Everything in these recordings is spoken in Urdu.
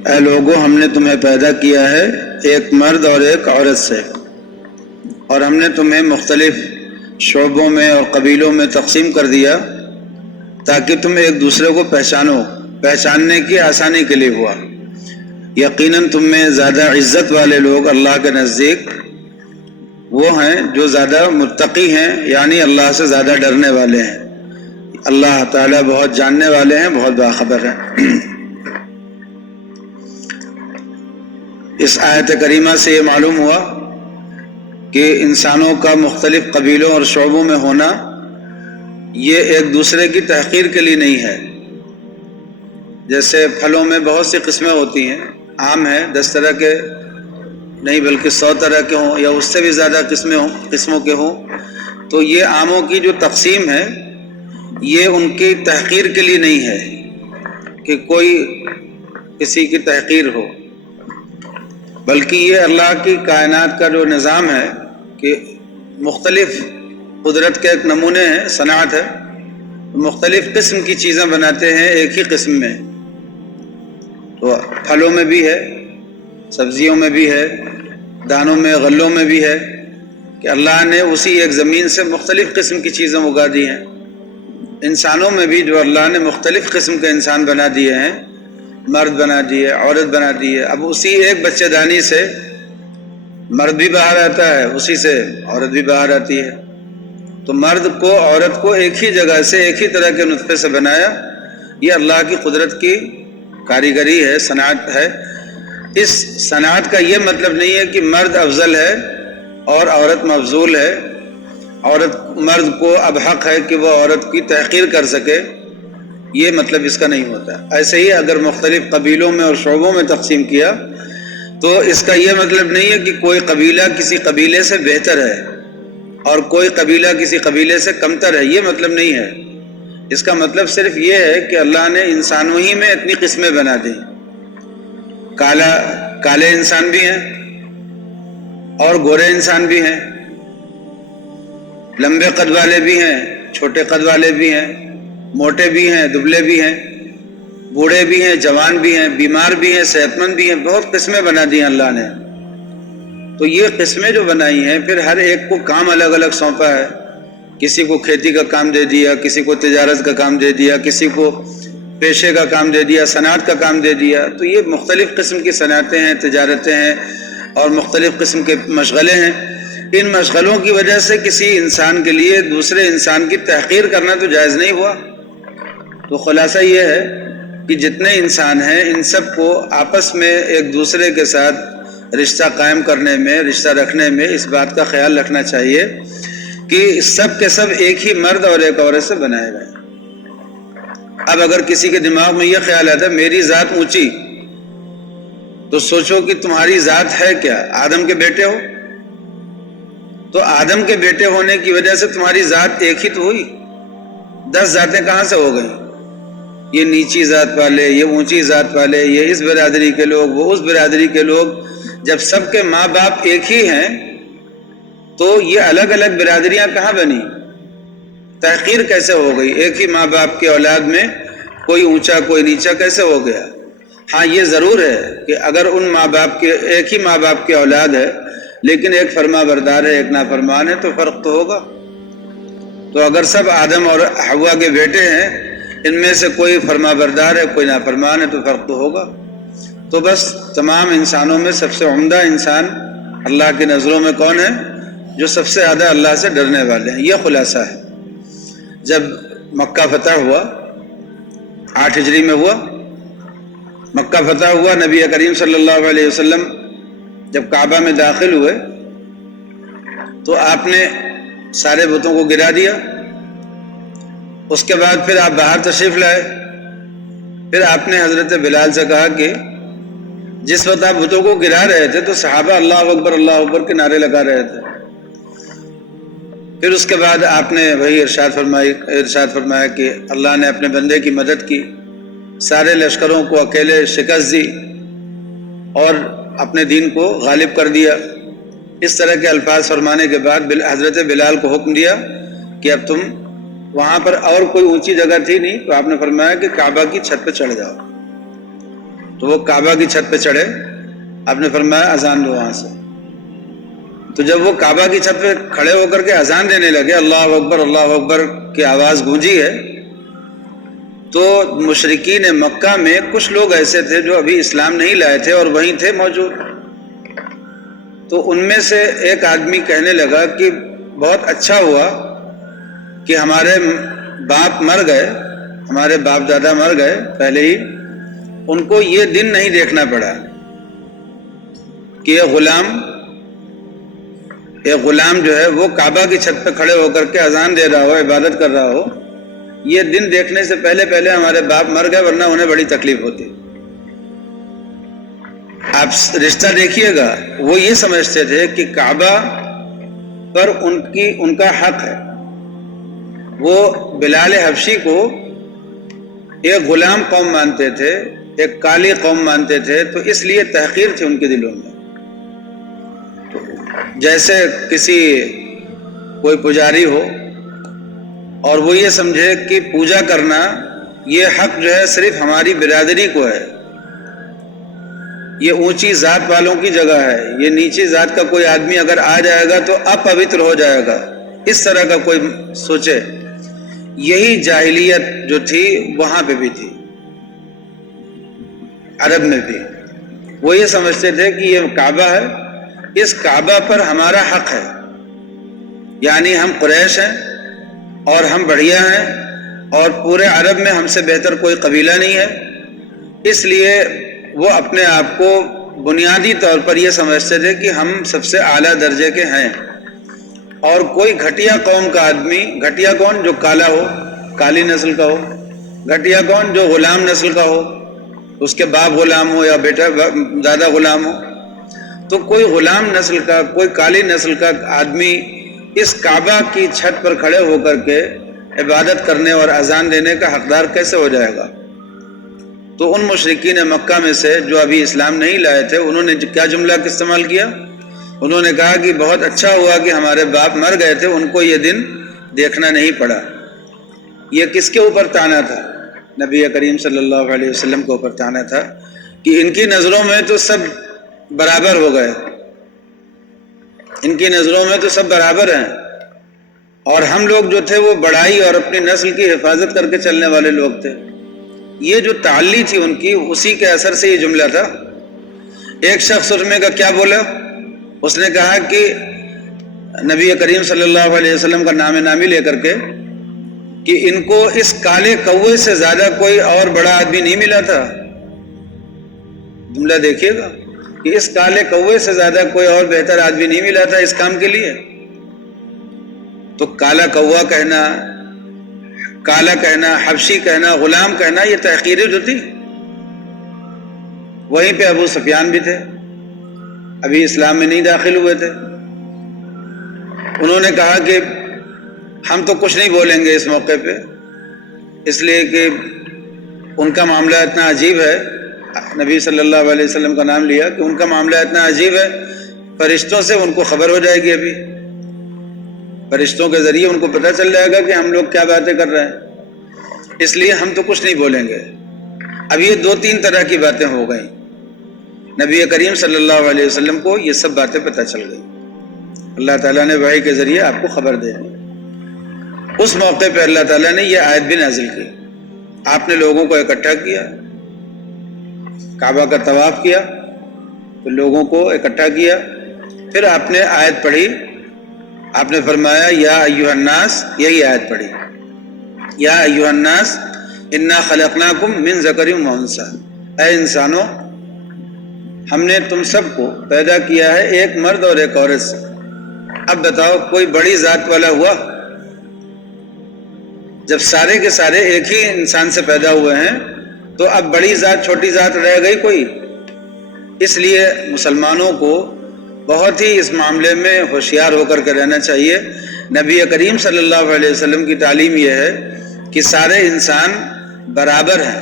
اے لوگو ہم نے تمہیں پیدا کیا ہے ایک مرد اور ایک عورت سے، اور ہم نے تمہیں مختلف شعبوں میں اور قبیلوں میں تقسیم کر دیا تاکہ تم ایک دوسرے کو پہچاننے کی آسانی کے لیے ہوا۔ یقیناً تم میں زیادہ عزت والے لوگ اللہ کے نزدیک وہ ہیں جو زیادہ متقی ہیں، یعنی اللہ سے زیادہ ڈرنے والے ہیں۔ اللہ تعالیٰ بہت جاننے والے ہیں، بہت باخبر ہیں۔ اس آیت کریمہ سے یہ معلوم ہوا کہ انسانوں کا مختلف قبیلوں اور شعبوں میں ہونا یہ ایک دوسرے کی تحقیر کے لیے نہیں ہے۔ جیسے پھلوں میں بہت سی قسمیں ہوتی ہیں، آم ہے 10 طرح کے نہیں بلکہ 100 طرح کے ہوں یا اس سے بھی زیادہ قسموں کے ہوں، تو یہ آموں کی جو تقسیم ہے یہ ان کی تحقیر کے لیے نہیں ہے کہ کوئی کسی کی تحقیر ہو، بلکہ یہ اللہ کی کائنات کا جو نظام ہے کہ مختلف قدرت کے ایک نمونے ہیں، صنعت ہے، مختلف قسم کی چیزیں بناتے ہیں ایک ہی قسم میں۔ تو پھلوں میں بھی ہے، سبزیوں میں بھی ہے، دانوں میں غلوں میں بھی ہے کہ اللہ نے اسی ایک زمین سے مختلف قسم کی چیزیں اگا دی ہیں۔ انسانوں میں بھی جو اللہ نے مختلف قسم کے انسان بنا دیے ہیں، مرد بنا دیے، عورت بنا دیے، اب اسی ایک بچے دانی سے مرد بھی باہر آتا ہے، اسی سے عورت بھی باہر آتی ہے۔ تو مرد کو عورت کو ایک ہی جگہ سے ایک ہی طرح کے نطفے سے بنایا، یہ اللہ کی قدرت کی کاریگری ہے، صنعت ہے۔ اس صنعت کا یہ مطلب نہیں ہے کہ مرد افضل ہے اور عورت مفضول ہے، مرد کو اب حق ہے کہ وہ عورت کی تحقیر کر سکے، یہ مطلب اس کا نہیں ہوتا۔ ایسے ہی اگر مختلف قبیلوں میں اور شعبوں میں تقسیم کیا تو اس کا یہ مطلب نہیں ہے کہ کوئی قبیلہ کسی قبیلے سے بہتر ہے اور کوئی قبیلہ کسی قبیلے سے کمتر ہے، یہ مطلب نہیں ہے۔ اس کا مطلب صرف یہ ہے کہ اللہ نے انسانوں ہی میں اتنی قسمیں بنا دی، کالے انسان بھی ہیں اور گورے انسان بھی ہیں، لمبے قد والے بھی ہیں، چھوٹے قد والے بھی ہیں، موٹے بھی ہیں، دبلے بھی ہیں، بوڑھے بھی ہیں، جوان بھی ہیں، بیمار بھی ہیں، صحت مند بھی ہیں، بہت قسمیں بنا دی ہیں اللہ نے۔ تو یہ قسمیں جو بنائی ہیں پھر ہر ایک کو کام الگ الگ سونپا ہے، کسی کو کھیتی کا کام دے دیا، کسی کو تجارت کا کام دے دیا، کسی کو پیشے کا کام دے دیا، صنعت کا کام دے دیا۔ تو یہ مختلف قسم کی صنعتیں ہیں، تجارتیں ہیں اور مختلف قسم کے مشغلے ہیں۔ ان مشغلوں کی وجہ سے کسی انسان کے لیے دوسرے انسان کی تحقیر کرنا تو جائز نہیں ہوا۔ تو خلاصہ یہ ہے کہ جتنے انسان ہیں ان سب کو آپس میں ایک دوسرے کے ساتھ رشتہ قائم کرنے میں، رشتہ رکھنے میں اس بات کا خیال رکھنا چاہیے کہ سب کے سب ایک ہی مرد اور ایک عورت سے بنائے گئے۔ اب اگر کسی کے دماغ میں یہ خیال آتا ہے میری ذات اونچی، تو سوچو کہ تمہاری ذات ہے کیا؟ آدم کے بیٹے ہو، تو آدم کے بیٹے ہونے کی وجہ سے تمہاری ذات ایک ہی تو ہوئی، 10 ذاتیں کہاں سے ہو گئیں؟ یہ نیچی ذات والے، یہ اونچی ذات والے، یہ اس برادری کے لوگ، وہ اس برادری کے لوگ۔ جب سب کے ماں باپ ایک ہی ہیں تو یہ الگ الگ برادریاں کہاں بنی؟ تحقیر کیسے ہو گئی؟ ایک ہی ماں باپ کے اولاد میں کوئی اونچا کوئی نیچا کیسے ہو گیا؟ ہاں یہ ضرور ہے کہ اگر ان ماں باپ کے ایک ہی ماں باپ کی اولاد ہے لیکن ایک فرما بردار ہے ایک نافرمان ہے تو فرق تو ہوگا۔ تو اگر سب آدم اور حوا کے بیٹے ہیں، ان میں سے کوئی فرما بردار ہے کوئی نافرمان ہے تو فرق تو ہوگا۔ تو بس تمام انسانوں میں سب سے عمدہ انسان اللہ کی نظروں میں کون ہے؟ جو سب سے زیادہ اللہ سے ڈرنے والے ہیں۔ یہ خلاصہ ہے۔ جب مکہ فتح ہوا، 8 ہجری میں ہوا، مکہ فتح ہوا، نبی کریم صلی اللہ علیہ وسلم جب کعبہ میں داخل ہوئے تو آپ نے سارے بتوں کو گرا دیا۔ اس کے بعد پھر آپ باہر تشریف لائے، پھر آپ نے حضرت بلال سے کہا کہ جس وقت آپ بتوں کو گرا رہے تھے تو صحابہ اللہ اکبر کے نعرے لگا رہے تھے۔ پھر اس کے بعد آپ نے وہی ارشاد فرمایا کہ اللہ نے اپنے بندے کی مدد کی، سارے لشکروں کو اکیلے شکست دی اور اپنے دین کو غالب کر دیا۔ اس طرح کے الفاظ فرمانے کے بعد حضرت بلال کو حکم دیا کہ اب تم وہاں پر اور کوئی اونچی جگہ تھی نہیں تو آپ نے فرمایا کہ کعبہ کی چھت پہ چڑھ جاؤ۔ تو وہ کعبہ کی چھت پہ چڑھے، آپ نے فرمایا اذان دو وہاں سے۔ تو جب وہ کعبہ کی چھت پہ کھڑے ہو کر کے اذان دینے لگے، اللہ اکبر کی آواز گونجی ہے، تو مشرکین مکہ میں کچھ لوگ ایسے تھے جو ابھی اسلام نہیں لائے تھے اور وہیں تھے موجود۔ تو ان میں سے ایک آدمی کہنے لگا کہ بہت اچھا ہوا کہ ہمارے باپ مر گئے، ہمارے باپ دادا مر گئے پہلے ہی، ان کو یہ دن نہیں دیکھنا پڑا کہ یہ غلام جو ہے وہ کعبہ کی چھت پہ کھڑے ہو کر کے اذان دے رہا ہو، عبادت کر رہا ہو۔ یہ دن دیکھنے سے پہلے ہمارے باپ مر گئے، ورنہ انہیں بڑی تکلیف ہوتی۔ آپ رشتہ دیکھیے گا، وہ یہ سمجھتے تھے کہ کعبہ پر ان کا حق ہے۔ وہ بلال حبشی کو ایک غلام قوم مانتے تھے، ایک کالی قوم مانتے تھے، تو اس لیے تحقیر تھی ان کے دلوں میں۔ جیسے کوئی پجاری ہو اور وہ یہ سمجھے کہ پوجا کرنا یہ حق جو ہے صرف ہماری برادری کو ہے، یہ اونچی ذات والوں کی جگہ ہے، یہ نیچی ذات کا کوئی آدمی اگر آ جائے گا تو اپوتر ہو جائے گا، اس طرح کا کوئی سوچے۔ یہی جاہلیت جو تھی وہاں پہ بھی تھی، عرب میں بھی۔ وہ یہ سمجھتے تھے کہ یہ کعبہ ہے، اس کعبہ پر ہمارا حق ہے، یعنی ہم قریش ہیں اور ہم بڑھیا ہیں اور پورے عرب میں ہم سے بہتر کوئی قبیلہ نہیں ہے، اس لیے وہ اپنے آپ کو بنیادی طور پر یہ سمجھتے تھے کہ ہم سب سے اعلیٰ درجے کے ہیں، اور کوئی گھٹیا قوم کا آدمی، گھٹیا کون؟ جو کالا ہو، کالی نسل کا ہو، گھٹیا کون؟ جو غلام نسل کا ہو، اس کے باپ غلام ہو یا بیٹا دادا غلام ہو، تو کوئی غلام نسل کا، کوئی کالی نسل کا آدمی اس کعبہ کی چھت پر کھڑے ہو کر کے عبادت کرنے اور اذان دینے کا حقدار کیسے ہو جائے گا؟ تو ان مشرکین مکہ میں سے جو ابھی اسلام نہیں لائے تھے، انہوں نے کیا جملہ استعمال کیا؟ انہوں نے کہا کہ بہت اچھا ہوا کہ ہمارے باپ مر گئے تھے، ان کو یہ دن دیکھنا نہیں پڑا۔ یہ کس کے اوپر طعنہ تھا؟ نبی کریم صلی اللہ علیہ وسلم کے اوپر طعنہ تھا کہ ان کی نظروں میں تو سب برابر ہو گئے، ان کی نظروں میں تو سب برابر ہیں، اور ہم لوگ جو تھے وہ بڑائی اور اپنی نسل کی حفاظت کر کے چلنے والے لوگ تھے۔ یہ جو تعلی تھی ان کی، اسی کے اثر سے یہ جملہ تھا۔ ایک شخص اس میں کا کیا بولا؟ اس نے کہا کہ نبی کریم صلی اللہ علیہ وسلم کا نام نامی لے کر کے کہ ان کو اس کالے کوے سے زیادہ کوئی اور بڑا آدمی نہیں ملا تھا۔ جملہ دیکھیے گا کہ اس کالے کوے سے زیادہ کوئی اور بہتر آدمی نہیں ملا تھا اس کام کے لیے۔ تو کالا کوا کہنا، کالا کہنا، حبشی کہنا، غلام کہنا، یہ تحقیریں جو تھی۔ وہیں پہ ابو سفیان بھی تھے، ابھی اسلام میں نہیں داخل ہوئے تھے۔ انہوں نے کہا کہ ہم تو کچھ نہیں بولیں گے اس موقع پہ، اس لیے کہ ان کا معاملہ اتنا عجیب ہے۔ نبی صلی اللہ علیہ وسلم کا نام لیا کہ ان کا معاملہ اتنا عجیب ہے، فرشتوں سے ان کو خبر ہو جائے گی، ابھی فرشتوں کے ذریعے ان کو پتہ چل جائے گا کہ ہم لوگ کیا باتیں کر رہے ہیں، اس لیے ہم تو کچھ نہیں بولیں گے۔ اب یہ 2-3 طرح کی باتیں ہو گئیں، نبی کریم صلی اللہ علیہ وسلم کو یہ سب باتیں پتہ چل گئی، اللہ تعالیٰ نے وحی کے ذریعے آپ کو خبر دے دی۔ اس موقع پہ اللہ تعالیٰ نے یہ آیت بھی نازل کی۔ آپ نے لوگوں کو اکٹھا کیا، کعبہ کا طواف کیا، تو لوگوں کو اکٹھا کیا، پھر آپ نے آیت پڑھی، آپ نے فرمایا یا ایھا الناس، یہی آیت پڑھی، یا ایھا الناس انا خلقناکم من ذکر و انثی، اے انسانوں ہم نے تم سب کو پیدا کیا ہے ایک مرد اور ایک عورت سے۔ اب بتاؤ کوئی بڑی ذات والا ہوا؟ جب سارے کے سارے ایک ہی انسان سے پیدا ہوئے ہیں تو اب بڑی ذات چھوٹی ذات رہ گئی کوئی؟ اس لیے مسلمانوں کو بہت ہی اس معاملے میں ہوشیار ہو کر کے رہنا چاہیے۔ نبی کریم صلی اللہ علیہ وسلم کی تعلیم یہ ہے کہ سارے انسان برابر ہیں۔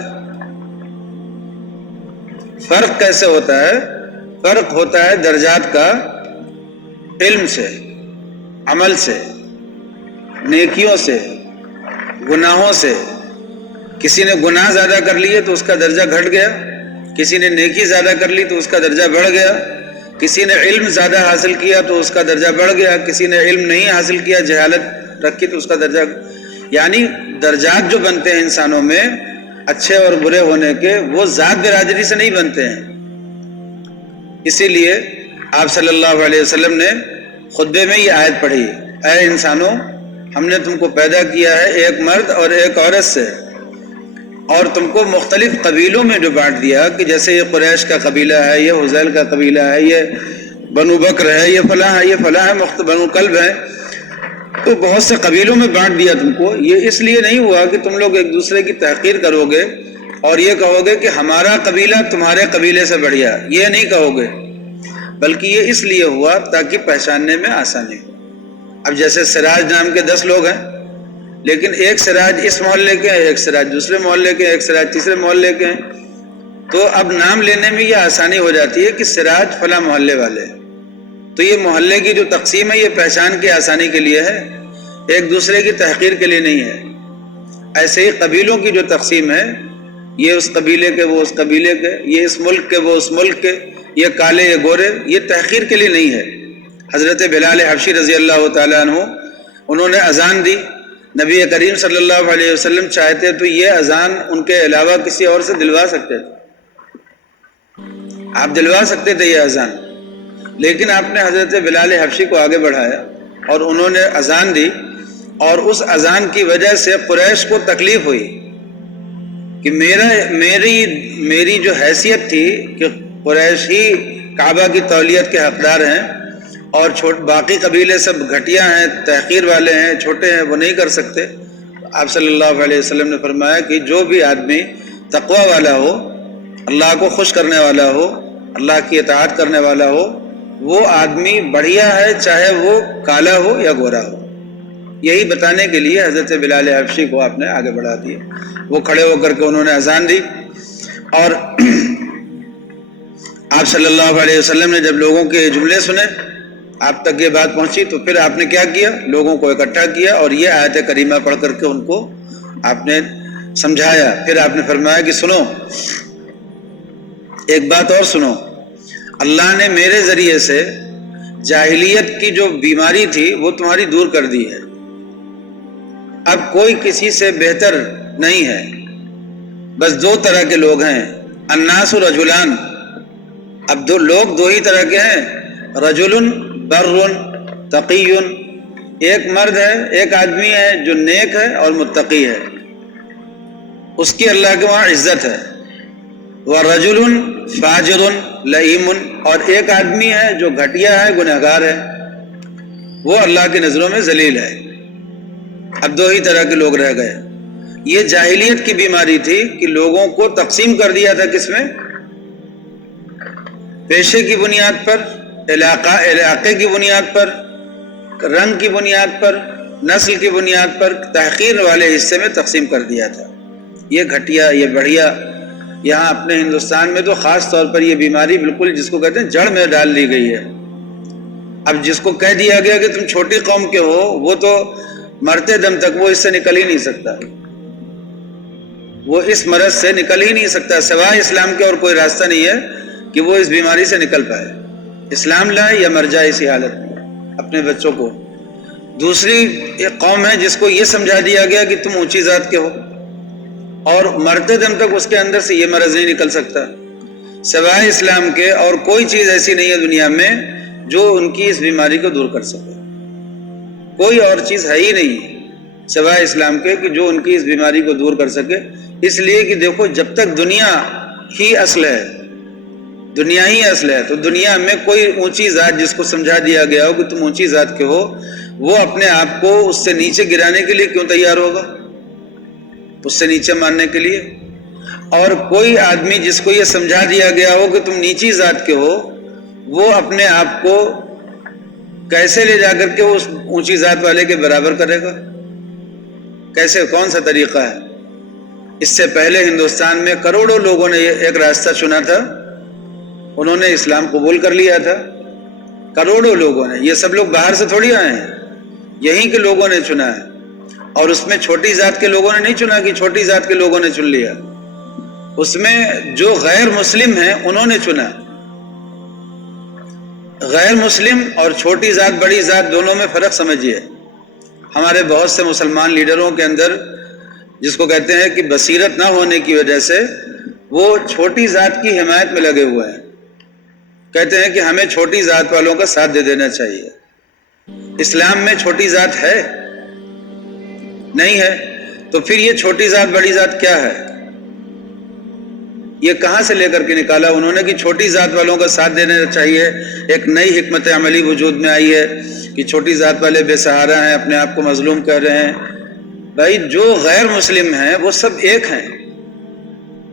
فرق کیسے ہوتا ہے؟ فرق ہوتا ہے درجات کا، علم سے، عمل سے، نیکیوں سے، گناہوں سے۔ کسی نے گناہ زیادہ کر لیے تو اس کا درجہ گھٹ گیا، کسی نے نیکی زیادہ کر لی تو اس کا درجہ بڑھ گیا، کسی نے علم زیادہ حاصل کیا تو اس کا درجہ بڑھ گیا، کسی نے علم نہیں حاصل کیا، جہالت رکھی تو اس کا درجہ، یعنی درجات جو بنتے ہیں انسانوں میں اچھے اور برے ہونے کے، وہ ذات برادری سے نہیں بنتے ہیں۔ اسی لیے آپ صلی اللہ علیہ وسلم نے خطبے میں یہ آیت پڑھی، اے انسانوں ہم نے تم کو پیدا کیا ہے ایک مرد اور ایک عورت سے، اور تم کو مختلف قبیلوں میں جو بانٹ دیا، کہ جیسے یہ قریش کا قبیلہ ہے، یہ حذیل کا قبیلہ ہے، یہ بنو بکر ہے، یہ فلاں ہے، یہ فلاں ہے، بنو کلب ہے، تو بہت سے قبیلوں میں بانٹ دیا تم کو۔ یہ اس لیے نہیں ہوا کہ تم لوگ ایک دوسرے کی تحقیر کرو گے اور یہ کہو گے کہ ہمارا قبیلہ تمہارے قبیلے سے بڑھیا، یہ نہیں کہو گے، بلکہ یہ اس لیے ہوا تاکہ پہچاننے میں آسانی ہو۔ اب جیسے سراج نام کے 10 لوگ ہیں، لیکن ایک سراج اس محلے کے ہیں، ایک سراج دوسرے محلے کے ہیں، ایک سراج تیسرے محلے کے ہیں، تو اب نام لینے میں یہ آسانی ہو جاتی ہے کہ سراج فلاں محلے والے، تو یہ محلے کی جو تقسیم ہے یہ پہچان کی آسانی کے لیے ہے، ایک دوسرے کی تحقیر کے لیے نہیں ہے۔ ایسے ہی قبیلوں کی جو تقسیم ہے، یہ اس قبیلے کے، وہ اس قبیلے کے، یہ اس ملک کے، وہ اس ملک کے، یہ کالے یہ گورے، یہ تحقیر کے لیے نہیں ہے۔ حضرت بلال حبشی رضی اللہ تعالیٰ عنہ، انہوں نے اذان دی، نبی کریم صلی اللہ علیہ وسلم چاہتے تو یہ اذان ان کے علاوہ کسی اور سے دلوا سکتے تھے، آپ دلوا سکتے تھے یہ اذان، لیکن آپ نے حضرت بلال حبشی کو آگے بڑھایا اور انہوں نے اذان دی، اور اس اذان کی وجہ سے قریش کو تکلیف ہوئی کہ میری جو حیثیت تھی کہ قریش ہی کعبہ کی تولیت کے حقدار ہیں اور باقی قبیلے سب گھٹیا ہیں، تحقیر والے ہیں، چھوٹے ہیں، وہ نہیں کر سکتے۔ آپ صلی اللہ علیہ وسلم نے فرمایا کہ جو بھی آدمی تقوی والا ہو، اللہ کو خوش کرنے والا ہو، اللہ کی اطاعت کرنے والا ہو، وہ آدمی بڑھیا ہے، چاہے وہ کالا ہو یا گورا ہو۔ یہی بتانے کے لیے حضرت بلال حبشی کو آپ نے آگے بڑھا دیا۔ وہ کھڑے ہو کر کے انہوں نے اذان دی، اور آپ صلی اللہ علیہ وسلم نے جب لوگوں کے جملے سنے، آپ تک یہ بات پہنچی، تو پھر آپ نے کیا کیا، لوگوں کو اکٹھا کیا اور یہ آیت کریمہ پڑھ کر کے ان کو آپ نے سمجھایا۔ پھر آپ نے فرمایا کہ سنو، ایک بات اور سنو، اللہ نے میرے ذریعے سے جاہلیت کی جو بیماری تھی وہ تمہاری دور کر دی ہے، اب کوئی کسی سے بہتر نہیں ہے، بس 2 طرح کے لوگ ہیں، الناس رجلان، اب لوگ 2 ہی طرح کے ہیں، رجل بر تقی، ایک مرد ہے، ایک آدمی ہے جو نیک ہے اور متقی ہے، اس کی اللہ کے وہاں عزت ہے، ورجل فاجر لئیم، اور ایک آدمی ہے جو گھٹیا ہے، گنہگار ہے، وہ اللہ کی نظروں میں ذلیل ہے۔ اب 2 ہی طرح کے لوگ رہ گئے۔ یہ جاہلیت کی بیماری تھی کہ لوگوں کو تقسیم کر دیا تھا، کس میں؟ پیشے کی بنیاد پر، علاقے کی بنیاد پر، رنگ کی بنیاد پر، نسل کی بنیاد پر، تحقیر والے حصے میں تقسیم کر دیا تھا، یہ گھٹیا، یہ بڑھیا۔ یہاں اپنے ہندوستان میں تو خاص طور پر یہ بیماری بالکل جس کو کہتے ہیں جڑ میں ڈال دی گئی ہے۔ اب جس کو کہہ دیا گیا کہ تم چھوٹی قوم کے ہو، وہ تو مرتے دم تک وہ اس سے نکل ہی نہیں سکتا، وہ اس مرض سے نکل ہی نہیں سکتا، سوائے اسلام کے اور کوئی راستہ نہیں ہے کہ وہ اس بیماری سے نکل پائے، اسلام لائے یا مر جائے اسی حالت میں اپنے بچوں کو۔ دوسری ایک قوم ہے جس کو یہ سمجھا دیا گیا کہ تم اونچی ذات کے ہو، اور مرتے دم تک اس کے اندر سے یہ مرض نہیں نکل سکتا، سوائے اسلام کے اور کوئی چیز ایسی نہیں ہے دنیا میں جو ان کی اس بیماری کو دور کر سکے، کوئی اور چیز ہے ہی نہیں سوائے اسلام کے کہ جو ان کی اس بیماری کو دور کر سکے۔ اس لیے کہ دیکھو، جب تک دنیا ہی اصل ہے، دنیا ہی اصل ہے، تو دنیا میں کوئی اونچی ذات جس کو سمجھا دیا گیا ہو کہ تم اونچی ذات کے ہو، وہ اپنے آپ کو اس سے نیچے گرانے کے لیے کیوں تیار ہوگا، اس سے نیچے ماننے کے لیے۔ اور کوئی آدمی جس کو یہ سمجھا دیا گیا ہو کہ تم نیچی ذات کے ہو، وہ اپنے آپ کو کیسے لے جا کر کے اس اونچی ذات والے کے برابر کرے گا؟ کیسے؟ کون سا طریقہ ہے؟ اس سے پہلے ہندوستان میں کروڑوں لوگوں نے ایک راستہ چنا تھا، انہوں نے اسلام قبول کر لیا تھا، کروڑوں لوگوں نے، یہ سب لوگ باہر سے تھوڑی آئے ہیں، یہیں کے لوگوں نے چنا ہے، اور اس میں چھوٹی ذات کے لوگوں نے نہیں چنا کہ چھوٹی ذات کے لوگوں نے چن لیا، اس میں جو غیر مسلم ہیں انہوں نے چنا. غیر مسلم اور چھوٹی ذات بڑی ذات دونوں میں فرق سمجھیے. ہمارے بہت سے مسلمان لیڈروں کے اندر جس کو کہتے ہیں کہ بصیرت نہ ہونے کی وجہ سے وہ چھوٹی ذات کی حمایت میں لگے ہوئے ہیں. کہتے ہیں کہ ہمیں چھوٹی ذات والوں کا ساتھ دے دینا چاہیے. اسلام میں چھوٹی ذات ہے نہیں ہے؟ تو پھر یہ چھوٹی ذات بڑی ذات کیا ہے؟ یہ کہاں سے لے کر کے نکالا انہوں نے کہ چھوٹی ذات والوں کا ساتھ دینا چاہیے؟ ایک نئی حکمت عملی وجود میں آئی ہے کہ چھوٹی ذات والے بے سہارا ہیں، اپنے آپ کو مظلوم کر رہے ہیں. بھائی جو غیر مسلم ہیں وہ سب ایک ہیں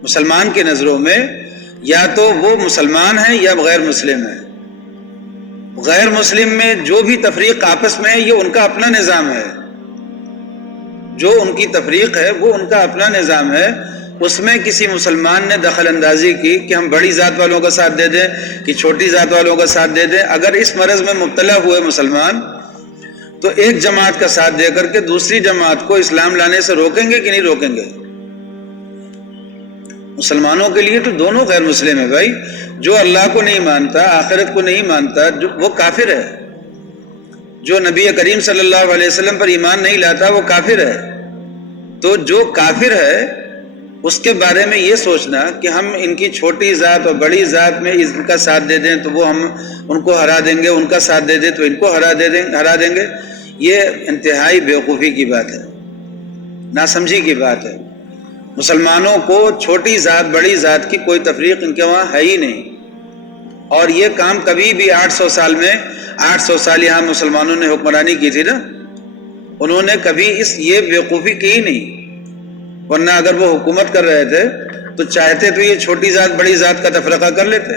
مسلمان کی نظروں میں. یا تو وہ مسلمان ہیں یا غیر مسلم ہیں. غیر مسلم میں جو بھی تفریق آپس میں ہے یہ ان کا اپنا نظام ہے. جو ان کی تفریق ہے وہ ان کا اپنا نظام ہے. اس میں کسی مسلمان نے دخل اندازی کی کہ ہم بڑی ذات والوں کا ساتھ دے دیں کہ چھوٹی ذات والوں کا ساتھ دے دیں. اگر اس مرض میں مبتلا ہوئے مسلمان تو ایک جماعت کا ساتھ دے کر کے دوسری جماعت کو اسلام لانے سے روکیں گے کہ نہیں روکیں گے؟ مسلمانوں کے لیے تو دونوں غیر مسلم ہے بھائی. جو اللہ کو نہیں مانتا، آخرت کو نہیں مانتا، وہ کافر ہے. جو نبی کریم صلی اللہ علیہ وسلم پر ایمان نہیں لاتا وہ کافر ہے. تو جو کافر ہے اس کے بارے میں یہ سوچنا کہ ہم ان کی چھوٹی ذات اور بڑی ذات میں ان کا ساتھ دے دیں تو وہ ہم ان کو ہرا دیں گے، ان کا ساتھ دے دیں تو ان کو ہرا دیں گے، یہ انتہائی بیوقوفی کی بات ہے، ناسمجھی کی بات ہے. مسلمانوں کو چھوٹی ذات بڑی ذات کی کوئی تفریق ان کے وہاں ہے ہی نہیں. اور یہ کام کبھی بھی 800 سال یہاں مسلمانوں نے حکمرانی کی تھی نا، انہوں نے کبھی یہ بیوقوفی کی ہی نہیں. ورنہ اگر وہ حکومت کر رہے تھے تو چاہتے تو یہ چھوٹی ذات بڑی ذات کا تفرقہ کر لیتے،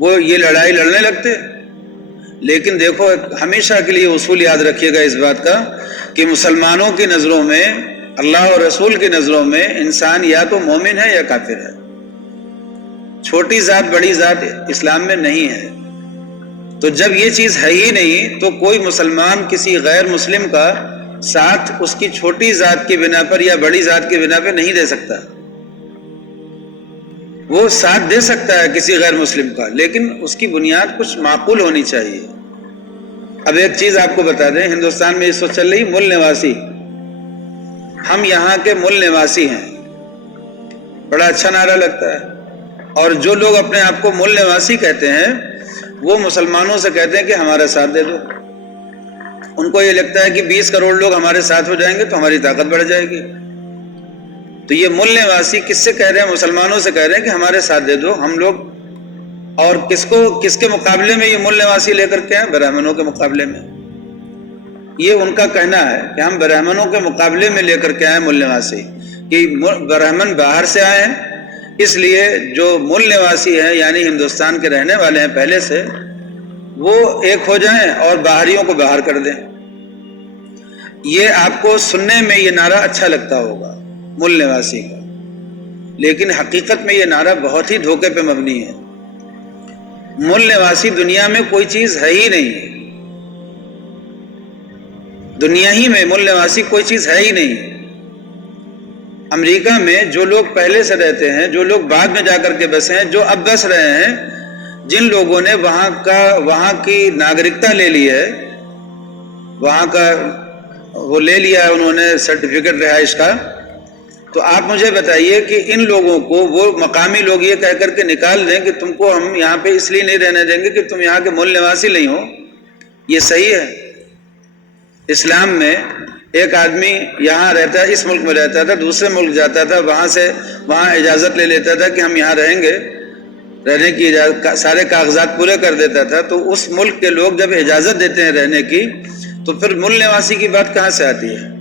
وہ یہ لڑائی لڑنے لگتے. لیکن دیکھو ہمیشہ کے لیے اصول یاد رکھیے گا اس بات کا کہ مسلمانوں کی نظروں میں، اللہ اور رسول کی نظروں میں انسان یا تو مومن ہے یا کافر ہے. چھوٹی ذات بڑی ذات اسلام میں نہیں ہے. تو جب یہ چیز ہے ہی نہیں تو کوئی مسلمان کسی غیر مسلم کا ساتھ اس کی چھوٹی ذات کی بنا پر یا بڑی ذات کی بنا پر نہیں دے سکتا. وہ ساتھ دے سکتا ہے کسی غیر مسلم کا، لیکن اس کی بنیاد کچھ معقول ہونی چاہیے. اب ایک چیز آپ کو بتا دیں، ہندوستان میں اس وقت چل رہی مول نواسی. ہم یہاں کے مول نواسی ہیں، بڑا اچھا نعرہ لگتا ہے. اور جو لوگ اپنے آپ کو مول نواسی کہتے ہیں وہ مسلمانوں سے کہتے ہیں کہ ہمارا ساتھ دے دو. ان کو یہ لگتا ہے کہ 20 کروڑ لوگ ہمارے ساتھ ہو جائیں گے تو ہماری طاقت بڑھ جائے گی. تو یہ مول نواسی کس سے کہہ رہے ہیں؟ مسلمانوں سے کہہ رہے ہیں کہ ہمارے ساتھ دے دو ہم لوگ. اور کس کے مقابلے میں یہ مول نواسی لے کر کے ہیں؟ برہمنوں کے مقابلے میں. یہ ان کا کہنا ہے کہ ہم برہمنوں کے مقابلے میں لے کر کے آئے مول نواسی، کہ برہمن باہر سے آئے ہیں اس لیے جو مول نواسی ہیں یعنی ہندوستان کے رہنے والے ہیں پہلے سے، وہ ایک ہو جائیں اور باہریوں کو باہر کر دیں. یہ آپ کو سننے میں یہ نعرہ اچھا لگتا ہوگا مول نواسی کا، لیکن حقیقت میں یہ نعرہ بہت ہی دھوکے پہ مبنی ہے. مول نواسی دنیا میں کوئی چیز ہے ہی نہیں. دنیا ہی میں مول نواسی کوئی چیز ہے ہی نہیں. امریکہ میں جو لوگ پہلے سے رہتے ہیں، جو لوگ بعد میں جا کر کے بسے ہیں، جو اب بس رہے ہیں، جن لوگوں نے وہاں کی ناگرکتا لے لی ہے، وہاں کا وہ لے لیا ہے انہوں نے سرٹیفکیٹ رہائش کا، تو آپ مجھے بتائیے کہ ان لوگوں کو وہ مقامی لوگ یہ کہہ کر کے نکال دیں کہ تم کو ہم یہاں پہ اس لیے نہیں رہنے دیں گے کہ تم یہاں کے مول نواسی نہیں ہو، یہ صحیح ہے؟ اسلام میں ایک آدمی یہاں رہتا ہے، اس ملک میں رہتا تھا، دوسرے ملک جاتا تھا، وہاں اجازت لے لیتا تھا کہ ہم یہاں رہیں گے، رہنے کی سارے کاغذات پورے کر دیتا تھا. تو اس ملک کے لوگ جب اجازت دیتے ہیں رہنے کی تو پھر مول نواسی کی بات کہاں سے آتی ہے؟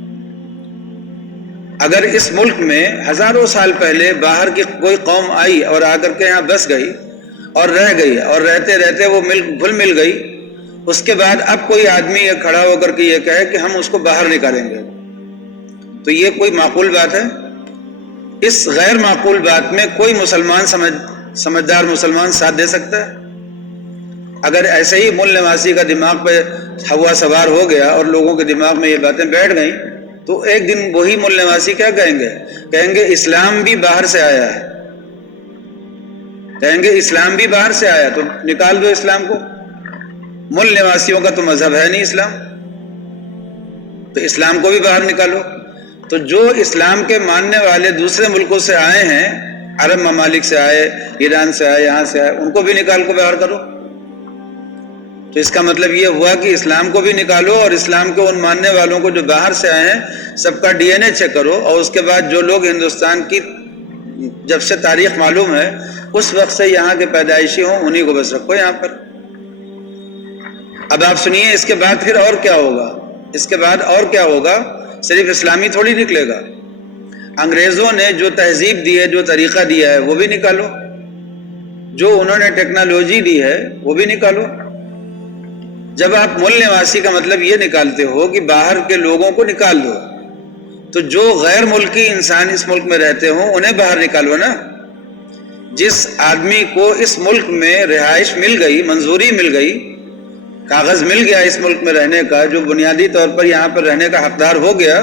اگر اس ملک میں ہزاروں سال پہلے باہر کی کوئی قوم آئی اور آ کر کے یہاں بس گئی اور رہ گئی اور رہتے رہتے وہ گھل مل گئی، اس کے بعد اب کوئی آدمی یہ کھڑا ہو کر کے یہ کہے کہ ہم اس کو باہر نکالیں گے، تو یہ کوئی معقول بات ہے؟ اس غیر معقول بات میں کوئی مسلمان سمجھدار مسلمان ساتھ دے سکتا ہے؟ اگر ایسے ہی مول نواسی کا دماغ پہ ہوا سوار ہو گیا اور لوگوں کے دماغ میں یہ باتیں بیٹھ گئیں تو ایک دن وہی مل نواسی کیا کہیں گے؟ کہیں گے اسلام بھی باہر سے آیا ہے، کہیں گے اسلام بھی باہر سے آیا، تو نکال دو اسلام کو، مل نواسیوں کا تو مذہب ہے نہیں اسلام، تو اسلام کو بھی باہر نکالو۔ تو جو اسلام کے ماننے والے دوسرے ملکوں سے آئے ہیں، عرب ممالک سے آئے، ایران سے آئے، یہاں سے آئے، ان کو بھی نکال کو باہر کرو۔ تو اس کا مطلب یہ ہوا کہ اسلام کو بھی نکالو اور اسلام کے ان ماننے والوں کو جو باہر سے آئے ہیں سب کا ڈی این اے چیک کرو، اور اس کے بعد جو لوگ ہندوستان کی جب سے تاریخ معلوم ہے اس وقت سے یہاں کے پیدائشی ہوں انہی کو بس رکھو یہاں پر۔ اب آپ سنیے اس کے بعد پھر اور کیا ہوگا، اس کے بعد اور کیا ہوگا، صرف اسلامی تھوڑی نکلے گا، انگریزوں نے جو تہذیب دی ہے، جو طریقہ دیا ہے وہ بھی نکالو، جو انہوں نے ٹیکنالوجی دی ہے وہ بھی نکالو۔ جب آپ مل نواسی کا مطلب یہ نکالتے ہو کہ باہر کے لوگوں کو نکال دو، تو جو غیر ملکی انسان اس ملک میں رہتے ہوں انہیں باہر نکالو نا۔ جس آدمی کو اس ملک میں رہائش مل گئی، منظوری مل گئی، کاغذ مل گیا اس ملک میں رہنے کا، جو بنیادی طور پر یہاں پر رہنے کا حقدار ہو گیا،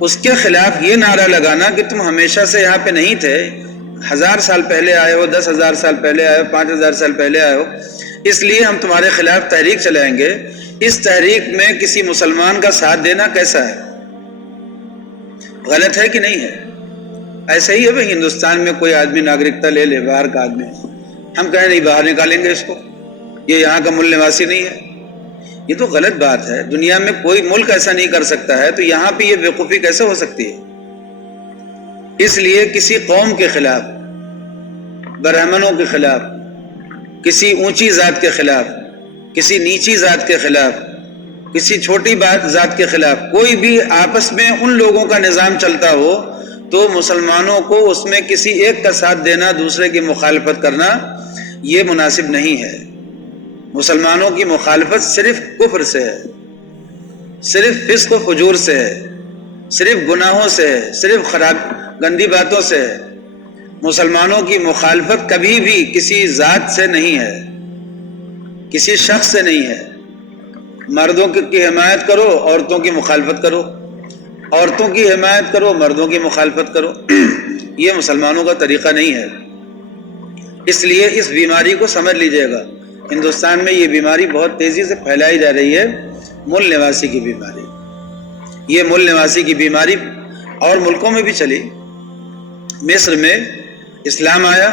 اس کے خلاف یہ نعرہ لگانا کہ تم ہمیشہ سے یہاں پہ نہیں تھے، 1000 سال پہلے آئے ہو، 10,000 سال پہلے آئے ہو، 5,000 سال پہلے آئے ہو، اس لیے ہم تمہارے خلاف تحریک چلائیں گے، اس تحریک میں کسی مسلمان کا ساتھ دینا کیسا ہے؟ غلط ہے کہ نہیں ہے؟ ایسے ہی ہے بھائی، ہندوستان میں کوئی آدمی ناگرکتا لے لے، باہر کا آدمی، ہم کہیں نہیں باہر نکالیں گے اس کو، یہ یہاں کا مل نواسی نہیں ہے، یہ تو غلط بات ہے۔ دنیا میں کوئی ملک ایسا نہیں کر سکتا ہے، تو یہاں پہ یہ بیوقوفی کیسے ہو سکتی ہے؟ اس لیے کسی قوم کے خلاف، برہمنوں کے خلاف، کسی اونچی ذات کے خلاف، کسی نیچی ذات کے خلاف، کسی چھوٹی ذات کے خلاف کوئی بھی آپس میں ان لوگوں کا نظام چلتا ہو تو مسلمانوں کو اس میں کسی ایک کا ساتھ دینا، دوسرے کی مخالفت کرنا یہ مناسب نہیں ہے۔ مسلمانوں کی مخالفت صرف کفر سے ہے، صرف فسق و فجور سے ہے، صرف گناہوں سے ہے، صرف گندی باتوں سے ہے۔ مسلمانوں کی مخالفت کبھی بھی کسی ذات سے نہیں ہے، کسی شخص سے نہیں ہے۔ مردوں کی حمایت کرو، عورتوں کی مخالفت کرو، عورتوں کی حمایت کرو، مردوں کی مخالفت کرو، یہ مسلمانوں کا طریقہ نہیں ہے۔ اس لیے اس بیماری کو سمجھ لیجئے گا، ہندوستان میں یہ بیماری بہت تیزی سے پھیلائی جا رہی ہے، مل نواسی کی بیماری۔ یہ مل نواسی کی بیماری اور ملکوں میں بھی چلی۔ مصر میں اسلام آیا،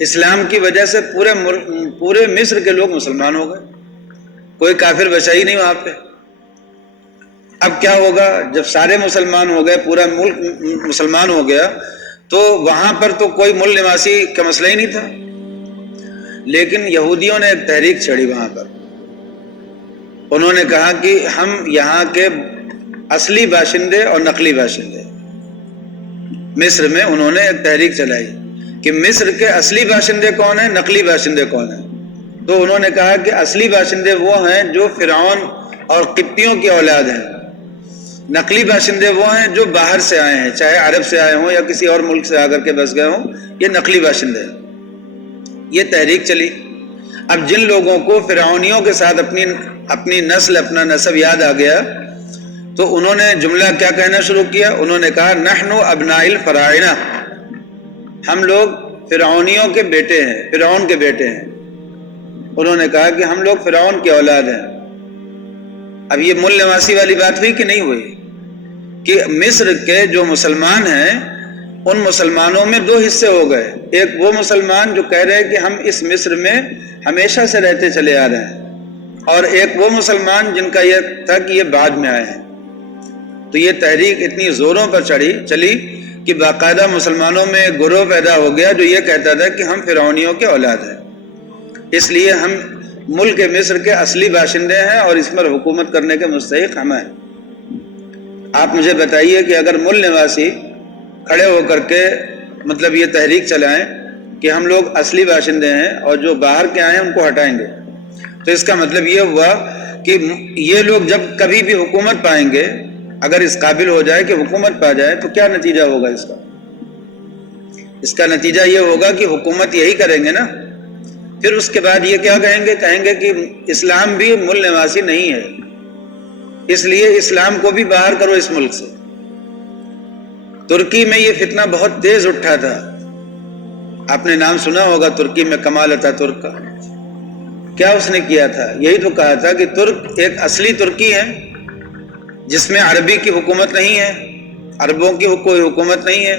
اسلام کی وجہ سے پورے مصر کے لوگ مسلمان ہو گئے، کوئی کافر بچا ہی نہیں وہاں پہ۔ اب کیا ہوگا جب سارے مسلمان ہو گئے، پورا ملک مسلمان ہو گیا، تو وہاں پر تو کوئی مل نواسی کا مسئلہ ہی نہیں تھا، لیکن یہودیوں نے ایک تحریک چھڑی وہاں پر۔ انہوں نے کہا کہ ہم یہاں کے اصلی باشندے اور نقلی باشندے، مصر میں انہوں نے ایک تحریک چلائی کہ مصر کے اصلی باشندے کون ہیں، نقلی باشندے کون ہیں۔ تو انہوں نے کہا کہ اصلی باشندے وہ ہیں جو فرعون اور قبطیوں کی اولاد ہیں، نقلی باشندے وہ ہیں جو باہر سے آئے ہیں، چاہے عرب سے آئے ہوں یا کسی اور ملک سے آ کر کے بس گئے ہوں، یہ نقلی باشندے ہیں۔ یہ تحریک چلی۔ اب جن لوگوں کو فرعونیوں کے ساتھ اپنی نسل، اپنا نسب یاد آ گیا، تو انہوں نے جملہ کیا کہنا شروع کیا؟ انہوں نے کہا نحن ابناء الفراعنہ، ہم لوگ فرعونیوں کے بیٹے ہیں، فرعون کے بیٹے ہیں۔ انہوں نے کہا کہ ہم لوگ فرعون کی اولاد ہیں۔ اب یہ مل نواسی والی بات ہوئی کہ نہیں ہوئی؟ کہ مصر کے جو مسلمان ہیں ان مسلمانوں میں دو حصے ہو گئے، ایک وہ مسلمان جو کہہ رہے ہیں کہ ہم اس مصر میں ہمیشہ سے رہتے چلے آ رہے ہیں، اور ایک وہ مسلمان جن کا یہ تھا کہ یہ بعد میں آئے ہیں۔ تو یہ تحریک اتنی زوروں پر چلی کہ باقاعدہ مسلمانوں میں ایک گروہ پیدا ہو گیا جو یہ کہتا تھا کہ ہم فرعونیوں کے اولاد ہیں، اس لیے ہم ملک مصر کے اصلی باشندے ہیں اور اس پر حکومت کرنے کے مستحق ہم ہیں۔ آپ مجھے بتائیے کہ اگر مل نواسی کھڑے ہو کر کے مطلب یہ تحریک چلائیں کہ ہم لوگ اصلی باشندے ہیں اور جو باہر کے آئے ہیں ان کو ہٹائیں گے، تو اس کا مطلب یہ ہوا کہ یہ لوگ جب کبھی بھی حکومت پائیں گے، اگر اس قابل ہو جائے کہ حکومت پا جائے، تو کیا نتیجہ ہوگا اس کا؟ اس کا نتیجہ یہ ہوگا کہ حکومت یہی کریں گے نا، پھر اس کے بعد یہ کیا کہیں گے کہ اسلام بھی مل نواسی نہیں ہے، اس لیے اسلام کو بھی باہر کرو اس ملک سے۔ ترکی میں یہ فتنہ بہت تیز اٹھا تھا، آپ نے نام سنا ہوگا ترکی میں کمال اتا ترک کا۔ کیا اس نے کیا تھا؟ یہی تو کہا تھا کہ ترک ایک اصلی ترکی ہے جس میں عربی کی حکومت نہیں ہے، عربوں کی کوئی حکومت نہیں ہے،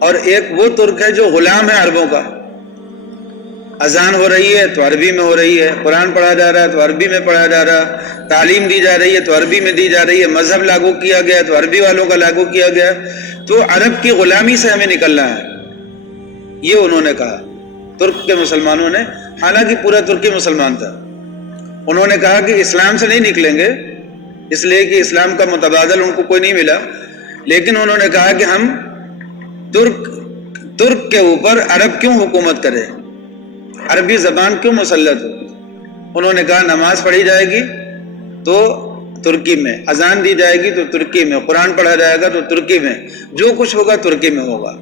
اور ایک وہ ترک ہے جو غلام ہے عربوں کا۔ اذان ہو رہی ہے تو عربی میں ہو رہی ہے، قرآن پڑھا جا رہا ہے تو عربی میں پڑھا جا رہا ہے، تعلیم دی جا رہی ہے تو عربی میں دی جا رہی ہے، مذہب لاگو کیا گیا تو عربی والوں کا لاگو کیا گیا۔ تو عرب کی غلامی سے ہمیں نکلنا ہے، یہ انہوں نے کہا ترک کے مسلمانوں نے، حالانکہ پورا ترکی مسلمان تھا۔ انہوں نے کہا کہ اسلام سے نہیں نکلیں گے، اس لیے کہ اسلام کا متبادل ان کو کوئی نہیں ملا، لیکن انہوں نے کہا کہ ہم ترک کے اوپر عرب کیوں حکومت کریں، عربی زبان کیوں مسلط ہو۔ انہوں نے کہا نماز پڑھی جائے گی تو ترکی میں، اذان دی جائے گی تو ترکی میں، قرآن پڑھا جائے گا تو ترکی میں، جو کچھ ہوگا ترکی میں ہوگا۔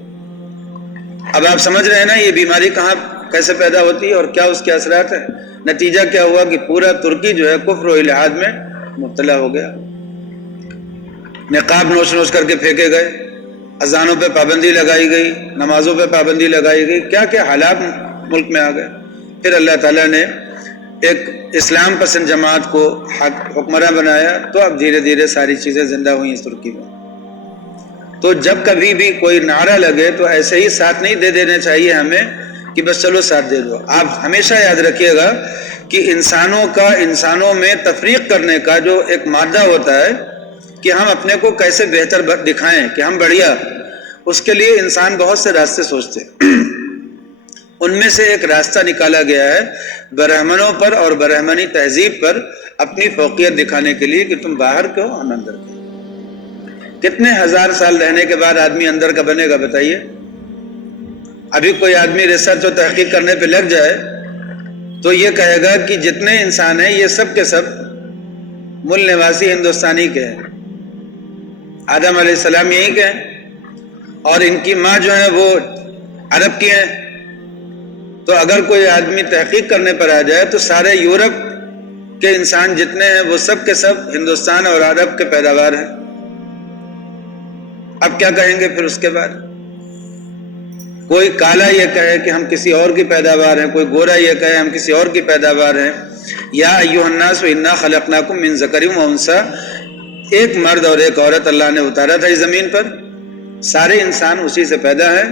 اب آپ سمجھ رہے ہیں نا یہ بیماری کہاں کیسے پیدا ہوتی ہے اور کیا اس کے اثرات ہیں۔ نتیجہ کیا ہوا کہ پورا ترکی جو ہے کفر و الحاد میں مبتلا ہو گیا، نقاب نوچ نوچ کر کے پھینکے گئے، اذانوں پہ پابندی لگائی گئی، نمازوں پہ پابندی لگائی گئی، کیا کیا حالات ملک میں آ گئے۔ پھر اللہ تعالیٰ نے ایک اسلام پسند جماعت کو حکمراں بنایا، تو اب دھیرے دھیرے ساری چیزیں زندہ ہوئی اس ترکی میں۔ تو جب کبھی بھی کوئی نعرہ لگے تو ایسے ہی ساتھ نہیں دے دینا چاہیے ہمیں کہ بس چلو ساتھ دے دو۔ آپ ہمیشہ یاد رکھیے گا کہ انسانوں میں تفریق کرنے کا جو ایک مادہ ہوتا ہے کہ ہم اپنے کو کیسے بہتر دکھائیں کہ ہم بڑھیا، اس کے لیے انسان بہت سے راستے سوچتے ہیں۔ ان میں سے ایک راستہ نکالا گیا ہے برہمنوں پر اور برہمنی تہذیب پر اپنی فوقیت دکھانے کے لیے کہ تم باہر کے ہو، ہم اندر کے۔ کتنے ہزار سال رہنے کے بعد آدمی اندر کا بنے گا بتائیے؟ ابھی کوئی آدمی ریسرچ اور تحقیق کرنے پہ لگ جائے تو یہ کہے گا کہ جتنے انسان ہیں یہ سب کے سب مل نواسی ہندوستانی کے ہیں، آدم علیہ السلام یہیں کے ہیں، اور ان کی ماں جو ہے وہ عرب کی ہیں۔ تو اگر کوئی آدمی تحقیق کرنے پر آ جائے تو سارے یورپ کے انسان جتنے ہیں وہ سب کے سب ہندوستان اور عرب کے پیداوار ہیں۔ اب کیا کہیں گے پھر اس کے بعد؟ کوئی کالا یہ کہے کہ ہم کسی اور کی پیداوار ہیں، کوئی گورا یہ کہے ہم کسی اور کی پیداوار ہیں۔ یا ایھا الناس انا خلقناکم من ذکر و انثی، ایک مرد اور ایک عورت اللہ نے اتارا تھا اس زمین پر، سارے انسان اسی سے پیدا ہیں،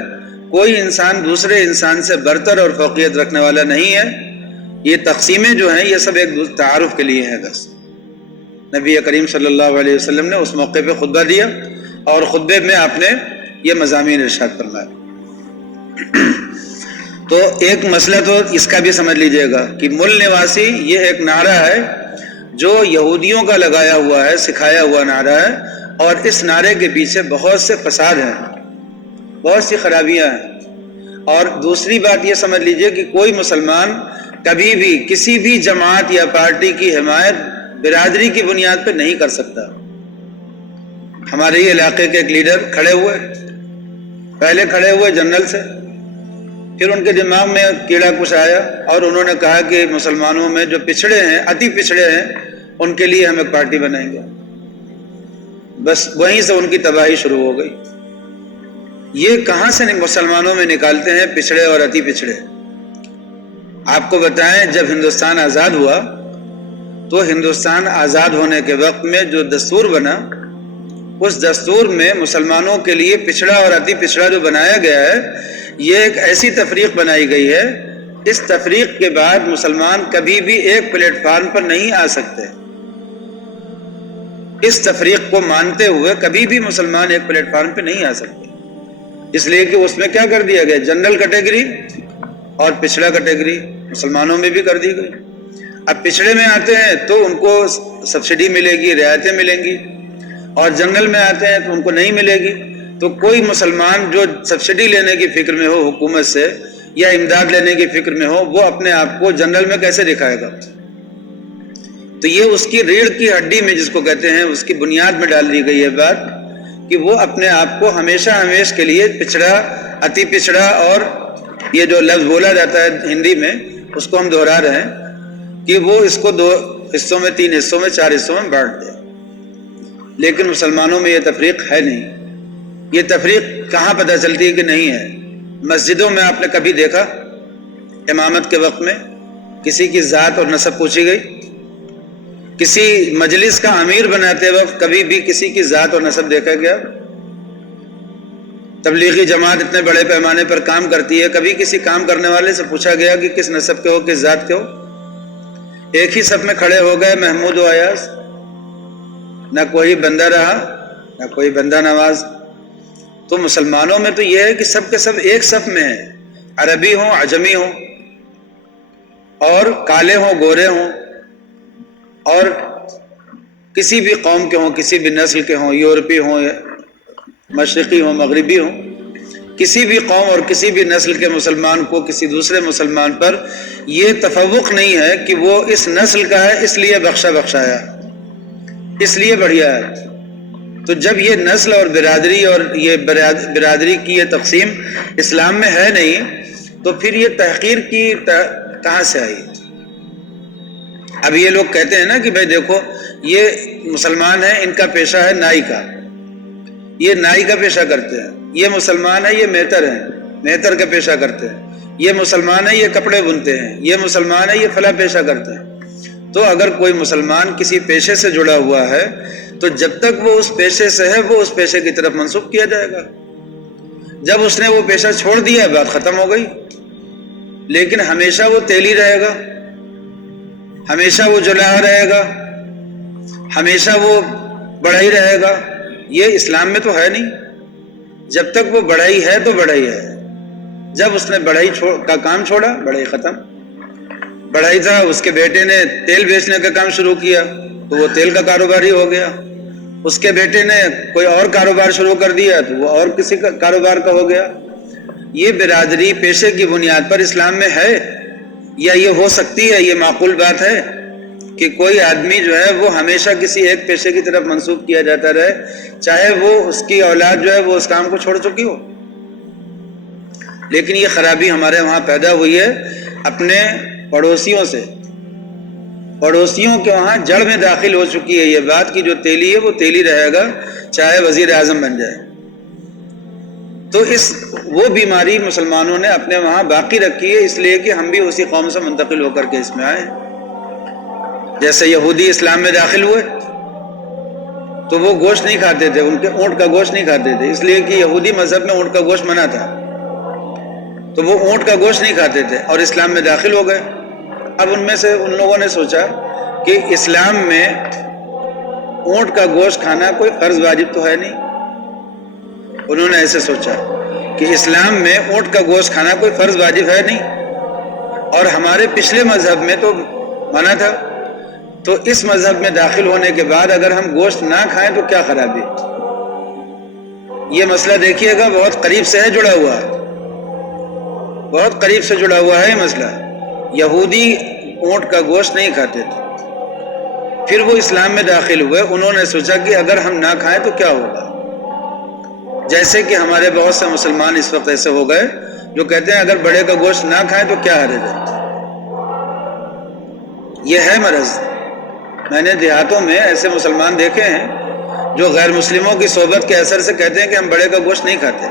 کوئی انسان دوسرے انسان سے برتر اور فوقیت رکھنے والا نہیں ہے۔ یہ تقسیمیں جو ہیں یہ سب ایک تعارف کے لیے ہیں بس۔ نبی کریم صلی اللہ علیہ وسلم نے اس موقع پہ خطبہ دیا اور خطبے میں آپ نے یہ مضامین ارشاد فرمایا۔ تو ایک مسئلہ تو اس کا بھی سمجھ لیجئے گا کہ مل نواسی یہ ایک نعرہ ہے جو یہودیوں کا لگایا ہوا ہے، سکھایا ہوا نعرہ ہے، اور اس نعرے کے پیچھے بہت سے فساد ہیں، بہت سی خرابیاں ہیں۔ اور دوسری بات یہ سمجھ لیجئے کہ کوئی مسلمان کبھی بھی کسی بھی جماعت یا پارٹی کی حمایت برادری کی بنیاد پہ نہیں کر سکتا۔ ہمارے ہی علاقے کے ایک لیڈر پہلے کھڑے ہوئے جنرل سے، پھر ان کے دماغ میں کیڑا کچھ آیا اور انہوں نے کہا کہ مسلمانوں میں جو پچھڑے ہیں، اتی پچھڑے ہیں، ان کے لیے ہم ایک پارٹی بنائیں گے۔ بس وہیں سے ان کی تباہی شروع ہو گئی۔ یہ کہاں سے مسلمانوں میں نکالتے ہیں پچھڑے اور اتی پچھڑے؟ آپ کو بتائیں، جب ہندوستان آزاد ہوا تو ہندوستان آزاد ہونے کے وقت میں جو دستور بنا، اس دستور میں مسلمانوں کے لیے پچھڑا اور اتی پچھڑا جو بنایا گیا ہے، یہ ایک ایسی تفریق بنائی گئی ہے، اس تفریق کے بعد مسلمان کبھی بھی ایک پلیٹ فارم پر نہیں آ سکتے۔ اس تفریق کو مانتے ہوئے کبھی بھی مسلمان ایک پلیٹ فارم پہ نہیں آ سکتے، اس لیے کہ اس میں کیا کر دیا گیا، جنرل کیٹیگری اور پچھڑا کیٹیگری مسلمانوں میں بھی کر دی گئی۔ اب پچھڑے میں آتے ہیں تو ان کو سبسڈی ملے گی، رعایتیں ملیں گی، اور جنرل میں آتے ہیں تو ان کو نہیں ملے گی۔ تو کوئی مسلمان جو سبسڈی لینے کی فکر میں ہو حکومت سے یا امداد لینے کی فکر میں ہو، وہ اپنے آپ کو جنرل میں کیسے دکھائے گا؟ تو یہ اس کی ریڑھ کی ہڈی میں، جس کو کہتے ہیں، اس کی بنیاد میں ڈال دی گئی ہے بات کہ وہ اپنے آپ کو ہمیشہ ہمیش کے لیے پچھڑا، اتی پچھڑا، اور یہ جو لفظ بولا جاتا ہے ہندی میں اس کو ہم دہرا رہے ہیں کہ وہ اس کو 2 حصوں میں، 3 حصوں میں، 4 حصوں میں بانٹ دے۔ لیکن مسلمانوں میں یہ تفریق ہے نہیں۔ یہ تفریق کہاں پتہ چلتی ہے کہ نہیں ہے؟ مسجدوں میں آپ نے کبھی دیکھا امامت کے وقت میں کسی کی ذات اور نسب پوچھی گئی؟ کسی مجلس کا امیر بناتے وقت کبھی بھی کسی کی ذات اور نسب دیکھا گیا؟ تبلیغی جماعت اتنے بڑے پیمانے پر کام کرتی ہے، کبھی کسی کام کرنے والے سے پوچھا گیا کہ کس نسب کے ہو، کس ذات کے ہو؟ ایک ہی صف میں کھڑے ہو گئے محمود و ایاز، نہ کوئی بندہ رہا نہ کوئی بندہ نواز۔ تو مسلمانوں میں تو یہ ہے کہ سب کے سب ایک صف میں ہیں، عربی ہوں عجمی ہوں، اور کالے ہوں گورے ہوں، اور کسی بھی قوم کے ہوں، کسی بھی نسل کے ہوں، یورپی ہوں، مشرقی ہوں، مغربی ہوں، کسی بھی قوم اور کسی بھی نسل کے مسلمان کو کسی دوسرے مسلمان پر یہ تفوق نہیں ہے کہ وہ اس نسل کا ہے اس لیے بخشایا، اس لیے بڑھیا ہے۔ تو جب یہ نسل اور برادری اور یہ برادری کی یہ تقسیم اسلام میں ہے نہیں، تو پھر یہ تحقیر کی کہاں سے آئی؟ اب یہ لوگ کہتے ہیں نا کہ بھائی دیکھو یہ مسلمان ہیں، ان کا پیشہ ہے نائی کا، یہ نائی کا پیشہ کرتے ہیں، یہ مسلمان ہے، یہ مہتر ہیں، مہتر کا پیشہ کرتے ہیں، یہ مسلمان ہے، یہ کپڑے بنتے ہیں، یہ مسلمان ہے، یہ فلاں پیشہ کرتے ہیں۔ تو اگر کوئی مسلمان کسی پیشے سے جڑا ہوا ہے تو جب تک وہ اس پیشے سے ہے وہ اس پیشے کی طرف منسوب کیا جائے گا۔ جب اس نے وہ پیشہ چھوڑ دیا بات ختم ہو گئی، لیکن ہمیشہ وہ تیلی رہے گا، ہمیشہ وہ جلاہ رہے گا، ہمیشہ وہ بڑھائی رہے گا، یہ اسلام میں تو ہے نہیں۔ جب تک وہ بڑھائی ہے تو بڑھائی ہے، جب اس نے بڑھائی کا کام چھوڑا بڑھائی ختم۔ بڑھائی تھا اس کے بیٹے نے تیل بیچنے کا کام شروع کیا تو وہ تیل کا کاروباری ہو گیا، اس کے بیٹے نے کوئی اور کاروبار شروع کر دیا تو وہ اور کسی کا کاروبار کا ہو گیا۔ یہ برادری پیشے کی بنیاد پر اسلام میں ہے یا یہ ہو سکتی ہے؟ یہ معقول بات ہے کہ کوئی آدمی جو ہے وہ ہمیشہ کسی ایک پیشے کی طرف منسوب کیا جاتا رہے، چاہے وہ اس کی اولاد جو ہے وہ اس کام کو چھوڑ چکی ہو؟ لیکن یہ خرابی ہمارے وہاں پیدا ہوئی ہے اپنے پڑوسیوں سے، پڑوسیوں کے وہاں جڑ میں داخل ہو چکی ہے یہ بات کہ جو تیلی ہے وہ تیلی رہے گا چاہے وزیر اعظم بن جائے۔ تو وہ بیماری مسلمانوں نے اپنے وہاں باقی رکھی ہے، اس لیے کہ ہم بھی اسی قوم سے منتقل ہو کر کے اس میں آئے۔ جیسے یہودی اسلام میں داخل ہوئے تو وہ گوشت نہیں کھاتے تھے، ان کے اونٹ کا گوشت نہیں کھاتے تھے، اس لیے کہ یہودی مذہب میں اونٹ کا گوشت منع تھا، تو وہ اونٹ کا گوشت نہیں کھاتے تھے اور اسلام میں داخل ہو گئے۔ اب ان میں سے ان لوگوں نے سوچا کہ اسلام میں اونٹ کا گوشت کھانا کوئی فرض واجب تو ہے نہیں، انہوں نے ایسے سوچا کہ اسلام میں اونٹ کا گوشت کھانا کوئی فرض واجب ہے نہیں، اور ہمارے پچھلے مذہب میں تو منع تھا، تو اس مذہب میں داخل ہونے کے بعد اگر ہم گوشت نہ کھائیں تو کیا خرابی؟ یہ مسئلہ دیکھیے گا بہت قریب سے ہے جڑا ہوا، بہت قریب سے جڑا ہوا ہے یہ مسئلہ۔ یہودی اونٹ کا گوشت نہیں کھاتے تھے، پھر وہ اسلام میں داخل ہوئے، انہوں نے سوچا کہ اگر ہم نہ کھائیں تو کیا ہوگا؟ جیسے کہ ہمارے بہت سے مسلمان اس وقت ایسے ہو گئے جو کہتے ہیں اگر بڑے کا گوشت نہ کھائیں تو کیا حرج ہے؟ یہ ہے مرض۔ میں نے دیہاتوں میں ایسے مسلمان دیکھے ہیں جو غیر مسلموں کی صحبت کے اثر سے کہتے ہیں کہ ہم بڑے کا گوشت نہیں کھاتے۔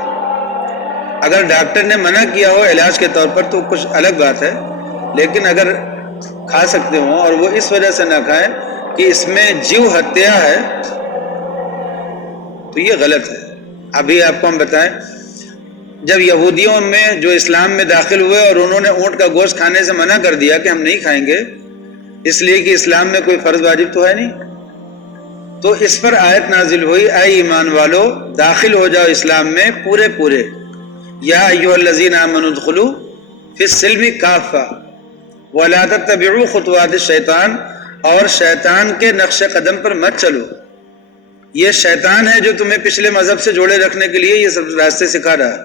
اگر ڈاکٹر نے منع کیا ہو علاج کے طور پر تو کچھ الگ بات ہے، لیکن اگر کھا سکتے ہوں اور وہ اس وجہ سے نہ کھائیں کہ اس میں جیو ہتیا ہے تو یہ غلط ہے۔ ابھی آپ کو ہم بتائیں، جب یہودیوں میں جو اسلام میں داخل ہوئے اور انہوں نے اونٹ کا گوشت کھانے سے منع کر دیا کہ ہم نہیں کھائیں گے اس لیے کہ اسلام میں کوئی فرض واجب تو ہے نہیں، تو اس پر آیت نازل ہوئی اے ایمان والو داخل ہو جاؤ اسلام میں پورے یا ایھا الذین آمنوا ادخلوا فی السلم کافہ ولا تتبعوا خطوات الشیطان، اور شیطان کے نقش قدم پر مت چلو۔ یہ شیطان ہے جو تمہیں پچھلے مذہب سے جوڑے رکھنے کے لیے یہ سب راستے سکھا رہا ہے۔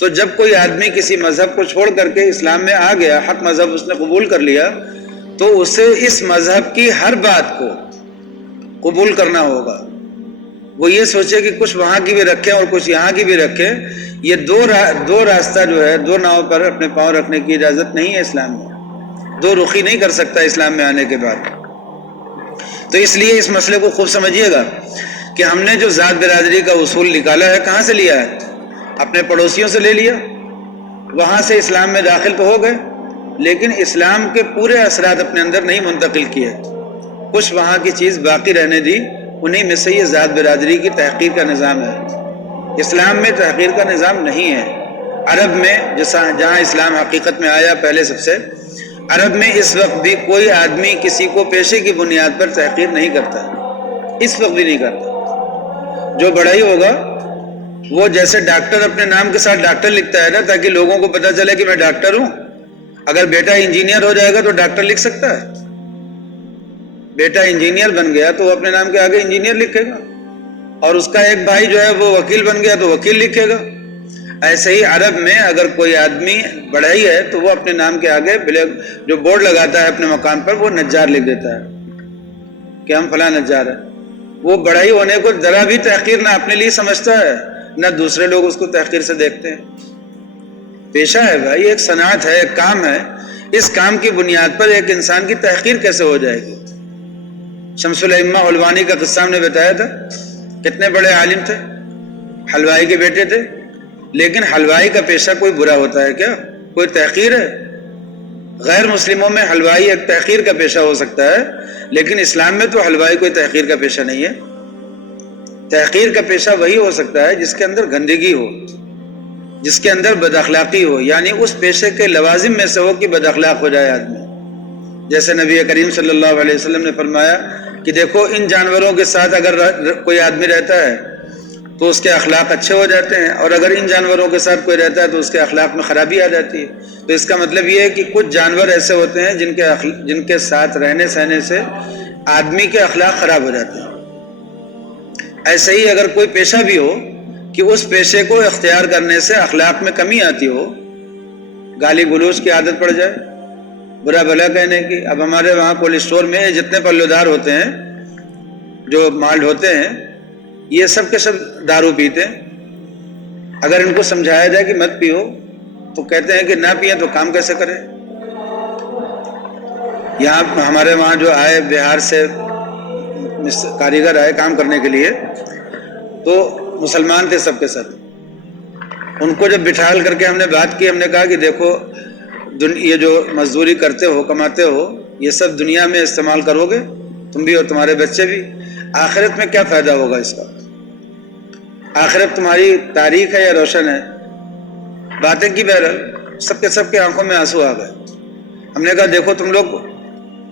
تو جب کوئی آدمی کسی مذہب کو چھوڑ کر کے اسلام میں آ گیا، حق مذہب اس نے قبول کر لیا، تو اسے اس مذہب کی ہر بات کو قبول کرنا ہوگا۔ وہ یہ سوچے کہ کچھ وہاں کی بھی رکھیں اور کچھ یہاں کی بھی رکھیں، یہ دو راستہ جو ہے، دو ناؤ پر اپنے پاؤں رکھنے کی اجازت نہیں ہے اسلام میں، دو رخی نہیں کر سکتا اسلام میں آنے کے بعد۔ تو اس لیے اس مسئلے کو خوب سمجھیے گا کہ ہم نے جو ذات برادری کا اصول نکالا ہے کہاں سے لیا ہے؟ اپنے پڑوسیوں سے لے لیا، وہاں سے اسلام میں داخل تو ہو گئے، لیکن اسلام کے پورے اثرات اپنے اندر نہیں منتقل کیے، کچھ وہاں کی چیز باقی رہنے دی، انہی میں سے یہ ذات برادری کی تحقیر کا نظام ہے۔ اسلام میں تحقیر کا نظام نہیں ہے۔ عرب میں جہاں اسلام حقیقت میں آیا پہلے سب سے، عرب میں اس وقت بھی کوئی آدمی کسی کو پیشے کی بنیاد پر تحقیر نہیں کرتا، اس وقت بھی نہیں کرتا۔ جو بڑا ہی ہوگا وہ جیسے ڈاکٹر اپنے نام کے ساتھ ڈاکٹر لکھتا ہے نا، تاکہ لوگوں کو پتہ چلے کہ میں ڈاکٹر ہوں۔ اگر بیٹا انجینئر ہو جائے گا تو ڈاکٹر لکھ سکتا ہے؟ بیٹا انجینئر بن گیا تو وہ اپنے نام کے آگے انجینئر لکھے گا، اور اس کا ایک بھائی جو ہے وہ وکیل بن گیا تو وکیل لکھے گا۔ ایسے ہی عرب میں اگر کوئی آدمی بڑھئی ہے تو وہ اپنے نام کے آگے جو بورڈ لگاتا ہے اپنے مکان پر، وہ نجار لکھ دیتا ہے کہ ہم فلاں نجار ہے۔ وہ بڑھئی ہونے کو ذرا بھی تحقیر نہ اپنے لیے سمجھتا ہے، نہ دوسرے لوگ اس کو تحقیر سے دیکھتے ہیں۔ پیشہ ہے بھائی، ایک صنعت ہے، ایک کام ہے، اس کام کی بنیاد پر ایک انسان کی تحقیر کیسے ہو جائے گی؟ شمس الائمہ حلوانی کا قصہ ہم نے بتایا تھا، کتنے بڑے عالم تھے، حلوائی کے بیٹے تھے، لیکن حلوائی کا پیشہ کوئی برا ہوتا ہے کیا؟ کوئی تحقیر ہے؟ غیر مسلموں میں حلوائی ایک تحقیر کا پیشہ ہو سکتا ہے، لیکن اسلام میں تو حلوائی کوئی تحقیر کا پیشہ نہیں ہے۔ تحقیر کا پیشہ وہی ہو سکتا ہے جس کے اندر گندگی ہو، جس کے اندر بد اخلاقی ہو، یعنی اس پیشے کے لوازم میں سے ہو کہ بد اخلاق ہو جائے آدمی۔ جیسے نبی کریم صلی اللہ علیہ وسلم نے فرمایا کہ دیکھو ان جانوروں کے ساتھ اگر کوئی آدمی رہتا ہے تو اس کے اخلاق اچھے ہو جاتے ہیں، اور اگر ان جانوروں کے ساتھ کوئی رہتا ہے تو اس کے اخلاق میں خرابی آ جاتی ہے۔ تو اس کا مطلب یہ ہے کہ کچھ جانور ایسے ہوتے ہیں جن کے ساتھ رہنے سہنے سے آدمی کے اخلاق خراب ہو جاتے ہیں۔ ایسے ہی اگر کوئی پیشہ بھی ہو کہ اس پیشے کو اختیار کرنے سے اخلاق میں کمی آتی ہو، گالی گلوچ کی عادت پڑ جائے، برا بھلا کہنے کی۔ اب ہمارے وہاں کولڈ اسٹور میں جتنے پلودار ہوتے ہیں، جو مالٹ ہوتے ہیں، یہ سب کے سب دارو پیتے ہیں۔ اگر ان کو سمجھایا جائے کہ مت پیو تو کہتے ہیں کہ نہ پیئیں تو کام کیسے کریں۔ یہاں ہمارے وہاں جو آئے بہار سے کاریگر آئے کام کرنے کے لیے، تو مسلمان تھے سب کے ساتھ۔ ان کو جب بٹھال کر کے ہم نے بات کی، ہم نے کہا کہ دیکھو یہ جو مزدوری کرتے ہو، کماتے ہو، یہ سب دنیا میں استعمال کرو گے تم بھی اور تمہارے بچے بھی، آخرت میں کیا فائدہ ہوگا اس کا؟ آخرت تمہاری تاریخ ہے یا روشن ہے؟ باتیں کی بہرحال سب کے آنکھوں میں آنسو آ گئے۔ ہم نے کہا دیکھو تم لوگ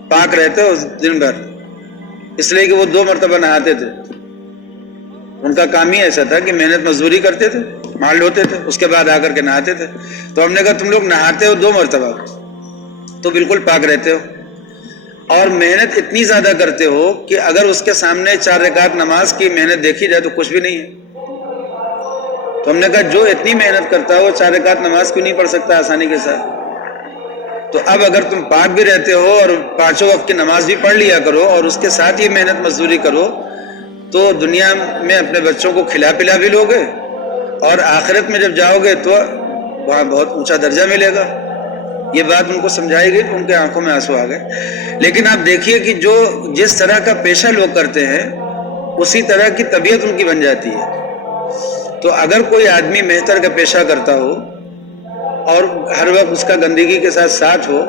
پاک رہتے ہو دن بھر، اس لیے کہ وہ 2 مرتبہ نہاتے تھے۔ ان کا کام ہی ایسا تھا کہ محنت مزدوری کرتے تھے، مال ڈھوتے تھے، اس کے بعد آ کر کے نہاتے تھے۔ تو ہم نے کہا تم لوگ نہاتے ہو 2 مرتبہ تو بالکل پاک رہتے ہو، اور محنت اتنی زیادہ کرتے ہو کہ اگر اس کے سامنے 4 رکعت نماز کی محنت دیکھی جائے تو کچھ بھی نہیں ہے۔ تو ہم نے کہا جو اتنی محنت کرتا ہے وہ 4 رکعت نماز کیوں نہیں پڑھ سکتا آسانی کے ساتھ؟ تو اب اگر تم پاک بھی رہتے ہو اور 5 وقت کی نماز بھی پڑھ لیا کرو اور اس کے ساتھ ہی محنت مزدوری کرو، تو دنیا میں اپنے بچوں کو کھلا پلا بھی لوگے، اور آخرت میں جب جاؤ گے تو وہاں بہت اونچا درجہ ملے گا۔ یہ بات ان کو سمجھائی گئی تو ان کے آنکھوں میں آنسو آ گئے۔ لیکن آپ دیکھیے کہ جس طرح کا پیشہ لوگ کرتے ہیں اسی طرح کی طبیعت ان کی بن جاتی ہے۔ تو اگر کوئی آدمی مہتر کا پیشہ کرتا ہو اور ہر وقت اس کا گندگی کے ساتھ ہو،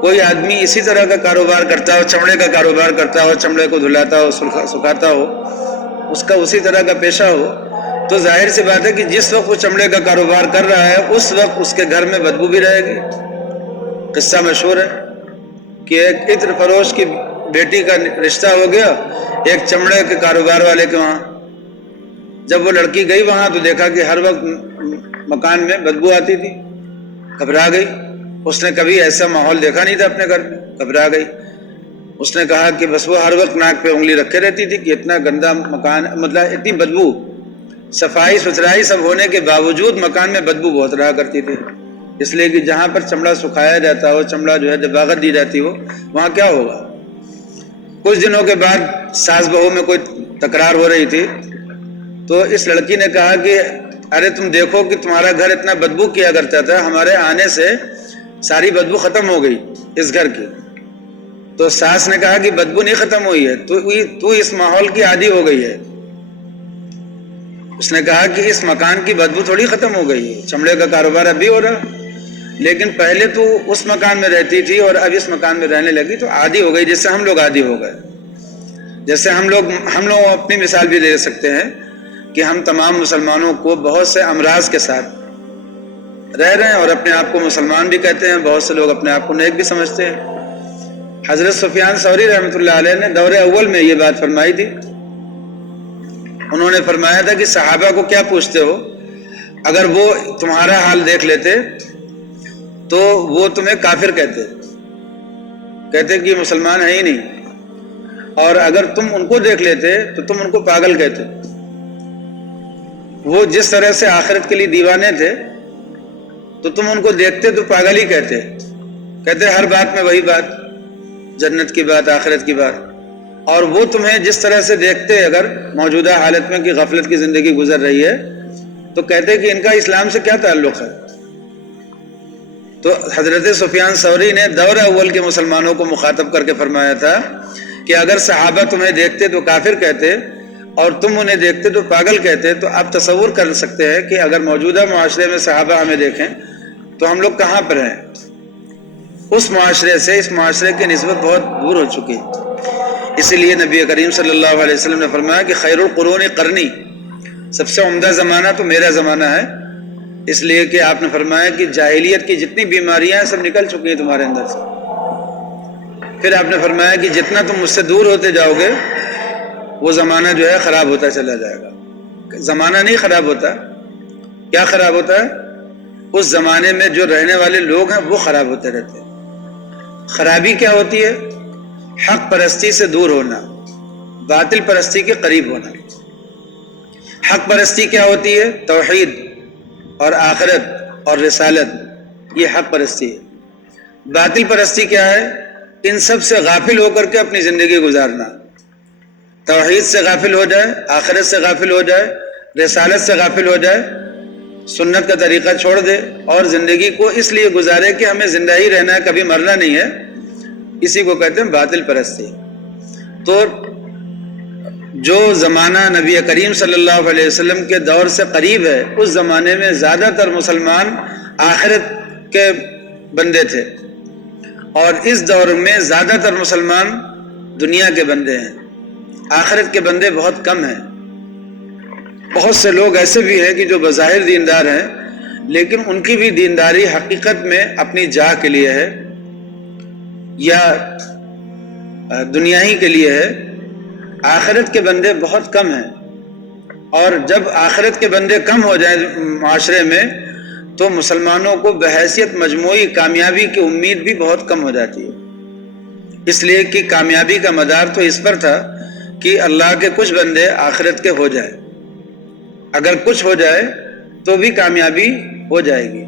کوئی آدمی اسی طرح کا کاروبار کرتا ہو، چمڑے کا کاروبار کرتا ہو، چمڑے کو دھلاتا ہو، سکھاتا ہو، اس کا اسی طرح کا پیشہ ہو، تو ظاہر سی بات ہے کہ جس وقت وہ چمڑے کا کاروبار کر رہا ہے اس وقت اس کے گھر میں بدبو بھی رہے گی۔ قصہ مشہور ہے کہ ایک عطر فروش کی بیٹی کا رشتہ ہو گیا ایک چمڑے کے کاروبار والے کے وہاں۔ جب وہ لڑکی گئی وہاں تو دیکھا کہ ہر وقت مکان میں بدبو آتی تھی، گھبرا گئی۔ اس نے کبھی ایسا ماحول دیکھا نہیں تھا اپنے گھر میں، گھبرا گئی۔ اس نے کہا کہ بس وہ ہر وقت ناک پہ انگلی رکھے رہتی تھی کہ اتنا گندا مکان، مطلب اتنی بدبو، صفائی ستھرائی سب ہونے کے باوجود مکان میں بدبو بہت رہا کرتی تھی۔ اس لیے کہ جہاں پر چمڑا سکھایا جاتا ہو، چمڑا جو ہے دباغت دی جاتی ہو، وہاں کیا ہوگا؟ کچھ دنوں کے بعد ساس بہو میں کوئی تکرار ہو رہی تھی، تو اس لڑکی نے کہا کہ ارے تم دیکھو کہ تمہارا گھر اتنا بدبو کیا کرتا تھا، ہمارے آنے سے ساری بدبو ختم ہو گئی اس گھر کی۔ تو ساس نے کہا کہ بدبو نہیں ختم ہوئی ہے، تو اس ماحول کی عادی ہو گئی ہے۔ اس نے کہا کہ اس مکان کی بدبو تھوڑی ختم ہو گئی ہے، چمڑے کا کاروبار اب بھی ہو رہا، لیکن پہلے تو اس مکان میں رہتی تھی اور اب اس مکان میں رہنے لگی تو عادی ہو گئی، جس سے ہم لوگ عادی ہو گئے۔ جیسے ہم لوگ اپنی مثال بھی دے سکتے ہیں کہ ہم تمام مسلمانوں کو بہت سے امراض کے ساتھ رہ رہے ہیں اور اپنے آپ کو مسلمان بھی کہتے ہیں، بہت سے لوگ اپنے آپ کو نیک بھی سمجھتے ہیں۔ حضرت سفیان ثوری رحمۃ اللہ علیہ نے دور اول میں یہ بات فرمائی تھی۔ انہوں نے فرمایا تھا کہ صحابہ کو کیا پوچھتے ہو، اگر وہ تمہارا حال دیکھ لیتے تو وہ تمہیں کافر کہتے کہ یہ مسلمان ہے ہی نہیں، اور اگر تم ان کو دیکھ لیتے تو تم ان کو پاگل کہتے۔ وہ جس طرح سے آخرت کے لیے دیوانے تھے تو تم ان کو دیکھتے تو پاگل ہی کہتے ہر بات میں وہی بات، جنت کی بات، آخرت کی بات، اور وہ تمہیں جس طرح سے دیکھتے اگر موجودہ حالت میں کہ غفلت کی زندگی گزر رہی ہے تو کہتے کہ ان کا اسلام سے کیا تعلق ہے۔ تو حضرت سفیان ثوری نے دور اول کے مسلمانوں کو مخاطب کر کے فرمایا تھا کہ اگر صحابہ تمہیں دیکھتے تو کافر کہتے اور تم انہیں دیکھتے تو پاگل کہتے، تو آپ تصور کر سکتے ہیں کہ اگر موجودہ معاشرے میں صحابہ ہمیں دیکھیں تو ہم لوگ کہاں پر ہیں۔ اس معاشرے سے اس معاشرے کی نسبت بہت دور ہو چکی۔ اسی لیے نبی کریم صلی اللہ علیہ وسلم نے فرمایا کہ خیر القرون قرنی، سب سے عمدہ زمانہ تو میرا زمانہ ہے، اس لیے کہ آپ نے فرمایا کہ جاہلیت کی جتنی بیماریاں ہیں سب نکل چکی ہیں تمہارے اندر سے۔ پھر آپ نے فرمایا کہ جتنا تم مجھ سے دور ہوتے جاؤ گے وہ زمانہ جو ہے خراب ہوتا چلا جائے گا۔ زمانہ نہیں خراب ہوتا، کیا خراب ہوتا ہے؟ اس زمانے میں جو رہنے والے لوگ ہیں وہ خراب ہوتے رہتے ہیں۔ خرابی کیا ہوتی ہے؟ حق پرستی سے دور ہونا، باطل پرستی کے قریب ہونا۔ حق پرستی کیا ہوتی ہے؟ توحید اور آخرت اور رسالت، یہ حق پرستی ہے۔ باطل پرستی کیا ہے؟ ان سب سے غافل ہو کر کے اپنی زندگی گزارنا، توحید سے غافل ہو جائے، آخرت سے غافل ہو جائے، رسالت سے غافل ہو جائے، سنت کا طریقہ چھوڑ دے اور زندگی کو اس لیے گزارے کہ ہمیں زندہ ہی رہنا ہے، کبھی مرنا نہیں ہے، اسی کو کہتے ہیں باطل پرستی۔ تو جو زمانہ نبی کریم صلی اللہ علیہ وسلم کے دور سے قریب ہے، اس زمانے میں زیادہ تر مسلمان آخرت کے بندے تھے، اور اس دور میں زیادہ تر مسلمان دنیا کے بندے ہیں، آخرت کے بندے بہت کم ہیں۔ بہت سے لوگ ایسے بھی ہیں کہ جو بظاہر دیندار ہیں لیکن ان کی بھی دینداری حقیقت میں اپنی جاہ کے لیے ہے یا دنیا ہی کے لیے ہے۔ آخرت کے بندے بہت کم ہیں، اور جب آخرت کے بندے کم ہو جائیں معاشرے میں تو مسلمانوں کو بحیثیت مجموعی کامیابی کی امید بھی بہت کم ہو جاتی ہے۔ اس لیے کہ کامیابی کا مدار تو اس پر تھا کہ اللہ کے کچھ بندے آخرت کے ہو جائے، اگر کچھ ہو جائے تو بھی کامیابی ہو جائے گی،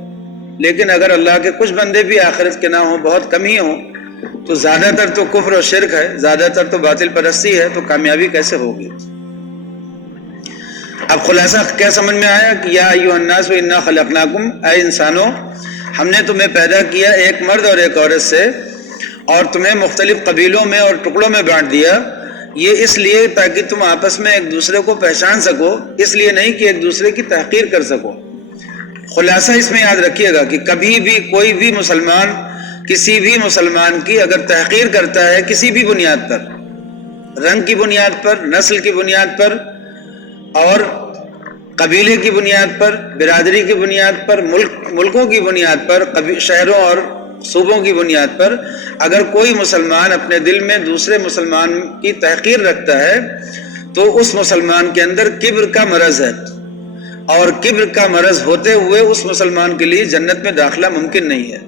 لیکن اگر اللہ کے کچھ بندے بھی آخرت کے نہ ہوں، بہت کم ہی ہوں، تو زیادہ تر تو کفر و شرک ہے، زیادہ تر تو باطل پرستی ہے، تو کامیابی کیسے ہوگی؟ اب خلاصہ کیا سمجھ میں آیا کہ یا ایھا الناس انا خلقناکم، اے انسانوں ہم نے تمہیں پیدا کیا ایک مرد اور ایک عورت سے، اور تمہیں مختلف قبیلوں میں اور ٹکڑوں میں بانٹ دیا، یہ اس لیے تاکہ تم آپس میں ایک دوسرے کو پہچان سکو، اس لیے نہیں کہ ایک دوسرے کی تحقیر کر سکو۔ خلاصہ اس میں یاد رکھیے گا کہ کبھی بھی کوئی بھی مسلمان کسی بھی مسلمان کی اگر تحقیر کرتا ہے کسی بھی بنیاد پر، رنگ کی بنیاد پر، نسل کی بنیاد پر، اور قبیلے کی بنیاد پر، برادری کی بنیاد پر، ملکوں کی بنیاد پر، شہروں اور صوبوں کی بنیاد پر، اگر کوئی مسلمان اپنے دل میں دوسرے مسلمان کی تحقیر رکھتا ہے تو اس مسلمان کے اندر کبر کا مرض ہے، اور کبر کا مرض ہوتے ہوئے اس مسلمان کے لیے جنت میں داخلہ ممکن نہیں ہے،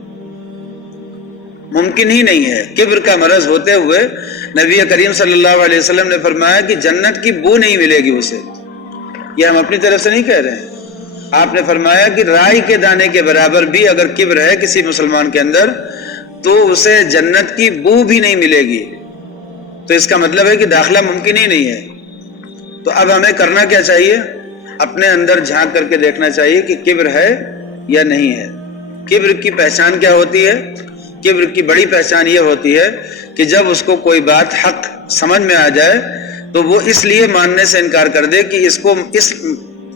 ممکن ہی نہیں ہے۔ کبر کا مرض ہوتے ہوئے نبی کریم صلی اللہ علیہ وسلم نے فرمایا کہ جنت کی بو نہیں ملے گی اسے۔ یہ ہم اپنی طرف سے نہیں کہہ رہے ہیں، آپ نے فرمایا کہ رائی کے دانے کے برابر بھی اگر کبر ہے کسی مسلمان کے اندر تو اسے جنت کی بو بھی نہیں ملے گی، تو اس کا مطلب ہے کہ داخلہ ممکن ہی نہیں ہے۔ تو اب ہمیں کرنا کیا چاہیے؟ اپنے اندر جھانک کر کے دیکھنا چاہیے کہ کبر ہے یا نہیں ہے۔ کبر کی پہچان کیا ہوتی ہے؟ کبر کی بڑی پہچان یہ ہوتی ہے کہ جب اس کو کوئی بات حق سمجھ میں آ جائے تو وہ اس لیے ماننے سے انکار کر دے کہ اس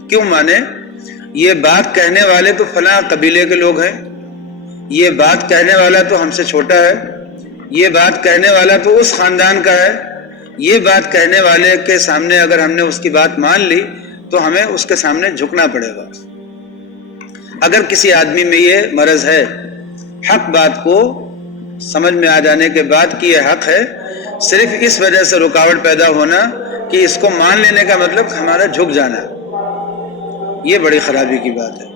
کیوں مانے، یہ بات کہنے والے تو فلاں قبیلے کے لوگ ہیں، یہ بات کہنے والا تو ہم سے چھوٹا ہے، یہ بات کہنے والا تو اس خاندان کا ہے، یہ بات کہنے والے کے سامنے اگر ہم نے اس کی بات مان لی تو ہمیں اس کے سامنے جھکنا پڑے گا۔ اگر کسی آدمی میں یہ مرض ہے، حق بات کو سمجھ میں آ جانے کے بعد کہ یہ حق ہے، صرف اس وجہ سے رکاوٹ پیدا ہونا کہ اس کو مان لینے کا مطلب ہمارا جھک جانا، یہ بڑی خرابی کی بات ہے۔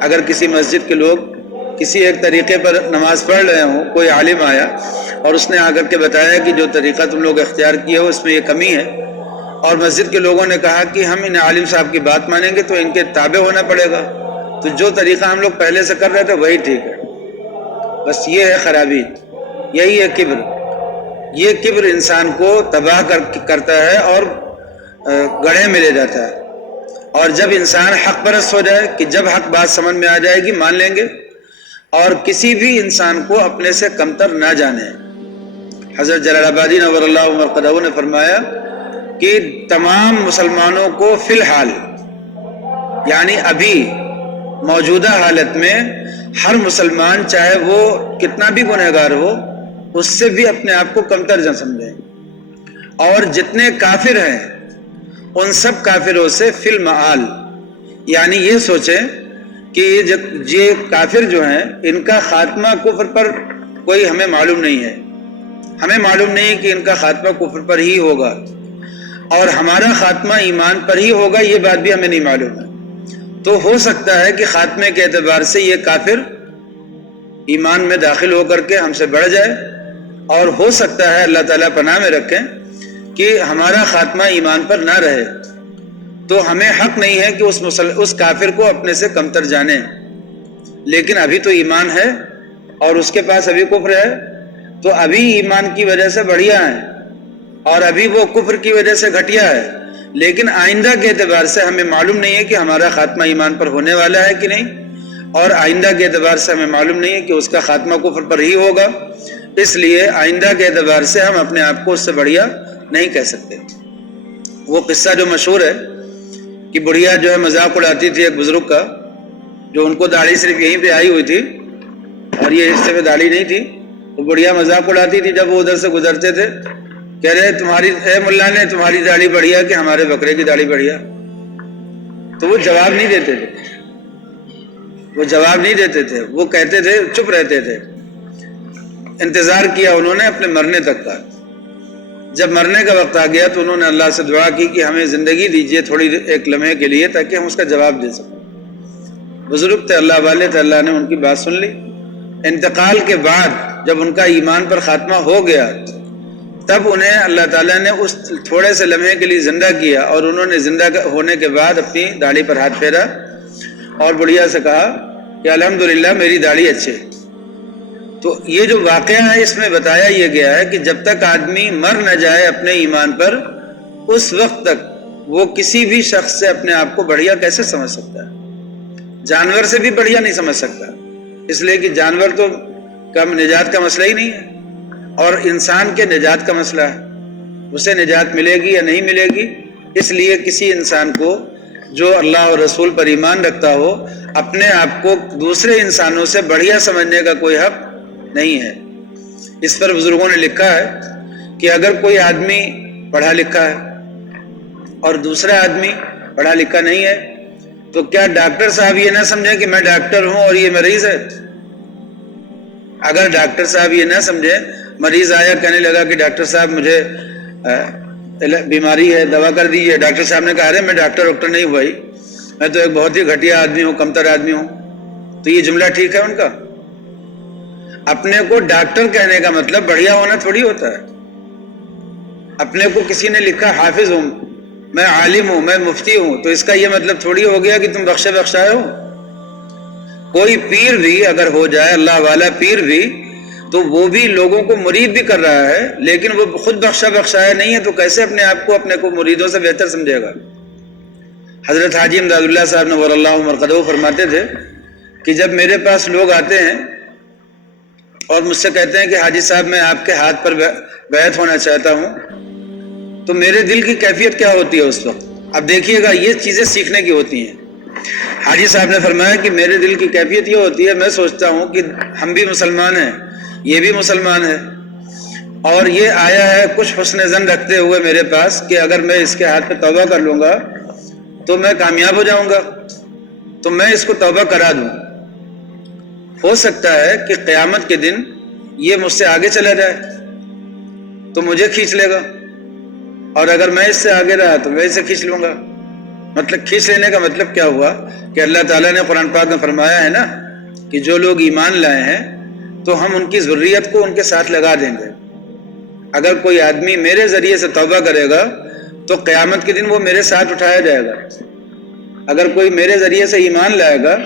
اگر کسی مسجد کے لوگ کسی ایک طریقے پر نماز پڑھ رہے ہوں، کوئی عالم آیا اور اس نے آ کر کے بتایا کہ جو طریقہ تم لوگ اختیار کیے ہو اس میں یہ کمی ہے، اور مسجد کے لوگوں نے کہا کہ ہم ان عالم صاحب کی بات مانیں گے تو ان کے تابع ہونا پڑے گا، تو جو طریقہ ہم لوگ پہلے سے کر رہے تھے وہی ٹھیک ہے۔ بس یہ ہے خرابی، یہی ہے کبر۔ یہ کبر انسان کو تباہ کرتا ہے اور گڑھے میں لے جاتا ہے۔ اور جب انسان حق پرست ہو جائے کہ جب حق بات سمجھ میں آ جائے گی مان لیں گے، اور کسی بھی انسان کو اپنے سے کمتر نہ جانے۔ حضرت جلال آبادی نور اللہ مرقدہ نے فرمایا کہ تمام مسلمانوں کو فی الحال، یعنی ابھی موجودہ حالت میں، ہر مسلمان چاہے وہ کتنا بھی گنہگار ہو اس سے بھی اپنے آپ کو کمتر نہ سمجھیں، اور جتنے کافر ہیں ان سب کافروں سے فی المعال، یعنی یہ سوچیں کہ یہ کافر جو ہیں ان کا خاتمہ کفر پر کوئی ہمیں معلوم نہیں ہے، ہمیں معلوم نہیں کہ ان کا خاتمہ کفر پر ہی ہوگا اور ہمارا خاتمہ ایمان پر ہی ہوگا، یہ بات بھی ہمیں نہیں معلوم ہے۔ تو ہو سکتا ہے کہ خاتمے کے اعتبار سے یہ کافر ایمان میں داخل ہو کر کے ہم سے بڑھ جائے، اور ہو سکتا ہے اللہ تعالیٰ پناہ میں رکھیں کہ ہمارا خاتمہ ایمان پر نہ رہے، تو ہمیں حق نہیں ہے کہ اس کافر کو اپنے سے کمتر جانیں، لیکن ابھی تو ایمان ہے اور اس کے پاس ابھی کفر ہے، تو ابھی ایمان کی وجہ سے بڑھیا ہے اور ابھی وہ کفر کی وجہ سے گھٹیا ہے، لیکن آئندہ کے اعتبار سے ہمیں معلوم نہیں ہے کہ ہمارا خاتمہ ایمان پر ہونے والا ہے کہ نہیں، اور آئندہ کے اعتبار سے ہمیں معلوم نہیں ہے کہ اس کا خاتمہ کفر پر ہی ہوگا، اس لیے آئندہ کے اعتبار سے ہم اپنے آپ کو اس سے بڑھیا نہیں کہہ سکتے۔ وہ قصہ جو مشہور ہے کہ بڑھیا جو ہے مذاق اڑاتی تھی ایک بزرگ کا، جو ان کو داڑھی صرف یہیں پہ آئی ہوئی تھی اور یہ حصے میں داڑھی نہیں تھی، تو بڑھیا مذاق اڑاتی تھی۔ جب وہ ادھر سے گزرتے تھے کہہ رہے اے ملا نے تمہاری داڑھی بڑھیا کہ ہمارے بکرے کی داڑھی بڑھیا، تو وہ جواب نہیں دیتے تھے، وہ جواب نہیں دیتے تھے، وہ کہتے تھے، چپ رہتے تھے۔ انتظار کیا انہوں نے اپنے مرنے تک کا، جب مرنے کا وقت آ گیا تو انہوں نے اللہ سے دعا کی کہ ہمیں زندگی دیجیے تھوڑی ایک لمحے کے لیے تاکہ ہم اس کا جواب دے سکیں۔ بزرگ تھے، اللہ والے تھے، اللہ نے ان کی بات سن لی۔ انتقال کے بعد جب ان کا ایمان پر خاتمہ ہو گیا تب انہیں اللہ تعالیٰ نے اس تھوڑے سے لمحے کے لیے زندہ کیا، اور انہوں نے زندہ ہونے کے بعد اپنی داڑھی پر ہاتھ پھیرا اور بڑھیا سے کہا کہ الحمدللہ میری داڑھی اچھی ہے۔ تو یہ جو واقعہ ہے اس میں بتایا یہ گیا ہے کہ جب تک آدمی مر نہ جائے اپنے ایمان پر، اس وقت تک وہ کسی بھی شخص سے اپنے آپ کو بڑھیا کیسے سمجھ سکتا ہے؟ جانور سے بھی بڑھیا نہیں سمجھ سکتا، اس لیے کہ جانور تو کم نجات کا مسئلہ ہی نہیں ہے، اور انسان کے نجات کا مسئلہ ہے، اسے نجات ملے گی یا نہیں ملے گی۔ اس لیے کسی انسان کو جو اللہ اور رسول پر ایمان رکھتا ہو اپنے آپ کو دوسرے انسانوں سے بڑھیا سمجھنے کا کوئی حق نہیں ہے۔ اس پر بزرگوں نے لکھا ہے کہ اگر کوئی آدمی پڑھا لکھا ہے اور دوسرا آدمی پڑھا لکھا نہیں ہے تو کیا ڈاکٹر صاحب یہ نہ سمجھیں کہ میں ڈاکٹر ہوں اور یہ مریض ہے؟ اگر ڈاکٹر صاحب یہ نہ سمجھے، مریض آیا کہنے لگا کہ ڈاکٹر صاحب مجھے بیماری ہے دوا کر دیجیے، ڈاکٹر صاحب نے کہا ارے میں ڈاکٹر نہیں ہوں بھائی، میں تو ایک بہت ہی گھٹیا آدمی ہوں، کمتر آدمی ہوں، تو یہ جملہ ٹھیک ہے ان کا؟ اپنے کو ڈاکٹر کہنے کا مطلب بڑھیا ہونا تھوڑی ہوتا ہے۔ اپنے کو کسی نے لکھا حافظ ہوں، میں عالم ہوں، میں مفتی ہوں، تو اس کا یہ مطلب تھوڑی ہو گیا کہ تم بخشے بخشائے ہو۔ کوئی پیر بھی اگر ہو جائے، اللہ والا پیر بھی، تو وہ بھی لوگوں کو مرید بھی کر رہا ہے، لیکن وہ خود بخشا بخشایا نہیں ہے، تو کیسے اپنے آپ کو اپنے کو مریدوں سے بہتر سمجھے گا؟ حضرت حاجی امداد اللہ صاحب نور اللہ مرقدہ فرماتے تھے کہ جب میرے پاس لوگ آتے ہیں اور مجھ سے کہتے ہیں کہ حاجی صاحب میں آپ کے ہاتھ پر بیعت ہونا چاہتا ہوں، تو میرے دل کی کیفیت کیا ہوتی ہے اس وقت؟ اب دیکھیے گا، یہ چیزیں سیکھنے کی ہوتی ہیں۔ حاجی صاحب نے فرمایا کہ میرے دل کی کیفیت یہ ہوتی ہے، میں سوچتا ہوں کہ ہم بھی مسلمان ہیں، یہ بھی مسلمان ہے، اور یہ آیا ہے کچھ حسن ظن رکھتے ہوئے میرے پاس کہ اگر میں اس کے ہاتھ پہ توبہ کر لوں گا تو میں کامیاب ہو جاؤں گا، تو میں اس کو توبہ کرا دوں۔ ہو سکتا ہے کہ قیامت کے دن یہ مجھ سے آگے چلا جائے تو مجھے کھینچ لے گا، اور اگر میں اس سے آگے رہا تو میں اسے کھینچ لوں گا۔ مطلب کھینچ لینے کا مطلب کیا ہوا کہ اللہ تعالیٰ نے قرآن پاک میں فرمایا ہے نا کہ جو لوگ ایمان لائے ہیں تو ہم ان کی ذریت کو ان کے ساتھ لگا دیں گے۔ اگر کوئی آدمی میرے ذریعے سے توبہ کرے گا تو قیامت کے دن وہ میرے ساتھ اٹھایا جائے گا۔ اگر کوئی میرے ذریعے سے ایمان لائے گا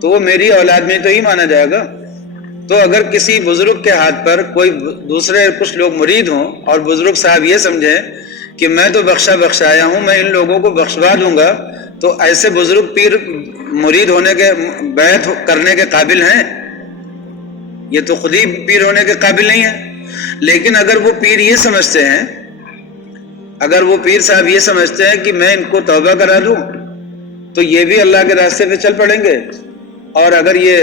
تو وہ میری اولاد میں تو ہی مانا جائے گا۔ تو اگر کسی بزرگ کے ہاتھ پر کوئی دوسرے کچھ لوگ مرید ہوں اور بزرگ صاحب یہ سمجھیں کہ میں تو بخشایا ہوں، میں ان لوگوں کو بخشوا دوں گا، تو ایسے بزرگ پیر مرید ہونے کے، بیعت کرنے کے قابل ہیں؟ یہ تو خود ہی پیر ہونے کے قابل نہیں ہیں۔ لیکن اگر وہ پیر یہ سمجھتے ہیں، اگر وہ پیر صاحب یہ سمجھتے ہیں کہ میں ان کو توبہ کرا دوں تو یہ بھی اللہ کے راستے پہ چل پڑیں گے، اور اگر یہ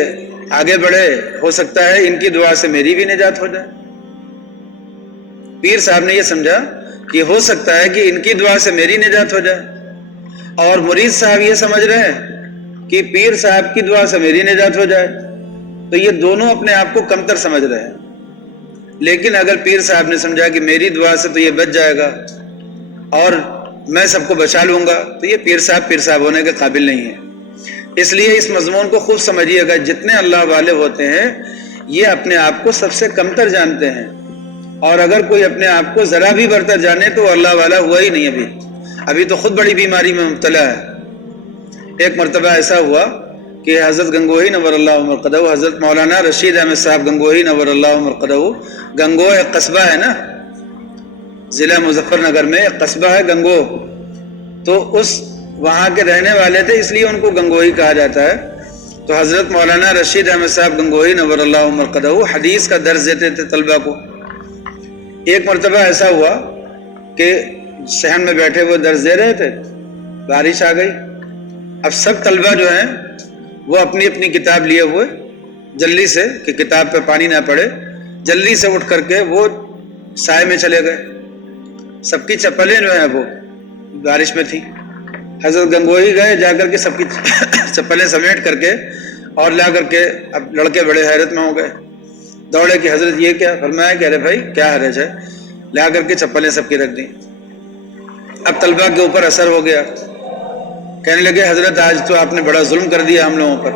آگے بڑھے ہو سکتا ہے ان کی دعا سے میری بھی نجات ہو جائے۔ پیر صاحب نے یہ سمجھا کہ ہو سکتا ہے کہ ان کی دعا سے میری نجات ہو جائے، اور مرید صاحب یہ سمجھ رہے ہیں کہ پیر صاحب کی دعا سے میری نجات ہو جائے، تو یہ دونوں اپنے آپ کو کمتر سمجھ رہے ہیں۔ لیکن اگر پیر صاحب نے سمجھا کہ میری دعا سے تو یہ بچ جائے گا اور میں سب کو بچا لوں گا، تو یہ پیر صاحب ہونے کے قابل نہیں ہے۔ اس لیے اس مضمون کو خوب سمجھیے گا، جتنے اللہ والے ہوتے ہیں یہ اپنے آپ کو سب سے کمتر جانتے ہیں، اور اگر کوئی اپنے آپ کو ذرا بھی برتر جانے تو اللہ والا ہوا ہی نہیں، ابھی تو خود بڑی بیماری میں مبتلا ہے۔ ایک مرتبہ ایسا ہوا کہ حضرت گنگوہی نور اللہ مرقدہ، حضرت مولانا رشید احمد صاحب گنگوہی نور اللہ مرقدہ، گنگو ایک قصبہ ہے نا، ضلع مظفر نگر میں ایک قصبہ ہے گنگو، تو اس وہاں کے رہنے والے تھے، اس لیے ان کو گنگوہی کہا جاتا ہے۔ تو حضرت مولانا رشید احمد صاحب گنگوہی نور اللہ مرقدہ حدیث کا درس دیتے تھے طلبہ کو۔ ایک مرتبہ ایسا ہوا کہ صحن میں بیٹھے وہ درس دے رہے تھے، بارش آ گئی۔ اب سب طلبہ جو ہیں وہ اپنی اپنی کتاب لیے ہوئے جلدی سے، کہ کتاب پہ پانی نہ پڑے، جلدی سے اٹھ کر کے وہ سائے میں چلے گئے۔ سب کی چپلیں جو ہیں وہ بارش میں تھی۔ حضرت گنگوہی گئے، جا کر کے سب کی چپلیں سمیٹ کر کے اور لا کر کے، اب لڑکے بڑے حیرت میں ہو گئے، دوڑے کہ حضرت یہ کیا؟ فرمایا کہ ارے بھائی کیا حرج ہے، لا کر کے چپلیں سب کی رکھ دیں۔ اب طلبہ کے اوپر اثر ہو گیا، کہنے لگے حضرت آج تو آپ نے بڑا ظلم کر دیا ہم لوگوں پر،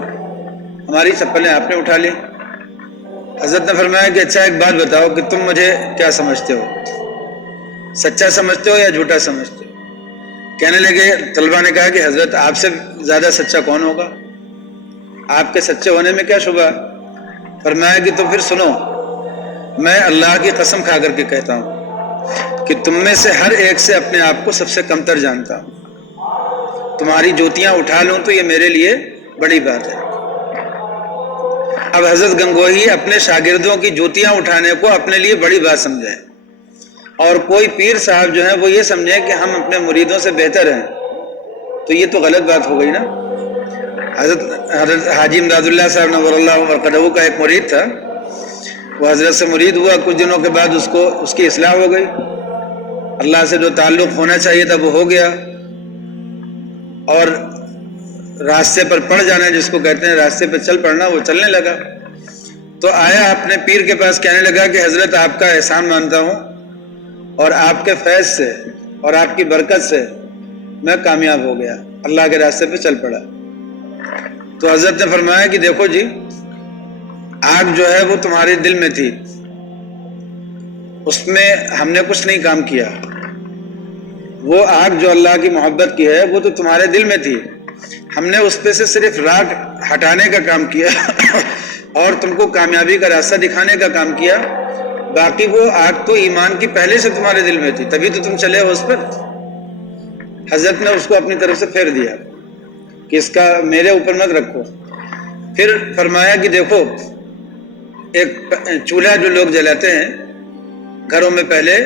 ہماری چپلیں آپ نے اٹھا لی۔ حضرت نے فرمایا کہ اچھا ایک بات بتاؤ کہ تم مجھے کیا سمجھتے ہو، سچا سمجھتے ہو یا جھوٹا سمجھتے ہو؟ کہنے لگے، طلبہ نے کہا کہ حضرت آپ سے زیادہ سچا کون ہوگا، آپ کے سچے ہونے میں کیا شبہ ہے؟ فرمایا کہ تو پھر سنو، میں اللہ کی قسم کھا کر کے کہتا ہوں کہ تم میں سے ہر ایک سے اپنے آپ کو سب سے کمتر جانتا ہوں۔ تمہاری جوتیاں اٹھا لوں تو یہ میرے لیے بڑی بات ہے۔ اب حضرت گنگوہی اپنے شاگردوں کی جوتیاں اٹھانے کو اپنے لیے بڑی بات سمجھیں، اور کوئی پیر صاحب جو ہیں وہ یہ سمجھیں کہ ہم اپنے مریدوں سے بہتر ہیں، تو یہ تو غلط بات ہو گئی نا۔ حضرت حاجی امداد اللہ صاحب نور اللہ مرقدہ کا ایک مرید تھا، وہ حضرت سے مرید ہوا، کچھ دنوں کے بعد اس کی اصلاح ہو گئی، اللہ سے جو تعلق ہونا چاہیے تھا وہ ہو گیا، اور راستے پر پڑ جانا جس کو کہتے ہیں، راستے پہ چل پڑنا، وہ چلنے لگا۔ تو آیا اپنے پیر کے پاس، کہنے لگا کہ حضرت آپ کا احسان مانتا ہوں، اور آپ کے فیض سے اور آپ کی برکت سے میں کامیاب ہو گیا، اللہ کے راستے پہ چل پڑا۔ تو حضرت نے فرمایا کہ دیکھو جی، آگ جو ہے وہ تمہارے دل میں تھی، اس میں ہم نے کچھ نہیں کام کیا، وہ آگ جو اللہ کی محبت کی ہے وہ تو تمہارے دل میں تھی، ہم نے اس پہ سے صرف راکھ ہٹانے کا کام کیا اور تم کو کامیابی کا راستہ دکھانے کا کام کیا، باقی وہ آگ تو ایمان کی پہلے سے تمہارے دل میں تھی، تبھی تو تم چلے ہو اس پر۔ حضرت نے اس کو اپنی طرف سے پھیر دیا کہ اس کا میرے اوپر مت رکھو۔ پھر فرمایا کہ دیکھو، ایک چولہا جو لوگ جلاتے ہیں گھروں میں، پہلے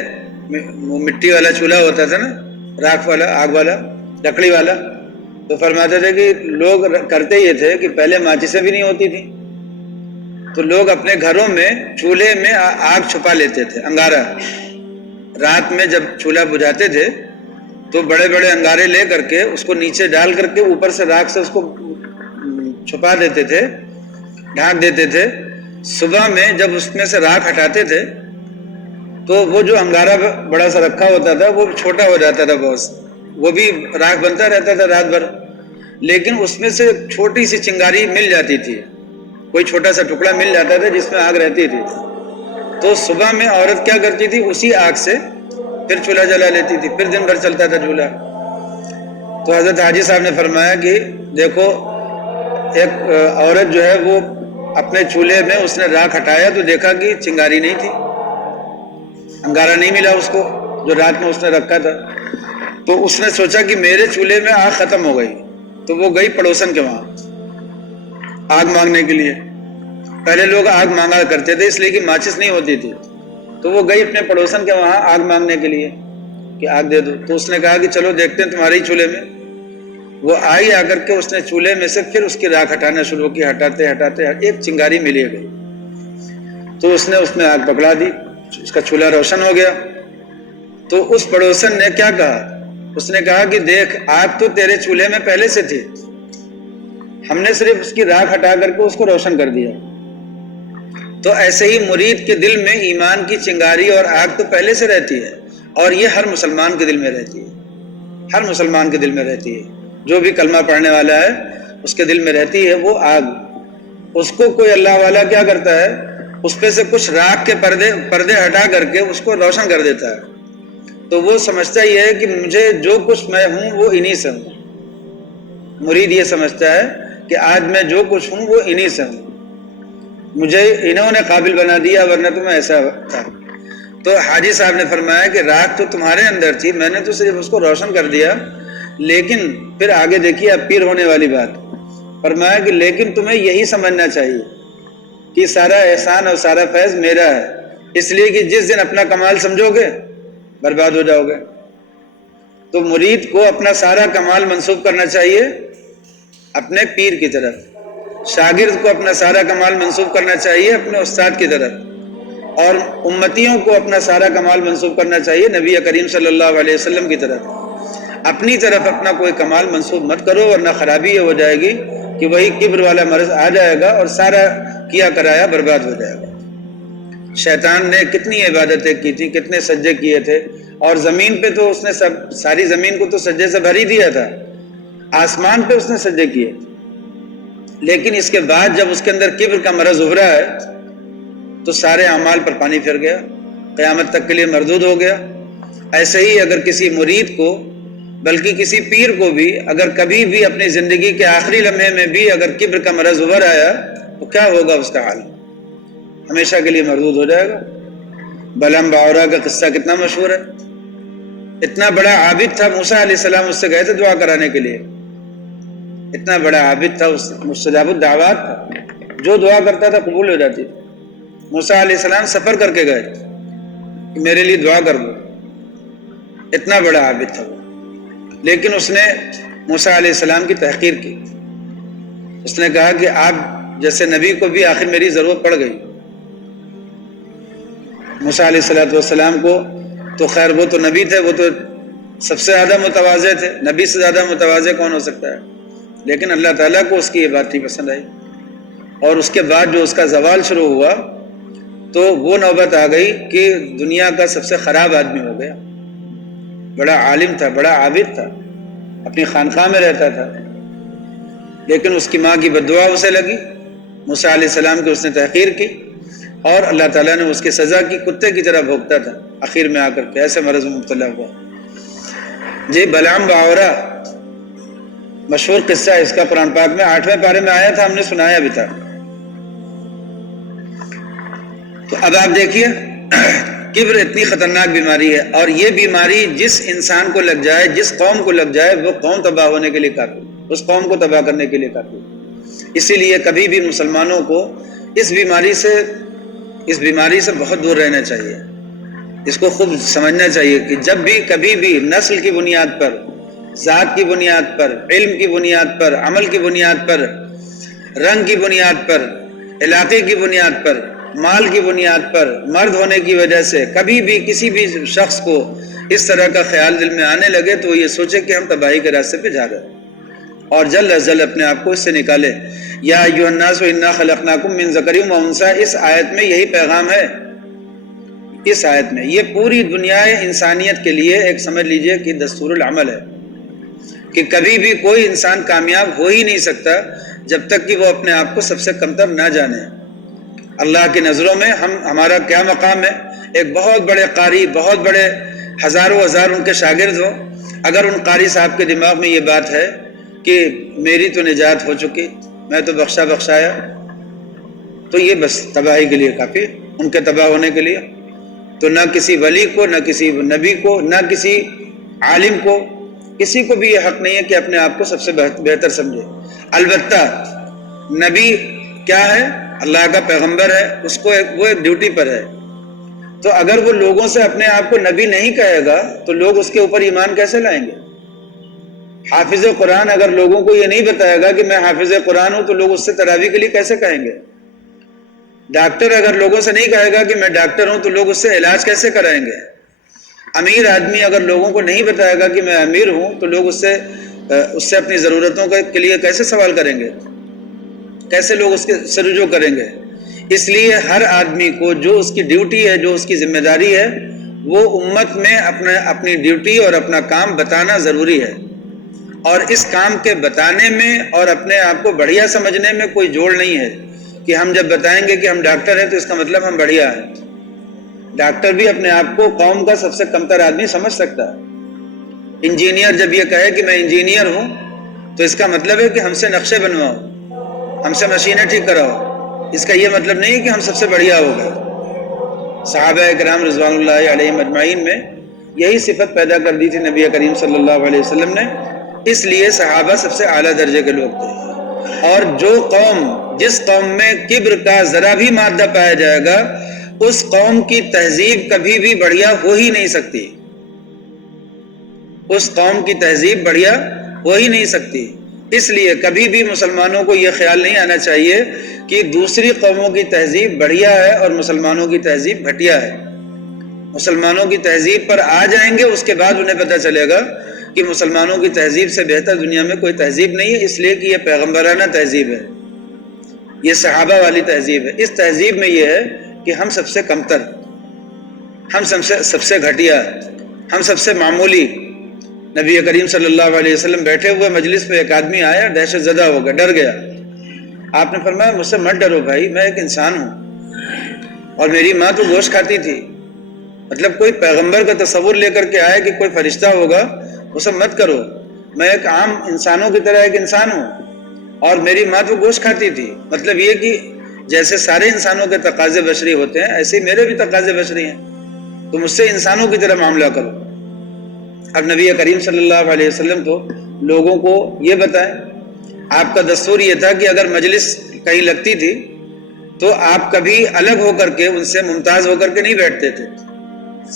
مٹی والا چولہا ہوتا تھا نا، راکھ والا، آگ والا، لکڑی والا، تو فرماتے تھے کہ لوگ کرتے یہ تھے کہ پہلے ماچسیں بھی نہیں ہوتی تھی، تو لوگ اپنے گھروں میں چولہے میں آگ چھپا لیتے تھے، انگارہ۔ رات میں جب چولہا بجھاتے تھے تو بڑے بڑے انگارے لے کر کے اس کو نیچے ڈال کر کے اوپر سے راکھ سے اس کو چھپا دیتے تھے، ڈھانک دیتے تھے۔ صبح میں جب اس میں سے راکھ ہٹاتے تھے تو وہ جو انگارہ بڑا سا رکھا ہوتا تھا وہ چھوٹا ہو جاتا تھا بہت، وہ بھی راکھ بنتا رہتا تھا رات بھر، لیکن اس میں سے چھوٹی سی چنگاری مل جاتی تھی، کوئی چھوٹا سا ٹکڑا مل جاتا تھا جس میں آگ رہتی تھی۔ تو صبح میں عورت کیا کرتی تھی، اسی آگ سے پھر چولہا جلا لیتی تھی، پھر دن بھر چلتا تھا چولہا۔ تو حضرت حاجی صاحب نے فرمایا کہ دیکھو، ایک عورت جو ہے وہ اپنے چولہے میں اس نے راکھ ہٹایا تو دیکھا کہ چنگاری نہیں تھی، انگارہ نہیں ملا اس کو جو رات میں اس نے رکھا تھا۔ تو اس نے سوچا کہ میرے چولہے میں آگ ختم ہو گئی، تو وہ گئی پڑوسن کے وہاں آگ مانگنے کے لیے۔ پہلے لوگ آگ مانگا کرتے تھے اس لیے کہ ماچس نہیں ہوتی تھی، تو وہ گئی اپنے پڑوسن کے وہاں آگ مانگنے کے لیے کہ آگ دے دو۔ تو اس نے کہا کہ چلو دیکھتے ہیں تمہارے ہی چولہے میں۔ وہ آئی، آ کر کے اس نے چولہے میں سے پھر اس کی راکھ ہٹانا شروع کی، ہٹاتے ہٹاتے ایک چنگاری ملی گئی، تو اس نے آگ پکڑا دی، اس کا چولہا روشن ہو گیا۔ تو اس پڑوسن نے کیا کہا، اس نے کہا کہ دیکھ، آگ تو تیرے چولہے میں پہلے سے تھی، ہم نے صرف اس کی راکھ ہٹا کر کے اس کو روشن کر دیا۔ تو ایسے ہی مرید کے دل میں ایمان کی چنگاری اور آگ تو پہلے سے رہتی ہے، اور یہ ہر مسلمان کے دل میں رہتی ہے، ہر مسلمان کے دل میں رہتی ہے، جو بھی کلمہ پڑھنے والا ہے اس کے دل میں رہتی ہے وہ آگ۔ اس کو کوئی اللہ والا کیا کرتا ہے، اس پہ سے کچھ راکھ کے پردے ہٹا کر کے اس کو روشن کر دیتا ہے، تو وہ سمجھتا یہ ہے کہ مجھے جو کچھ میں ہوں وہ انہی سے ہوں۔ مرید یہ سمجھتا ہے کہ آج میں جو کچھ ہوں وہ انہی سے ہوں، مجھے انہوں نے قابل بنا دیا، ورنہ تو میں ایسا تھا۔ تو حاجی صاحب نے فرمایا کہ راکھ تو تمہارے اندر تھی، میں نے تو صرف اس کو روشن کر دیا، لیکن پھر آگے دیکھیے اب پیر ہونے والی بات، فرمایا کہ لیکن تمہیں یہی سمجھنا چاہیے کہ سارا احسان اور سارا فیض میرا ہے، اس لیے کہ جس دن اپنا کمال سمجھو گے برباد ہو جاؤ گے۔ تو مرید کو اپنا سارا کمال منسوب کرنا چاہیے اپنے پیر کی طرف، شاگرد کو اپنا سارا کمال منسوب کرنا چاہیے اپنے استاد کی طرف، اور امتیوں کو اپنا سارا کمال منسوب کرنا چاہیے نبی کریم صلی اللہ علیہ وسلم کی طرف۔ اپنی طرف اپنا کوئی کمال منسوب مت کرو، ورنہ خرابی یہ ہو جائے گی کہ وہی کبر والا مرض آ جائے گا اور سارا کیا کرایا برباد ہو جائے گا۔ شیطان نے کتنی عبادتیں کی تھی، کتنے سجدے کیے تھے، اور زمین پہ تو اس نے ساری زمین کو تو سجدے سے بھر ہی دیا تھا، آسمان پہ اس نے سجدے کیے، لیکن اس کے بعد جب اس کے اندر کبر کا مرض ابھرا ہے تو سارے اعمال پر پانی پھر گیا، قیامت تک کے لیے مردود ہو گیا۔ ایسے ہی اگر کسی مرید کو، بلکہ کسی پیر کو بھی، اگر کبھی بھی اپنی زندگی کے آخری لمحے میں بھی اگر کبر کا مرض ابھر آیا تو کیا ہوگا اس کا حال، ہمیشہ کے لیے مردود ہو جائے گا۔ بلعام باورا کا قصہ کتنا مشہور ہے، اتنا بڑا عابد تھا، موسیٰ علیہ السلام اس سے گئے تھے دعا کرانے کے لیے، اتنا بڑا عابد تھا، مستجاب الدعوات تھا، جو دعا کرتا تھا قبول ہو جاتی تھی۔ موسیٰ علیہ السلام سفر کر کے گئے کہ میرے لیے دعا کر دو، اتنا بڑا عابد تھا وہ، لیکن اس نے موسیٰ علیہ السلام کی تحقیر کی، اس نے کہا کہ آپ جیسے نبی کو بھی آخر میری ضرورت پڑ گئی۔ موسیٰ علیہ السلام کو تو خیر وہ تو نبی تھے، وہ تو سب سے زیادہ متواضع تھے، نبی سے زیادہ متواضع کون ہو سکتا ہے، لیکن اللہ تعالیٰ کو اس کی یہ بات نہیں پسند آئی، اور اس کے بعد جو اس کا زوال شروع ہوا تو وہ نوبت آ گئی کہ دنیا کا سب سے خراب آدمی ہو گیا۔ بڑا عالم تھا، بڑا عابد تھا، اپنی خانقاہ میں رہتا تھا، لیکن اس کی ماں کی بد دعا اسے لگی، موسیٰ علیہ السلام کی اس نے تحقیر کی، اور اللہ تعالیٰ نے اس کی سزا کی، کتے کی طرح بھوکتا تھا، آخر میں آ کر کے ایسے مرض میں مبتلا ہوا۔ جی بلعام باورا مشہور قصہ ہے، اس کا قرآن پاک میں 8ویں پارے میں آیا تھا، ہم نے سنایا بھی تھا۔ تو اب آپ دیکھیے کبر اتنی خطرناک بیماری ہے، اور یہ بیماری جس انسان کو لگ جائے، جس قوم کو لگ جائے، وہ قوم تباہ ہونے کے لیے کافی، اس قوم کو تباہ کرنے کے لیے کافی۔ اسی لیے کبھی بھی مسلمانوں کو اس بیماری سے اس بیماری سے بہت دور رہنا چاہیے. اس کو خوب سمجھنا چاہیے کہ جب بھی کبھی بھی نسل کی بنیاد پر، ذات کی بنیاد پر، علم کی بنیاد پر، عمل کی بنیاد پر، رنگ کی بنیاد پر، علاقے کی بنیاد پر، مال کی بنیاد پر، مرد ہونے کی وجہ سے کبھی بھی کسی بھی شخص کو اس طرح کا خیال دل میں آنے لگے تو یہ سوچے کہ ہم تباہی کے راستے پہ جا رہے ہیں، اور جلد از جلد اپنے آپ کو اس سے نکالے. یا ایھا الناس انا خلقناکم من ذکر و انثی، اس آیت میں یہی پیغام ہے. اس آیت میں یہ پوری دنیا انسانیت کے لیے ایک سمجھ لیجئے کہ دستور العمل ہے کہ کبھی بھی کوئی انسان کامیاب ہو ہی نہیں سکتا جب تک کہ وہ اپنے آپ کو سب سے کمتر نہ جانے. اللہ کی نظروں میں ہمارا کیا مقام ہے؟ ایک بہت بڑے قاری، بہت بڑے ہزاروں ہزار ان کے شاگرد ہوں، اگر ان قاری صاحب کے دماغ میں یہ بات ہے کہ میری تو نجات ہو چکی، میں تو بخشایا، تو یہ بس تباہی کے لیے کافی، ان کے تباہ ہونے کے لیے. تو نہ کسی ولی کو، نہ کسی نبی کو، نہ کسی عالم کو، کسی کو بھی یہ حق نہیں ہے کہ اپنے آپ کو سب سے بہتر سمجھے. البتہ نبی کیا ہے؟ اللہ کا پیغمبر ہے، اس کو وہ ایک ڈیوٹی پر ہے. تو اگر وہ لوگوں سے اپنے آپ کو نبی نہیں کہے گا تو لوگ اس کے اوپر ایمان کیسے لائیں گے؟ حافظ قرآن اگر لوگوں کو یہ نہیں بتائے گا کہ میں حافظ قرآن ہوں تو لوگ اس سے تراویح کے لیے کیسے کہیں گے؟ ڈاکٹر اگر لوگوں سے نہیں کہے گا کہ میں ڈاکٹر ہوں تو لوگ اس سے علاج کیسے کرائیں گے؟ امیر آدمی اگر لوگوں کو نہیں بتائے گا کہ میں امیر ہوں تو لوگ اس سے اپنی ضرورتوں کے لیے کیسے سوال کریں گے؟ کیسے لوگ اس کے سے رجوع کریں گے؟ اس لیے ہر آدمی کو جو اس کی ڈیوٹی ہے، جو اس کی ذمہ داری ہے، وہ امت میں اپنی ڈیوٹی اور اپنا کام بتانا ضروری ہے. اور اس کام کے بتانے میں اور اپنے آپ کو بڑھیا سمجھنے میں کوئی جوڑ نہیں ہے کہ ہم جب بتائیں گے کہ ہم ڈاکٹر ہیں تو اس کا مطلب ہم بڑھیا ہیں. ڈاکٹر بھی اپنے آپ کو قوم کا سب سے کمتر آدمی سمجھ سکتا ہے. انجینئر جب یہ کہے کہ میں انجینئر ہوں تو اس کا مطلب ہے کہ ہم سے نقشے بنواؤ، ہم سے مشینیں ٹھیک کراؤ. اس کا یہ مطلب نہیں ہے کہ ہم سب سے بڑھیا ہو گئے. صحابہ کرام رضوان اللہ علیہم اجمعین میں یہی صفت پیدا کر دی تھی نبی کریم صلی اللہ علیہ وسلم نے، اس لیے صحابہ سب سے اعلیٰ درجے کے لوگ تھے. اور جس قوم میں کبر کا ذرا بھی مادہ پایا جائے گا اس قوم کی تہذیب کبھی بھی بڑھیا ہو ہی نہیں سکتی. اس قوم کی تہذیب بڑھیا ہو ہی نہیں سکتی. اس لیے کبھی بھی مسلمانوں کو یہ خیال نہیں آنا چاہیے کہ دوسری قوموں کی تہذیب بڑھیا ہے اور مسلمانوں کی تہذیب گھٹیا ہے. مسلمانوں کی تہذیب پر آ جائیں گے اس کے بعد انہیں پتہ چلے گا کہ مسلمانوں کی تہذیب سے بہتر دنیا میں کوئی تہذیب نہیں ہے، اس لیے کہ یہ پیغمبرانہ تہذیب ہے، یہ صحابہ والی تہذیب ہے. اس تہذیب میں یہ ہے کہ ہم سب سے کمتر، ہم سب سے گھٹیا، ہم سب سے معمولی. نبی کریم صلی اللہ علیہ وسلم بیٹھے ہوئے مجلس پہ ایک آدمی آیا، دہشت زدہ ہو گیا، ڈر گیا. آپ نے فرمایا مجھ سے مت ڈرو بھائی، میں ایک انسان ہوں اور میری ماں تو گوشت کھاتی تھی. مطلب کوئی پیغمبر کا تصور لے کر کے آئے کہ کوئی فرشتہ ہوگا، وہ سب مت کرو. میں ایک عام انسانوں کی طرح ایک انسان ہوں اور میری ماں تو گوشت کھاتی تھی. مطلب یہ کہ جیسے سارے انسانوں کے تقاضے بشری ہوتے ہیں ایسے ہی میرے بھی تقاضے بشری ہیں، تو مجھ سے انسانوں کی طرح معاملہ کرو. اب نبی کریم صلی اللہ علیہ وسلم تو لوگوں کو یہ بتائیں. آپ کا دستور یہ تھا کہ اگر مجلس کہیں لگتی تھی تو آپ کبھی الگ ہو کر کے ان سے ممتاز ہو کر کے نہیں بیٹھتے تھے.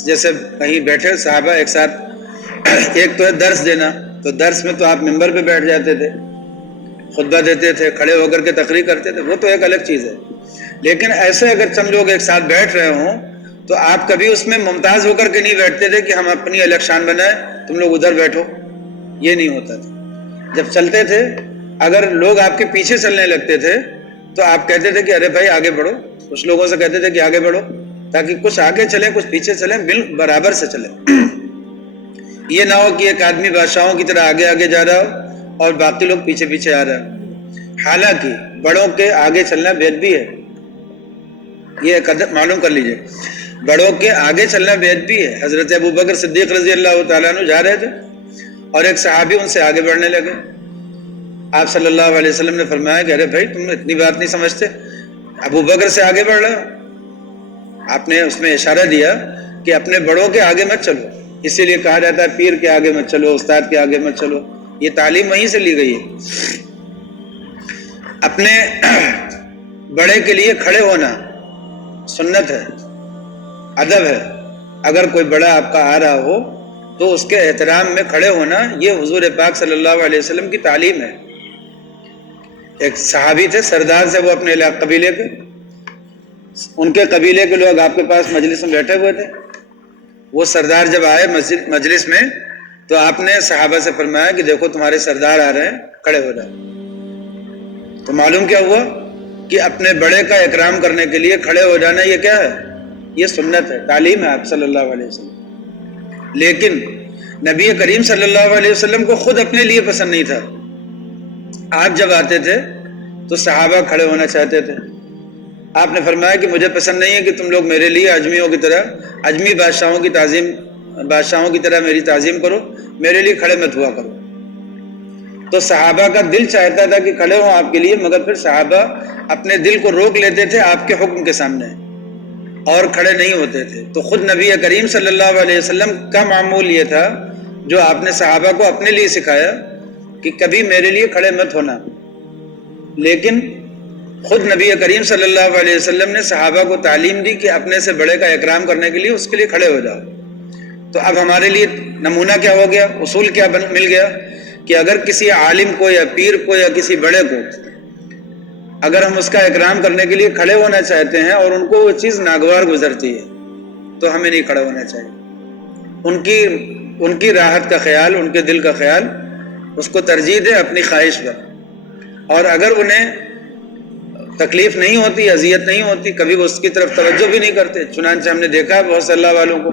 جیسے کہیں بیٹھے صحابہ ایک ساتھ، ایک تو ہے درس دینا، تو درس میں تو آپ ممبر پہ بیٹھ جاتے تھے، خطبہ دیتے تھے، کھڑے ہو کر کے تقریر کرتے تھے، وہ تو ایک الگ چیز ہے. لیکن ایسے اگر چند لوگ ایک ساتھ بیٹھ رہے ہوں تو آپ کبھی اس میں ممتاز ہو کر کے نہیں بیٹھتے تھے کہ ہم اپنی الگ شان بنائیں، تم لوگ ادھر بیٹھو. یہ نہیں ہوتا تھا. جب چلتے تھے اگر لوگ آپ کے پیچھے چلنے لگتے تھے تو آپ کہتے تھے کہ ارے بھائی آگے بڑھو. کچھ لوگوں سے کہتے تھے کہ آگے بڑھو تاکہ کچھ آگے چلیں کچھ پیچھے چلیں، بالکل برابر سے چلیں. یہ نہ ہو کہ ایک آدمی بادشاہوں کی طرح آگے آگے جا رہا ہو اور باقی لوگ پیچھے پیچھے آ رہے ہیں. حالانکہ بڑوں کے آگے چلنا بیعت بھی ہے، یہ معلوم کر لیجئے. بڑوں کے آگے چلنا بیعت بھی ہے. حضرت ابو بکر صدیق رضی اللہ تعالیٰ عنہ جا رہے تھے اور ایک صحابی ان سے آگے بڑھنے لگے. آپ صلی اللہ علیہ وسلم نے فرمایا کہ ارے بھائی تم اتنی بات نہیں سمجھتے، ابو بکر سے آگے بڑھ رہے ہو. آپ نے اس میں اشارہ دیا کہ اپنے بڑوں کے آگے مت چلو. اسی لیے کہا جاتا ہے پیر کے آگے مت چلو، استاد کے آگے مت چلو. یہ تعلیم وہیں سے لی گئی ہے. اپنے بڑے کے لیے کھڑے ہونا، سنت ہے، ادب ہے. اگر کوئی بڑا آپ کا آ رہا ہو تو اس کے احترام میں کھڑے ہونا، یہ حضور پاک صلی اللہ علیہ وسلم کی تعلیم ہے. ایک صحابی تھے، سردار سے وہ اپنے قبیلے کے، ان کے قبیلے کے لوگ آپ کے پاس مجلس میں بیٹھے ہوئے تھے. وہ سردار جب آئے مجلس میں تو آپ نے صحابہ سے فرمایا کہ دیکھو تمہارے سردار آ رہے ہیں، کھڑے ہو جاؤ. تو معلوم کیا ہوا کہ اپنے بڑے کا اکرام کرنے کے لیے کھڑے ہو جانا یہ کیا ہے؟ یہ سنت ہے، تعلیم ہے آپ صلی اللہ علیہ وسلم. لیکن نبی کریم صلی اللہ علیہ وسلم کو خود اپنے لیے پسند نہیں تھا. آپ جب آتے تھے تو صحابہ کھڑے ہونا چاہتے تھے. آپ نے فرمایا کہ مجھے پسند نہیں ہے کہ تم لوگ میرے لیے اجمیوں کی طرح، اجمی بادشاہوں کی طرح میری تعظیم کرو، میرے لیے کھڑے مت ہوا کرو. تو صحابہ کا دل چاہتا تھا کہ کھڑے ہوں آپ کے لیے، مگر پھر صحابہ اپنے دل کو روک لیتے تھے آپ کے حکم کے سامنے اور کھڑے نہیں ہوتے تھے. تو خود نبی کریم صلی اللہ علیہ وسلم کا معمول یہ تھا جو آپ نے صحابہ کو اپنے لیے سکھایا کہ کبھی میرے لیے کھڑے مت ہونا. لیکن خود نبی کریم صلی اللہ علیہ وسلم نے صحابہ کو تعلیم دی کہ اپنے سے بڑے کا اکرام کرنے کے لیے اس کے لیے کھڑے ہو جاؤ. تو اب ہمارے لیے نمونہ کیا ہو گیا، اصول کیا مل گیا کہ اگر کسی عالم کو یا پیر کو یا کسی بڑے کو اگر ہم اس کا اکرام کرنے کے لیے کھڑے ہونا چاہتے ہیں اور ان کو وہ چیز ناگوار گزرتی ہے تو ہمیں نہیں کھڑا ہونا چاہیے. ان کی راحت کا خیال، ان کے دل کا خیال، اس کو ترجیح دے اپنی خواہش پر. اور اگر انہیں تکلیف نہیں ہوتی، اذیت نہیں ہوتی، کبھی وہ اس کی طرف توجہ بھی نہیں کرتے. چنانچہ ہم نے دیکھا ہے بہت سے اللہ والوں کو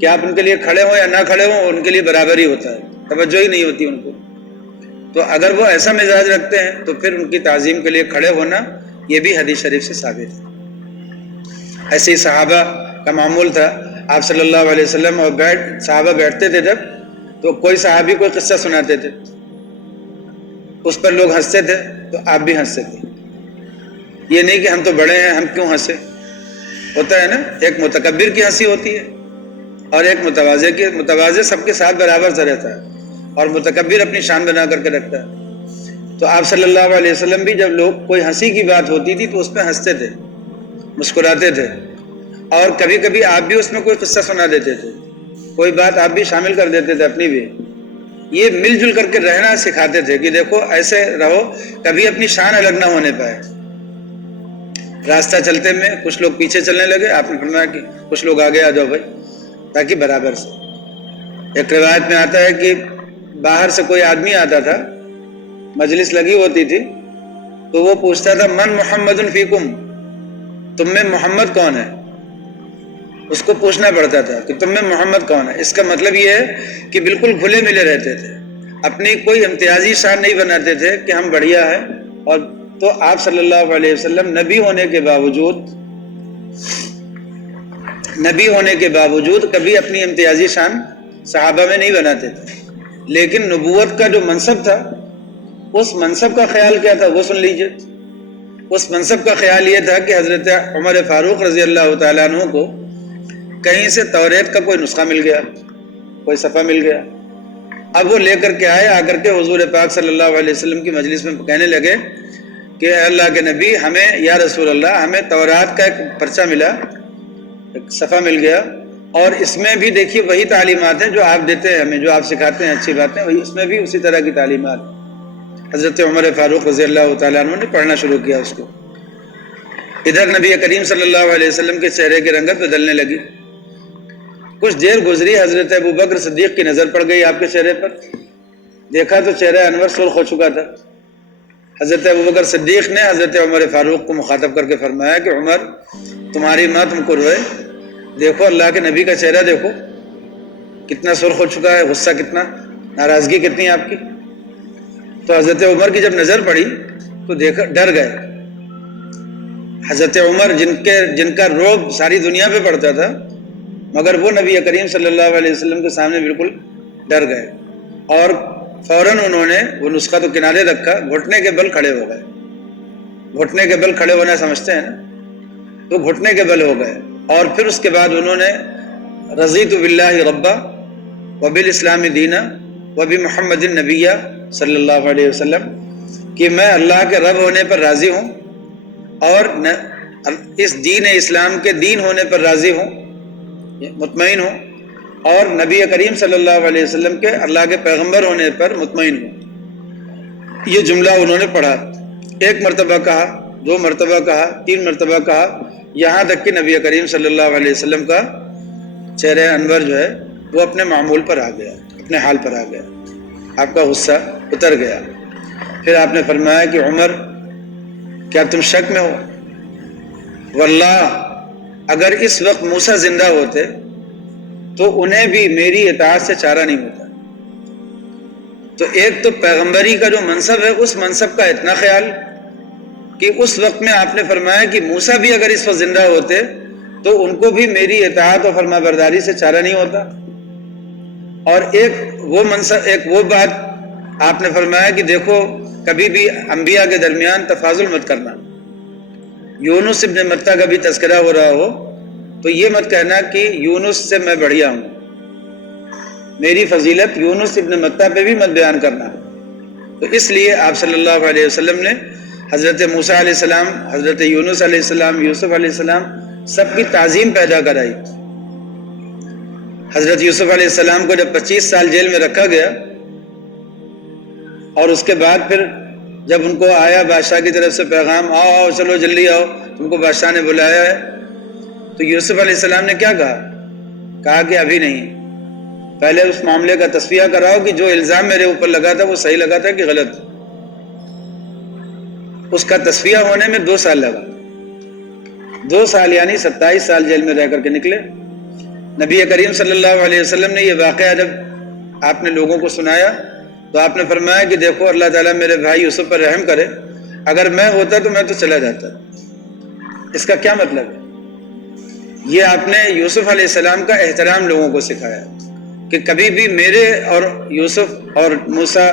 کہ آپ ان کے لیے کھڑے ہوں یا نہ کھڑے ہوں ان کے لیے برابر ہی ہوتا ہے، توجہ ہی نہیں ہوتی ان کو. تو اگر وہ ایسا مزاج رکھتے ہیں تو پھر ان کی تعظیم کے لیے کھڑے ہونا یہ بھی حدیث شریف سے ثابت ہے. ایسے ہی صحابہ کا معمول تھا. آپ صلی اللہ علیہ وسلم اور صحابہ بیٹھتے تھے جب تو کوئی صحابی کوئی قصہ سناتے تھے، اس پر لوگ ہنستے تھے تو آپ بھی ہنستے تھے. یہ نہیں کہ ہم تو بڑے ہیں ہم کیوں ہنسے. ہوتا ہے نا، ایک متکبر کی ہنسی ہوتی ہے اور ایک متواضع کی. متواضع سب کے ساتھ برابر سے رہتا ہے اور متکبر اپنی شان بنا کر کے رکھتا ہے. تو آپ صلی اللہ علیہ وسلم بھی جب لوگ کوئی ہنسی کی بات ہوتی تھی تو اس پہ ہنستے تھے، مسکراتے تھے. اور کبھی کبھی آپ بھی اس میں کوئی قصہ سنا دیتے تھے، کوئی بات آپ بھی شامل کر دیتے تھے اپنی بھی. یہ مل جل کر کے رہنا سکھاتے تھے کہ دیکھو ایسے رہو کبھی اپنی شان الگ نہ ہونے پائے. راستہ چلتے میں کچھ لوگ پیچھے چلنے لگے، آپ نے فرمایا کہ کچھ لوگ آگے آ جاؤ بھائی، تاکہ برابر سے. ایک روایت میں آتا ہے کہ باہر سے کوئی آدمی آتا تھا، مجلس لگی ہوتی تھی تو وہ پوچھتا تھا من محمد فیکم، تم میں محمد کون ہے. اس کو پوچھنا پڑتا تھا کہ تم میں محمد کون ہے. اس کا مطلب یہ ہے کہ بالکل گھلے ملے رہتے تھے، اپنی کوئی امتیازی شان نہیں بناتے تھے کہ ہم بڑھیا ہیں. اور تو آپ صلی اللہ علیہ وسلم نبی ہونے کے باوجود کبھی اپنی امتیازی شان صحابہ میں نہیں بناتے تھے. لیکن نبوت کا جو منصب تھا اس منصب کا خیال کیا تھا وہ سن لیجئے. اس منصب کا خیال یہ تھا کہ حضرت عمر فاروق رضی اللہ تعالیٰ عنہ کو کہیں سے توریت کا کوئی نسخہ مل گیا، کوئی صفحہ مل گیا. اب وہ لے کر کے آئے، آ کر کے حضور پاک صلی اللہ علیہ وسلم کی مجلس میں کہنے لگے کہ اے اللہ کے نبی، ہمیں یا رسول اللہ ہمیں تورات کا ایک پرچہ ملا، ایک صفحہ مل گیا، اور اس میں بھی دیکھیے وہی تعلیمات ہیں جو آپ دیتے ہیں ہمیں، جو آپ سکھاتے ہیں اچھی باتیں، وہی اس میں بھی اسی طرح کی تعلیمات. حضرت عمر فاروق رضی اللہ تعالیٰ عنہ نے پڑھنا شروع کیا اس کو. ادھر نبی کریم صلی اللہ علیہ وسلم کے چہرے کی رنگت بدلنے لگی. کچھ دیر گزری، حضرت ابوبکر صدیق کی نظر پڑ گئی آپ کے چہرے پر. دیکھا تو چہرہ انور سرخ ہو چکا تھا. حضرت ابوبکر صدیق نے حضرت عمر فاروق کو مخاطب کر کے فرمایا کہ عمر، تمہاری ماں تم کو روئے، دیکھو اللہ کے نبی کا چہرہ دیکھو کتنا سرخ ہو چکا ہے، غصہ کتنا، ناراضگی کتنی آپ کی. تو حضرت عمر کی جب نظر پڑی تو دیکھا ڈر گئے. حضرت عمر جن کا رعب ساری دنیا پہ پڑتا تھا، مگر وہ نبی کریم صلی اللہ علیہ وسلم کے سامنے بالکل ڈر گئے اور فوراً انہوں نے وہ نسخہ تو کنارے رکھا، گھٹنے کے بل کھڑے ہو گئے. گھٹنے کے بل کھڑے ہونا سمجھتے ہیں نا، تو گھٹنے کے بل ہو گئے. اور پھر اس کے بعد انہوں نے رضیت باللہ ربا وبالاسلام دینا وبمحمد النبیہ صلی اللہ علیہ وسلم، کہ میں اللہ کے رب ہونے پر راضی ہوں اور اس دین اسلام کے دین ہونے پر راضی ہوں، مطمئن ہوں، اور نبی کریم صلی اللہ علیہ وسلم کے اللہ کے پیغمبر ہونے پر مطمئن ہوں۔ یہ جملہ انہوں نے پڑھا، ایک مرتبہ کہا، 2 مرتبہ کہا، 3 مرتبہ کہا، یہاں تک کہ نبی کریم صلی اللہ علیہ وسلم کا چہرہ انور جو ہے وہ اپنے معمول پر آ گیا، اپنے حال پر آ گیا، آپ کا غصہ اتر گیا۔ پھر آپ نے فرمایا کہ عمر کیا تم شک میں ہو؟ واللہ اگر اس وقت موسیٰ زندہ ہوتے تو انہیں بھی میری اطاعت سے چارہ نہیں ہوتا۔ تو ایک تو پیغمبری کا جو منصب ہے اس منصب کا اتنا خیال کہ اس وقت میں آپ نے فرمایا کہ موسیٰ بھی اگر اس وقت زندہ ہوتے تو ان کو بھی میری اطاعت اور فرما برداری سے چارہ نہیں ہوتا۔ اور ایک وہ منصب، ایک وہ بات آپ نے فرمایا کہ دیکھو کبھی بھی انبیاء کے درمیان تفاضل مت کرنا۔ یونس ابن متیٰ کا بھی تذکرہ ہو رہا ہو تو یہ مت کہنا کہ یونس سے میں بڑھیا ہوں، میری فضیلت یونس ابن متیٰ پہ بھی مت بیان کرنا۔ تو اس لیے آپ صلی اللہ علیہ وسلم نے حضرت موسیٰ علیہ السلام، حضرت یونس علیہ السلام، یوسف علیہ السلام سب کی تعظیم پیدا کرائی۔ حضرت یوسف علیہ السلام کو جب 25 سال جیل میں رکھا گیا اور اس کے بعد پھر جب ان کو آیا بادشاہ کی طرف سے پیغام، آؤ آؤ چلو جلدی آؤ، تم کو بادشاہ نے بلایا ہے، تو یوسف علیہ السلام نے کیا کہا کہ ابھی نہیں، پہلے اس معاملے کا تصفیہ کراؤ کہ جو الزام میرے اوپر لگا تھا وہ صحیح لگا تھا کہ غلط۔ اس کا تصفیہ ہونے میں 2 سال لگا، 2 سال یعنی 27 سال جیل میں رہ کر کے نکلے۔ نبی کریم صلی اللہ علیہ وسلم نے یہ واقعہ جب آپ نے لوگوں کو سنایا تو آپ نے فرمایا کہ دیکھو اللہ تعالیٰ میرے بھائی یوسف پر رحم کرے، اگر میں ہوتا تو میں تو چلا جاتا۔ اس کا کیا مطلب ہے؟ یہ آپ نے یوسف علیہ السلام کا احترام لوگوں کو سکھایا کہ کبھی بھی میرے اور یوسف اور موسیٰ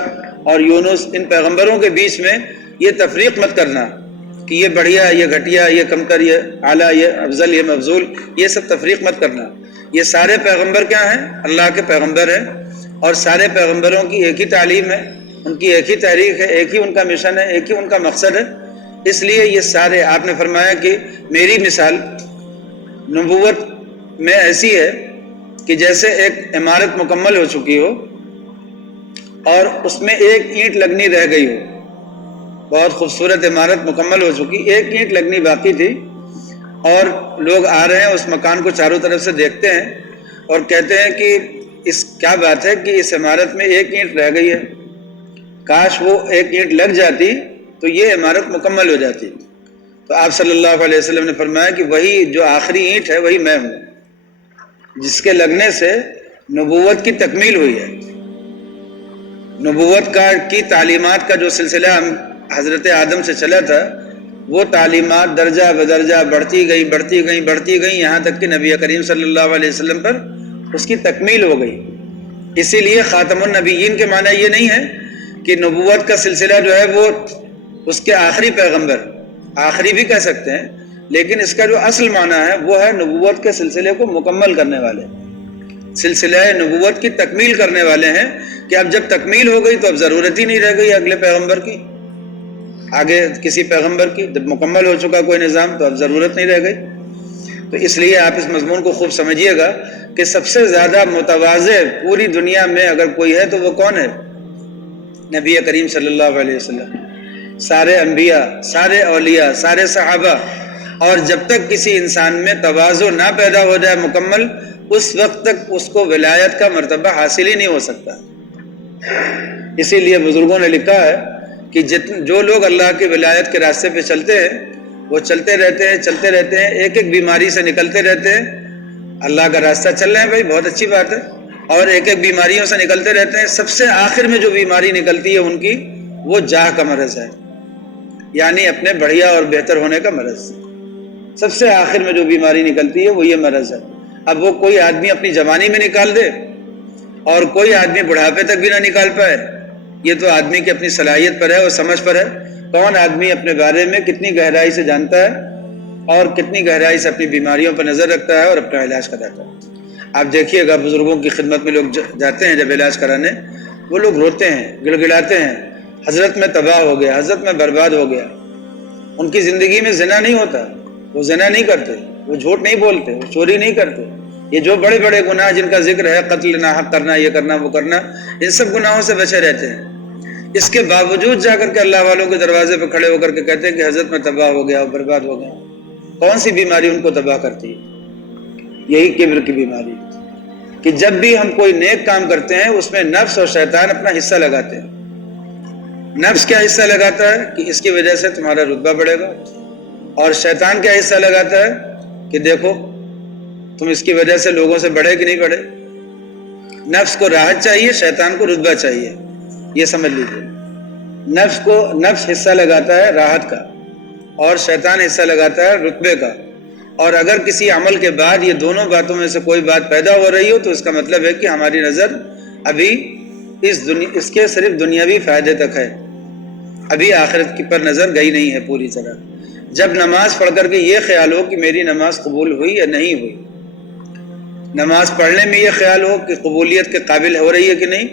اور یونس ان پیغمبروں کے بیچ میں یہ تفریق مت کرنا کہ یہ بڑھیا، یہ گھٹیا، یہ کمتر، یہ اعلیٰ، یہ افضل، یہ مفضول، یہ سب تفریق مت کرنا۔ یہ سارے پیغمبر کیا ہیں؟ اللہ کے پیغمبر ہیں، اور سارے پیغمبروں کی ایک ہی تعلیم ہے، ان کی ایک ہی تحریک ہے، ایک ہی ان کا مشن ہے، ایک ہی ان کا مقصد ہے۔ اس لیے یہ سارے آپ نے فرمایا کہ میری مثال نبوت میں ایسی ہے کہ جیسے ایک عمارت مکمل ہو چکی ہو اور اس میں ایک اینٹ لگنی رہ گئی ہو، بہت خوبصورت عمارت مکمل ہو چکی، ایک اینٹ لگنی باقی تھی، اور لوگ آ رہے ہیں اس مکان کو چاروں طرف سے دیکھتے ہیں اور کہتے ہیں کہ اس کیا بات ہے کہ اس عمارت میں ایک اینٹ رہ گئی ہے، کاش وہ ایک اینٹ لگ جاتی تو یہ عمارت مکمل ہو جاتی۔ تو آپ صلی اللہ علیہ وسلم نے فرمایا کہ وہی جو آخری اینٹ ہے وہی میں ہوں، جس کے لگنے سے نبوت کی تکمیل ہوئی ہے۔ نبوت کی تعلیمات کا جو سلسلہ حضرت آدم سے چلا تھا وہ تعلیمات درجہ بدرجہ بڑھتی گئیں یہاں تک کہ نبی کریم صلی اللہ علیہ وسلم پر اس کی تکمیل ہو گئی۔ اسی لیے خاتم النبیین کے معنی یہ نہیں ہے کہ نبوت کا سلسلہ جو ہے وہ اس کے آخری پیغمبر، آخری بھی کہہ سکتے ہیں، لیکن اس کا جو اصل معنی ہے وہ ہے نبوت کے سلسلے کو مکمل کرنے والے، سلسلہ نبوت کی تکمیل کرنے والے ہیں کہ اب جب تکمیل ہو گئی تو اب ضرورت ہی نہیں رہ گئی اگلے پیغمبر کی، آگے کسی پیغمبر کی، جب مکمل ہو چکا کوئی نظام تو اب ضرورت نہیں رہ گئی۔ تو اس لیے آپ اس مضمون کو خوب سمجھیے گا کہ سب سے زیادہ متواضع پوری دنیا میں اگر کوئی ہے تو وہ کون ہے؟ نبی کریم صلی اللہ علیہ وسلم، سارے انبیاء، سارے اولیاء، سارے صحابہ، اور جب تک کسی انسان میں تواضع نہ پیدا ہو جائے مکمل، اس وقت تک اس کو ولایت کا مرتبہ حاصل ہی نہیں ہو سکتا۔ اسی لیے بزرگوں نے لکھا ہے کہ جو لوگ اللہ کی ولایت کے راستے پہ چلتے ہیں وہ چلتے رہتے ہیں، ایک ایک بیماری سے نکلتے رہتے ہیں۔ اللہ کا راستہ چل رہے ہیں بھائی، بہت اچھی بات ہے، اور ایک ایک بیماریوں سے نکلتے رہتے ہیں۔ سب سے آخر میں جو بیماری نکلتی ہے ان کی وہ جاہ کا مرض ہے، یعنی اپنے بڑھیا اور بہتر ہونے کا مرض۔ سب سے آخر میں جو بیماری نکلتی ہے وہ یہ مرض ہے۔ اب وہ کوئی آدمی اپنی جوانی میں نکال دے اور کوئی آدمی بڑھاپے تک بھی نہ نکال پائے، یہ تو آدمی کی اپنی صلاحیت پر ہے اور سمجھ پر ہے، کون آدمی اپنے بارے میں کتنی گہرائی سے جانتا ہے اور کتنی گہرائی سے اپنی بیماریوں پر نظر رکھتا ہے اور اپنا علاج کراتا ہے۔ آپ دیکھیے گا بزرگوں کی خدمت میں لوگ جاتے ہیں جب علاج کرانے، وہ لوگ روتے ہیں، گڑ گڑاتے ہیں، حضرت میں تباہ ہو گیا، حضرت میں برباد ہو گیا، ان کی زندگی میں زنا نہیں ہوتا، وہ زنا نہیں کرتے، وہ جھوٹ نہیں بولتے، وہ چوری نہیں کرتے. یہ جو بڑے بڑے گناہ جن کا ذکر ہے، قتل ناحق کرنا، یہ کرنا وہ کرنا، ان سب گناہوں سے بچے رہتے ہیں. اس کے باوجود جا کر کے اللہ والوں کے دروازے پہ کھڑے ہو کر کے کہتے ہیں کہ حضرت میں تباہ ہو گیا، برباد ہو گیا. کون سی بیماری ان کو تباہ کرتی ہے؟ یہی کبر کی بیماری، کہ جب بھی ہم کوئی نیک کام کرتے ہیں اس میں نفس اور شیطان اپنا حصہ لگاتے ہیں. نفس کیا حصہ لگاتا ہے کہ اس کی وجہ سے تمہارا رتبہ بڑھے گا، اور شیطان کیا حصہ لگاتا ہے کہ دیکھو تم اس کی وجہ سے لوگوں سے بڑھے کہ نہیں بڑھے. نفس کو راحت چاہیے، شیطان کو رتبہ چاہیے. یہ سمجھ لیجیے، نفس حصہ لگاتا ہے راحت کا، اور شیطان حصہ لگاتا ہے رتبے کا. اور اگر کسی عمل کے بعد یہ دونوں باتوں میں سے کوئی بات پیدا ہو رہی ہو تو اس کا مطلب ہے کہ ہماری نظر ابھی اس کے صرف دنیاوی فائدے تک ہے، ابھی آخرت کی پر نظر گئی نہیں ہے پوری طرح. جب نماز پڑھ کر کے یہ خیال ہو کہ میری نماز قبول ہوئی یا نہیں ہوئی، نماز پڑھنے میں یہ خیال ہو کہ قبولیت کے قابل ہو رہی ہے کہ نہیں،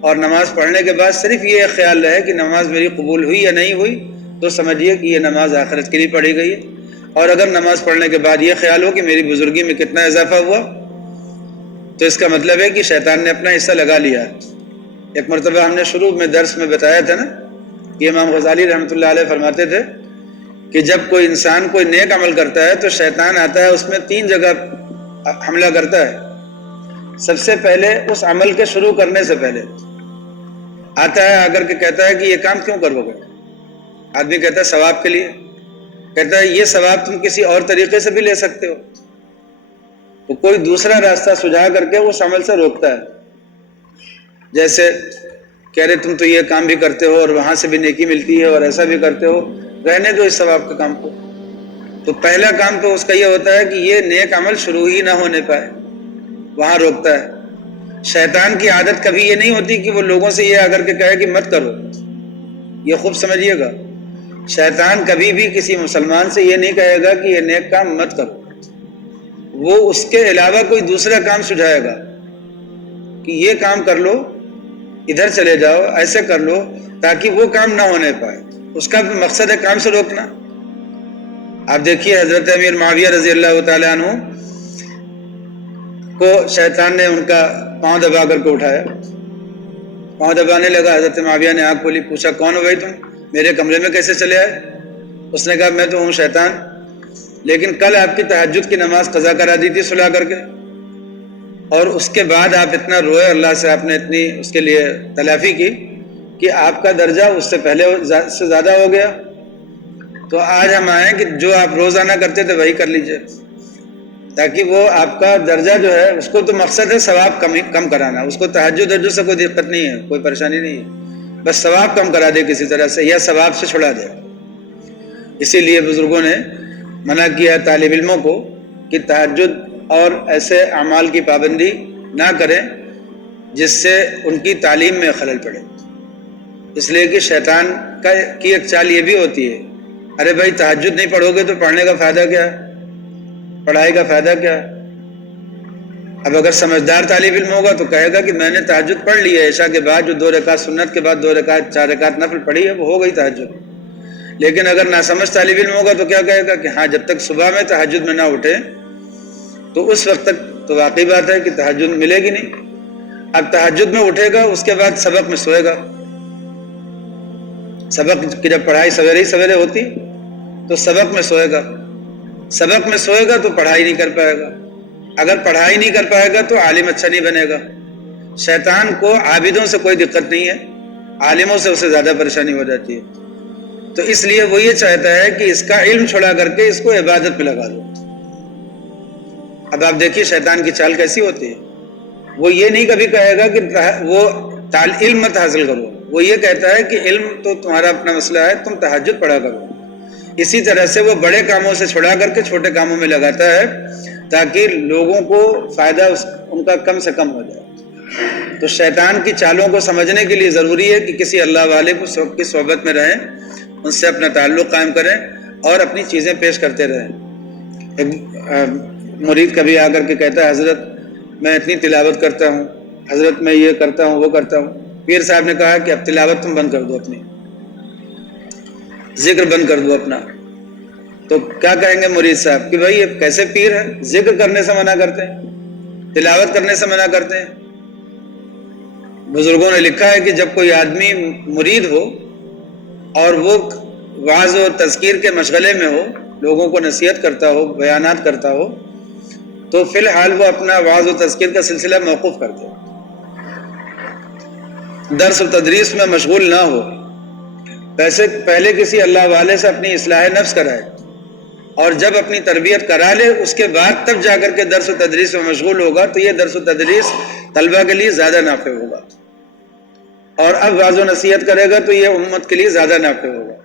اور نماز پڑھنے کے بعد صرف یہ خیال رہے کہ نماز میری قبول ہوئی یا نہیں ہوئی، تو سمجھیے کہ یہ نماز آخرت کے لیے پڑھی گئی ہے. اور اگر نماز پڑھنے کے بعد یہ خیال ہو کہ میری بزرگی میں کتنا اضافہ ہوا، تو اس کا مطلب ہے کہ شیطان نے اپنا حصہ لگا لیا. ایک مرتبہ ہم نے شروع میں درس میں بتایا تھا نا کہ امام غزالی رحمۃ اللہ علیہ فرماتے تھے کہ جب کوئی انسان کوئی نیک عمل کرتا ہے تو شیطان آتا ہے، اس میں 3 جگہ حملہ کرتا ہے. سب سے پہلے اس عمل کے شروع کرنے سے پہلے آتا ہے، آ کر کے کہتا ہے کہ یہ کام کیوں کرو گے. آدمی کہتا ہے ثواب کے لیے، کہتا ہے یہ ثواب تم کسی اور طریقے سے بھی لے سکتے ہو. تو کوئی دوسرا راستہ سجھا کر کے اس عمل سے روکتا ہے. جیسے کہہ رہے تم تو یہ کام بھی کرتے ہو اور وہاں سے بھی نیکی ملتی ہے اور ایسا بھی کرتے ہو، رہنے دو اس ثواب کے کام کو. تو پہلا کام تو اس کا یہ ہوتا ہے کہ یہ نیک عمل شروع ہی نہ ہونے پائے، وہاں روکتا ہے. شیطان کی عادت کبھی یہ نہیں ہوتی کہ وہ لوگوں سے یہ آ کر کے کہے کہ مت کرو. یہ خوب سمجھیے گا، شیطان کبھی بھی کسی مسلمان سے یہ نہیں کہے گا کہ یہ نیک کام مت کرو. وہ اس کے علاوہ کوئی دوسرا کام سجھائے گا کہ یہ کام کر لو، ادھر چلے جاؤ، ایسے کر لو، تاکہ وہ کام نہ ہونے پائے. اس کا مقصد ہے کام سے روکنا. آپ دیکھیے حضرت امیر معاویہ رضی اللہ تعالیٰ عنہ کو شیطان نے ان کا پاؤں دبا کر کے اٹھایا. پاؤں دبانے لگا، حضرت معاویہ نے آنکھ کھولی، پوچھا کون ہو بھائی تم، میرے کمرے میں کیسے چلے آئے؟ اس نے کہا میں تو ہوں شیطان، لیکن کل آپ کی تہجد کی نماز قضا کرا دی تھی سلا کر کے، اور اس کے بعد آپ اتنا روئے، اللہ سے آپ نے اتنی اس کے لیے تلافی کی کہ آپ کا درجہ اس سے پہلے سے زیادہ ہو گیا. تو آج ہم آئیں کہ جو آپ روزانہ کرتے تھے وہی کر لیجئے، تاکہ وہ آپ کا درجہ جو ہے، اس کو تو مقصد ہے ثواب کم کرانا. اس کو تہجد درجہ سے کوئی دقت نہیں ہے، کوئی پریشانی نہیں ہے، بس ثواب کم کرا دے کسی طرح سے، یا ثواب سے چھڑا دے. اسی لیے بزرگوں نے منع کیا طالب علموں کو کہ تہجد اور ایسے اعمال کی پابندی نہ کریں جس سے ان کی تعلیم میں خلل پڑے. اس لیے کہ شیطان کی ایک چال یہ بھی ہوتی ہے، ارے بھائی تہجد نہیں پڑھو گے تو پڑھنے کا فائدہ کیا ہے، پڑھائی کا فائدہ کیا ہے. اب اگر سمجھدار طالب علم ہوگا تو کہے گا کہ میں نے تہجد پڑھ لی ہے، عشاء کے بعد جو 2 رکعت سنت کے بعد 2 رکعت 4 رکعت نفل پڑھی ہے وہ ہو گئی تہجد. لیکن اگر ناسمجھ طالب علم ہوگا تو کیا کہے گا کہ ہاں جب تک صبح میں تہجد میں نہ اٹھے تو اس وقت تک تو واقعی بات ہے کہ تہجد ملے گی نہیں. اب تہجد میں اٹھے گا، اس کے بعد سبق میں سوئے گا. سبق کی جب پڑھائی سویرے ہی سویرے ہوتی تو سبق میں سوئے گا، سبق میں سوئے گا تو پڑھائی نہیں کر پائے گا. اگر پڑھائی نہیں کر پائے گا تو عالم اچھا نہیں بنے گا. شیطان کو عابدوں سے کوئی دقت نہیں ہے، عالموں سے اسے زیادہ پریشانی ہو جاتی ہے. تو اس لیے وہ یہ چاہتا ہے کہ اس کا علم چھوڑا کر کے اس کو عبادت پہ لگا دو. اب آپ دیکھیے شیطان کی چال کیسی ہوتی ہے. وہ یہ نہیں کبھی کہے گا کہ وہ علم مت حاصل کرو، وہ یہ کہتا ہے کہ علم تو تمہارا اپنا مسئلہ ہے، تم تہجد پڑھا کرو. اسی طرح سے وہ بڑے کاموں سے چھڑا کر کے چھوٹے کاموں میں لگاتا ہے تاکہ لوگوں کو فائدہ ان کا کم سے کم ہو جائے. تو شیطان کی چالوں کو سمجھنے کے لیے ضروری ہے کہ کسی اللہ والے کی صحبت میں رہیں، ان سے اپنا تعلق قائم کریں اور اپنی چیزیں پیش کرتے رہیں. ایک مرید کبھی آ کر کے کہتا ہے حضرت میں اتنی تلاوت کرتا ہوں، حضرت میں یہ کرتا ہوں وہ کرتا ہوں. پیر صاحب نے کہا کہ اب تلاوت تم بند کر دو، اپنی ذکر بند کر دو اپنا. تو کیا کہیں گے مرید صاحب کہ بھائی یہ کیسے پیر ہے، ذکر کرنے سے منع کرتے ہیں، تلاوت کرنے سے منع کرتے ہیں۔ بزرگوں نے لکھا ہے کہ جب کوئی آدمی مرید ہو اور وہ وعظ و تذکیر کے مشغلے میں ہو، لوگوں کو نصیحت کرتا ہو، بیانات کرتا ہو، تو فی الحال وہ اپنا وعظ و تذکیر کا سلسلہ موقوف کر دے، درس و تدریس میں مشغول نہ ہو، پہلے کسی اللہ والے سے اپنی اصلاح نفس کرائے، اور جب اپنی تربیت کرا لے اس کے بعد تب جا کر کے درس و تدریس میں مشغول ہوگا، تو یہ درس و تدریس طلبہ کے لیے زیادہ نافع ہوگا، اور اب وعظ و نصیحت کرے گا تو یہ امت کے لیے زیادہ نافع ہوگا۔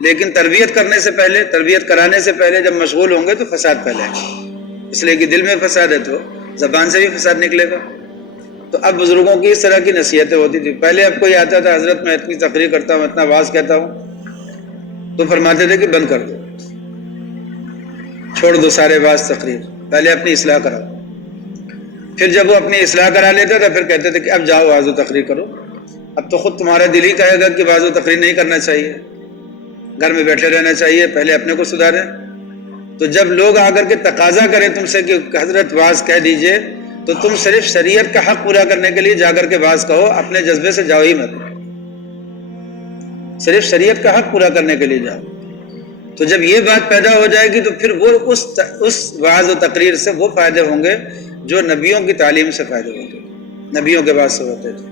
لیکن تربیت کرنے سے پہلے، تربیت کرانے سے پہلے جب مشغول ہوں گے تو فساد پھیلے گا، اس لیے کہ دل میں فساد ہے تو زبان سے بھی فساد نکلے گا۔ تو اب بزرگوں کی اس طرح کی نصیحتیں ہوتی تھی۔ پہلے اب کوئی آتا تھا، حضرت میں اتنی تقریر کرتا ہوں، اتنا واعظ کہتا ہوں، تو فرماتے تھے کہ بند کر دو، چھوڑ دو سارے واعظ تقریر، پہلے اپنی اصلاح کراؤ۔ پھر جب وہ اپنی اصلاح کرا لیتا تھا پھر کہتے تھے کہ اب جاؤ واعظ و تقریر کرو۔ اب تو خود تمہارا دل ہی کہے گا کہ واعظ و تقریر نہیں کرنا چاہیے، گھر میں بیٹھے رہنا چاہیے، پہلے اپنے کو سدھاریں۔ تو جب لوگ آ کر کے تقاضا کریں تم سے کہ حضرت واعظ کہہ دیجئے، تو تم صرف شریعت کا حق پورا کرنے کے لیے جا کر کے واعظ کہو، اپنے جذبے سے جاؤ ہی مت، صرف شریعت کا حق پورا کرنے کے لیے جاؤ۔ تو جب یہ بات پیدا ہو جائے گی تو پھر وہ اس وعظ و تقریر سے وہ فائدے ہوں گے جو نبیوں کی تعلیم سے فائدے ہوں گے، نبیوں کے بعد سے ہوتے تھے،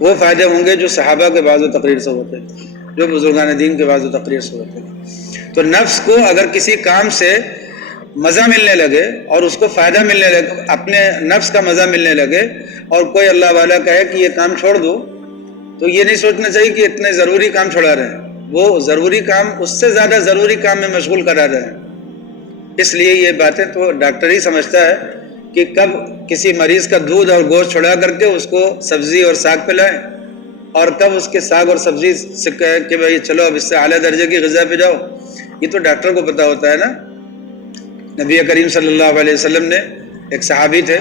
وہ فائدے ہوں گے جو صحابہ کے وعظ و تقریر سے ہوتے تھے، جو بزرگان دین کے وعظ و تقریر سے ہوتے تھے۔ تو نفس کو اگر کسی کام سے مزہ ملنے لگے اور اس کو فائدہ ملنے لگے، اپنے نفس کا مزہ ملنے لگے، اور کوئی اللہ والا کہے کہ یہ کام چھوڑ دو، تو یہ نہیں سوچنا چاہیے کہ اتنے ضروری کام چھوڑا رہے ہیں، وہ ضروری کام اس سے زیادہ ضروری کام میں مشغول کرا رہے ہیں۔ اس لیے یہ باتیں تو ڈاکٹر ہی سمجھتا ہے کہ کب کسی مریض کا دودھ اور گوشت چھڑا کر کے اس کو سبزی اور ساگ پلائیں، اور کب اس کے ساگ اور سبزی سے کہے کہ بھائی چلو اب اس سے اعلیٰ درجے کی غذا پہ جاؤ، یہ تو ڈاکٹر کو پتہ ہوتا ہے نا۔ نبی کریم صلی اللہ علیہ وسلم نے، ایک صحابی تھے،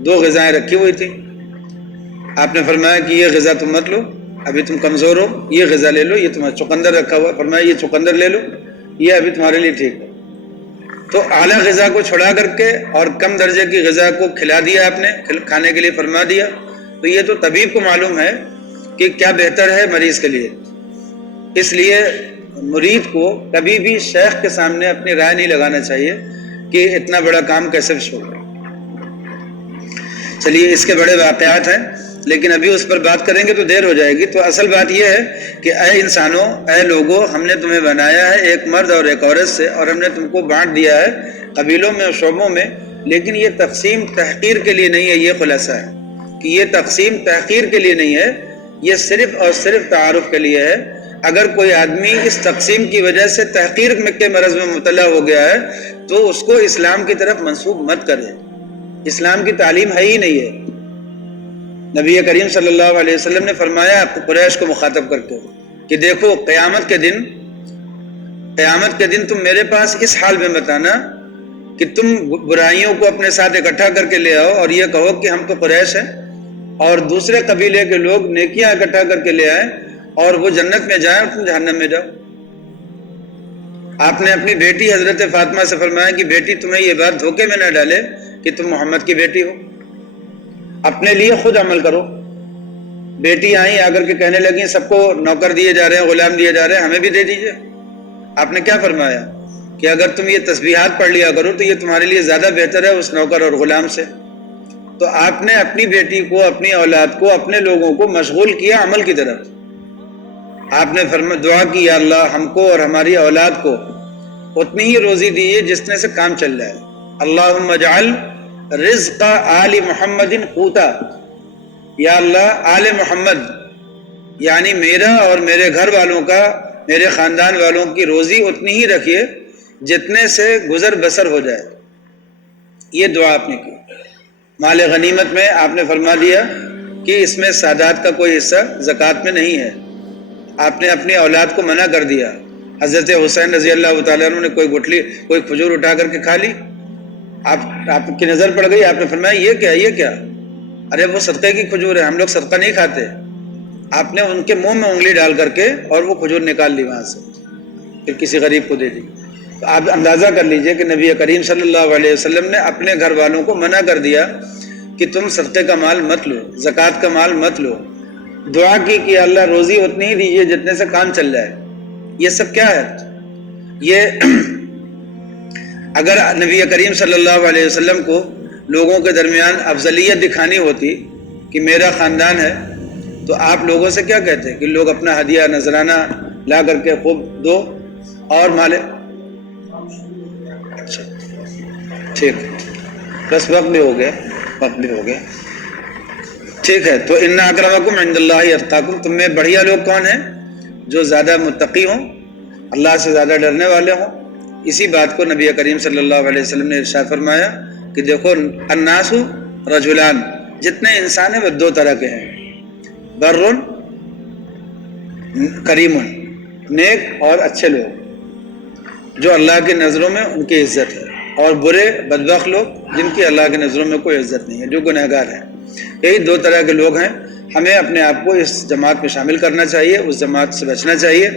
2 غذائیں رکھی ہوئی تھی، آپ نے فرمایا کہ یہ غذا تم مت لو، ابھی تم کمزور ہو، یہ غذا لے لو، یہ تمہارا چقندر رکھا ہوا ہے، فرمایا یہ چقندر لے لو، یہ ابھی تمہارے لیے ٹھیک ہے۔ تو اعلیٰ غذا کو چھڑا کر کے اور کم درجے کی غذا کو کھلا دیا، آپ نے کھانے کے لیے فرما دیا، تو یہ تو طبیب کو معلوم ہے کہ کیا بہتر ہے مریض کے لیے۔ اس لیے مرید کو کبھی بھی شیخ کے سامنے اپنی رائے نہیں لگانا چاہیے کہ اتنا بڑا کام کیسے چھوڑا۔ چلیے اس کے بڑے واقعات ہیں، لیکن ابھی اس پر بات کریں گے تو دیر ہو جائے گی۔ تو اصل بات یہ ہے کہ اے انسانوں، اے لوگوں، ہم نے تمہیں بنایا ہے ایک مرد اور ایک عورت سے، اور ہم نے تم کو بانٹ دیا ہے قبیلوں میں اور شعبوں میں، لیکن یہ تقسیم تحقیر کے لیے نہیں ہے۔ یہ خلاصہ ہے کہ یہ تقسیم تحقیر کے لیے نہیں ہے، یہ صرف اور صرف تعارف کے لیے ہے۔ اگر کوئی آدمی اس تقسیم کی وجہ سے تحقیر کے مرض میں مبتلا ہو گیا ہے تو اس کو اسلام کی طرف منسوب مت کرے، اسلام کی تعلیم ہے ہی نہیں ہے۔ نبی کریم صلی اللہ علیہ وسلم نے فرمایا قریش کو مخاطب کر کے کہ دیکھو قیامت کے دن تم میرے پاس اس حال میں مت آنا کہ تم برائیوں کو اپنے ساتھ اکٹھا کر کے لے آؤ اور یہ کہو کہ ہم تو قریش ہیں، اور دوسرے قبیلے کے لوگ نیکیاں اکٹھا کر کے لے آئیں اور وہ جنت میں جائیں اور تم جہنم میں جاؤ۔ آپ نے اپنی بیٹی حضرت فاطمہ سے فرمایا کہ بیٹی تمہیں یہ بات دھوکے میں نہ ڈالے کہ تم محمد کی بیٹی ہو، اپنے لیے خود عمل کرو۔ بیٹی آئیں آ کر کے کہنے لگیں سب کو نوکر دیے جا رہے ہیں، غلام دیے جا رہے ہیں، ہمیں بھی دے دیجئے۔ آپ نے کیا فرمایا کہ اگر تم یہ تسبیحات پڑھ لیا کرو تو یہ تمہارے لیے زیادہ بہتر ہے اس نوکر اور غلام سے۔ تو آپ نے اپنی بیٹی کو، اپنی اولاد کو، اپنے لوگوں کو مشغول کیا عمل کی طرف۔ آپ نے دعا کی یا اللہ ہم کو اور ہماری اولاد کو اتنی ہی روزی دیجیے جتنے سے کام چل جائے۔ اللہم اجعل رزق آل محمد قوتا، یا اللہ آل محمد یعنی میرا اور میرے گھر والوں کا، میرے خاندان والوں کی روزی اتنی ہی رکھیے جتنے سے گزر بسر ہو جائے۔ یہ دعا آپ نے کی۔ مال غنیمت میں آپ نے فرما دیا کہ اس میں سادات کا کوئی حصہ زکوٰۃ میں نہیں ہے۔ آپ نے اپنی اولاد کو منع کر دیا۔ حضرت حسین رضی اللہ تعالیٰ عنہ نے کوئی کھجور اٹھا کر کے کھا لی، آپ کی نظر پڑ گئی، آپ نے فرمایا یہ کیا؟ ارے وہ صدقے کی کھجور ہے، ہم لوگ صدقہ نہیں کھاتے۔ آپ نے ان کے منہ میں انگلی ڈال کر کے اور وہ کھجور نکال لی وہاں سے، پھر کسی غریب کو دے دی۔ آپ اندازہ کر لیجئے کہ نبی کریم صلی اللہ علیہ وسلم نے اپنے گھر والوں کو منع کر دیا کہ تم صدقے کا مال مت لو، زکوٰۃ کا مال مت لو، دعا کی کہ اللہ روزی اتنی ہی دیجیے جتنے سے کام چل جائے۔ یہ سب کیا ہے؟ یہ اگر نبی کریم صلی اللہ علیہ وسلم کو لوگوں کے درمیان افضلیت دکھانی ہوتی کہ میرا خاندان ہے، تو آپ لوگوں سے کیا کہتے کہ لوگ اپنا ہدیہ نذرانہ لا کر کے خوب دو اور مالے۔ اچھا ٹھیک، بس وقت بھی ہو گیا، ٹھیک ہے۔ تو ان اکرمکم عند اللہ اتقاکم، تم میں بڑھیا لوگ کون ہیں؟ جو زیادہ متقی ہوں، اللہ سے زیادہ ڈرنے والے ہوں۔ اسی بات کو نبی کریم صلی اللہ علیہ وسلم نے ارشاد فرمایا کہ دیکھو الناس رجلان، جتنے انسان ہیں وہ دو طرح کے ہیں، بر کریم، نیک اور اچھے لوگ جو اللہ کی نظروں میں ان کی عزت ہے، اور برے بدبخت لوگ جن کی اللہ کی نظروں میں کوئی عزت نہیں ہے، جو گنہگار ہیں۔ یہی دو طرح کے لوگ ہیں۔ ہمیں اپنے آپ کو اس جماعت میں شامل کرنا چاہیے، اس جماعت سے بچنا چاہیے،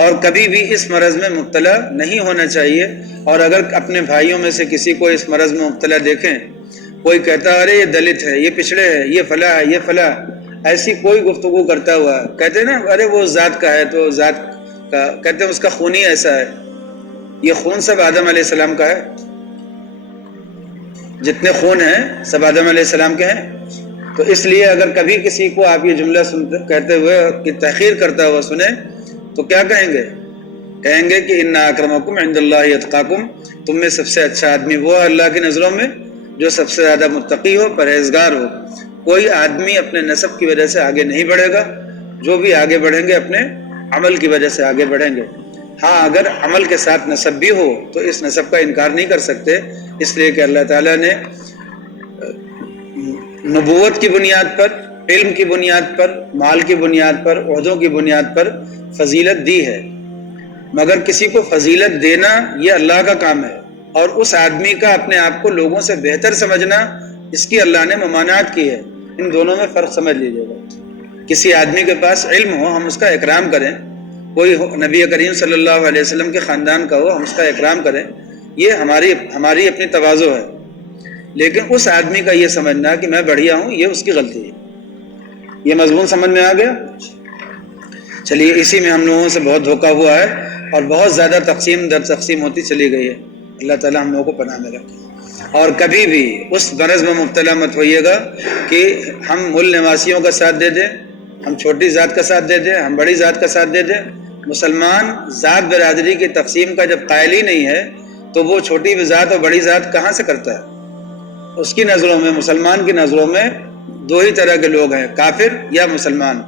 اور کبھی بھی اس مرض میں مبتلا نہیں ہونا چاہیے۔ اور اگر اپنے بھائیوں میں سے کسی کو اس مرض میں مبتلا دیکھیں، کوئی کہتا ہے ارے یہ دلت ہے، یہ پچھڑے ہے، یہ فلاں ہے، یہ فلاں، ایسی کوئی گفتگو کرتا ہوا، کہتے ہیں نا ارے وہ ذات کا ہے تو ذات کا، کہتے ہیں اس کا خون ہی ایسا ہے۔ یہ خون سب آدم علیہ السلام کا ہے، جتنے خون ہیں سب آدم علیہ السلام کے ہیں۔ تو اس لیے اگر کبھی کسی کو آپ یہ جملہ کہتے ہوئے کہ تحقیر کرتا ہوا سنیں تو کیا کہیں گے؟ کہیں گے کہ ان اکرمکم عند اللہ اتقاکم، تم میں سب سے اچھا آدمی وہ ہے اللہ کی نظروں میں جو سب سے زیادہ متقی ہو، پرہیزگار ہو۔ کوئی آدمی اپنے نسب کی وجہ سے آگے نہیں بڑھے گا، جو بھی آگے بڑھیں گے اپنے عمل کی وجہ سے آگے بڑھیں گے۔ ہاں اگر عمل کے ساتھ نسب بھی ہو تو اس نسب کا انکار نہیں کر سکتے، اس لیے کہ اللہ تعالیٰ نے نبوت کی بنیاد پر، علم کی بنیاد پر، مال کی بنیاد پر، عہدوں کی بنیاد پر فضیلت دی ہے، مگر کسی کو فضیلت دینا یہ اللہ کا کام ہے، اور اس آدمی کا اپنے آپ کو لوگوں سے بہتر سمجھنا اس کی اللہ نے ممانعت کی ہے۔ ان دونوں میں فرق سمجھ لیجیے گا۔ کسی آدمی کے پاس علم ہو، ہم اس کا اکرام کریں، کوئی نبی کریم صلی اللہ علیہ وسلم کے خاندان کا ہو، ہم اس کا اکرام کریں، یہ ہماری اپنی تواضع ہے۔ لیکن اس آدمی کا یہ سمجھنا کہ میں بڑھیا ہوں، یہ اس کی غلطی ہے۔ یہ مضمون سمجھ میں آ گیا؟ چلیے، اسی میں ہم لوگوں سے بہت دھوکہ ہوا ہے اور بہت زیادہ تقسیم در تقسیم ہوتی چلی گئی ہے۔ اللہ تعالیٰ ہم لوگوں کو پناہ میں رکھے۔ اور کبھی بھی اس مرض میں مبتلا مت ہوئیے گا کہ ہم مل نواسیوں کا ساتھ دے دیں، ہم چھوٹی ذات کا ساتھ دے دیں، ہم بڑی ذات کا ساتھ دے دیں۔ مسلمان ذات برادری کی تقسیم کا جب قائل ہی نہیں ہے تو وہ چھوٹی ذات اور بڑی ذات کہاں سے کرتا ہے؟ اس کی نظروں میں، مسلمان کی نظروں میں دو ہی طرح کے لوگ ہیں، کافر یا مسلمان۔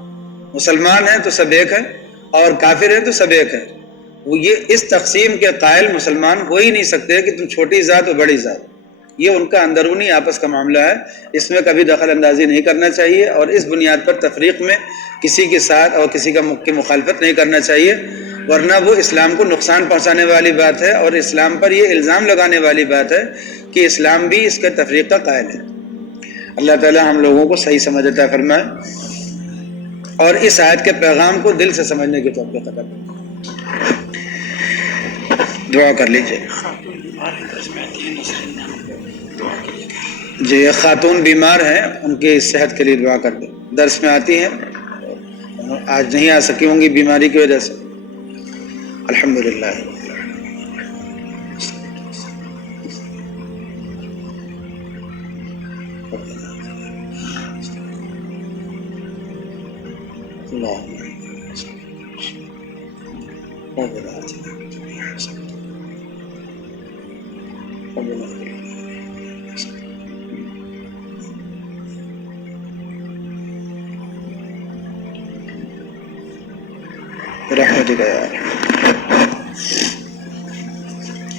مسلمان ہیں تو سب ایک ہیں، اور کافر ہیں تو سب ایک ہیں۔ وہ یہ اس تقسیم کے قائل مسلمان ہو ہی نہیں سکتے کہ تم چھوٹی ذات اور بڑی ذات، یہ ان کا اندرونی آپس کا معاملہ ہے، اس میں کبھی دخل اندازی نہیں کرنا چاہیے، اور اس بنیاد پر تفریق میں کسی کے ساتھ اور کسی کی مخالفت نہیں کرنا چاہیے، ورنہ وہ اسلام کو نقصان پہنچانے والی بات ہے، اور اسلام پر یہ الزام لگانے والی بات ہے کہ اسلام بھی اس کے تفریق کا قائل ہے۔ اللہ تعالی ہم لوگوں کو صحیح سمجھ عطا فرمائے اور اس آیت کے پیغام کو دل سے سمجھنے کی توفیق عطا فرمائے۔ دعا کر لیجیے۔ جی، ایک خاتون بیمار ہیں، ان کی صحت کے لیے دعا کر دیں۔ درس میں آتی ہیں، آج نہیں آ سکی ہوں گی بیماری کی وجہ سے۔ الحمدللہ۔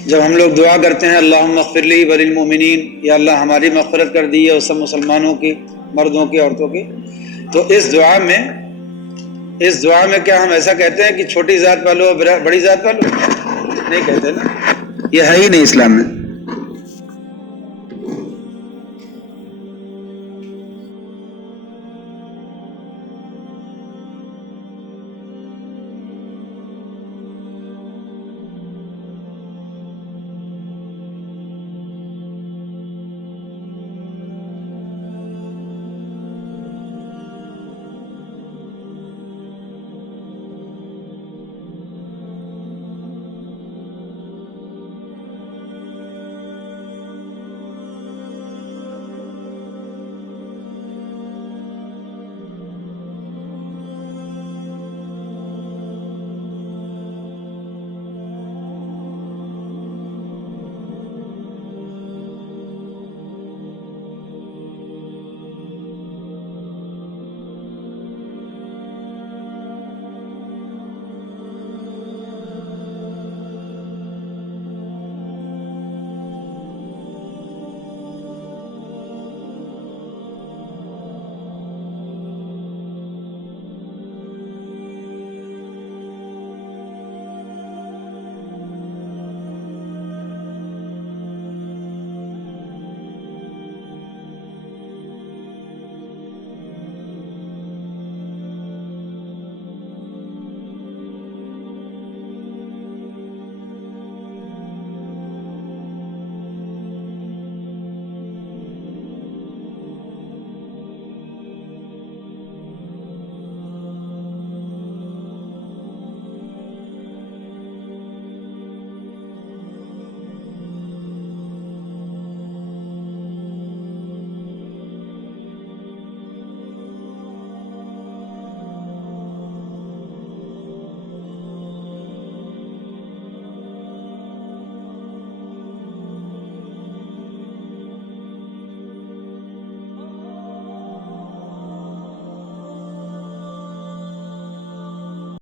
جب ہم لوگ دعا کرتے ہیں اللہم اغفر لی وللمؤمنین، یا اللہ ہماری مغفرت کر دی ہے سب مسلمانوں کی، مردوں کی، عورتوں کی، تو اس دعا میں کیا ہم ایسا کہتے ہیں کہ چھوٹی ذات والو بڑی ذات والو؟ نہیں کہتے نا، یہ ہے ہی نہیں اسلام میں۔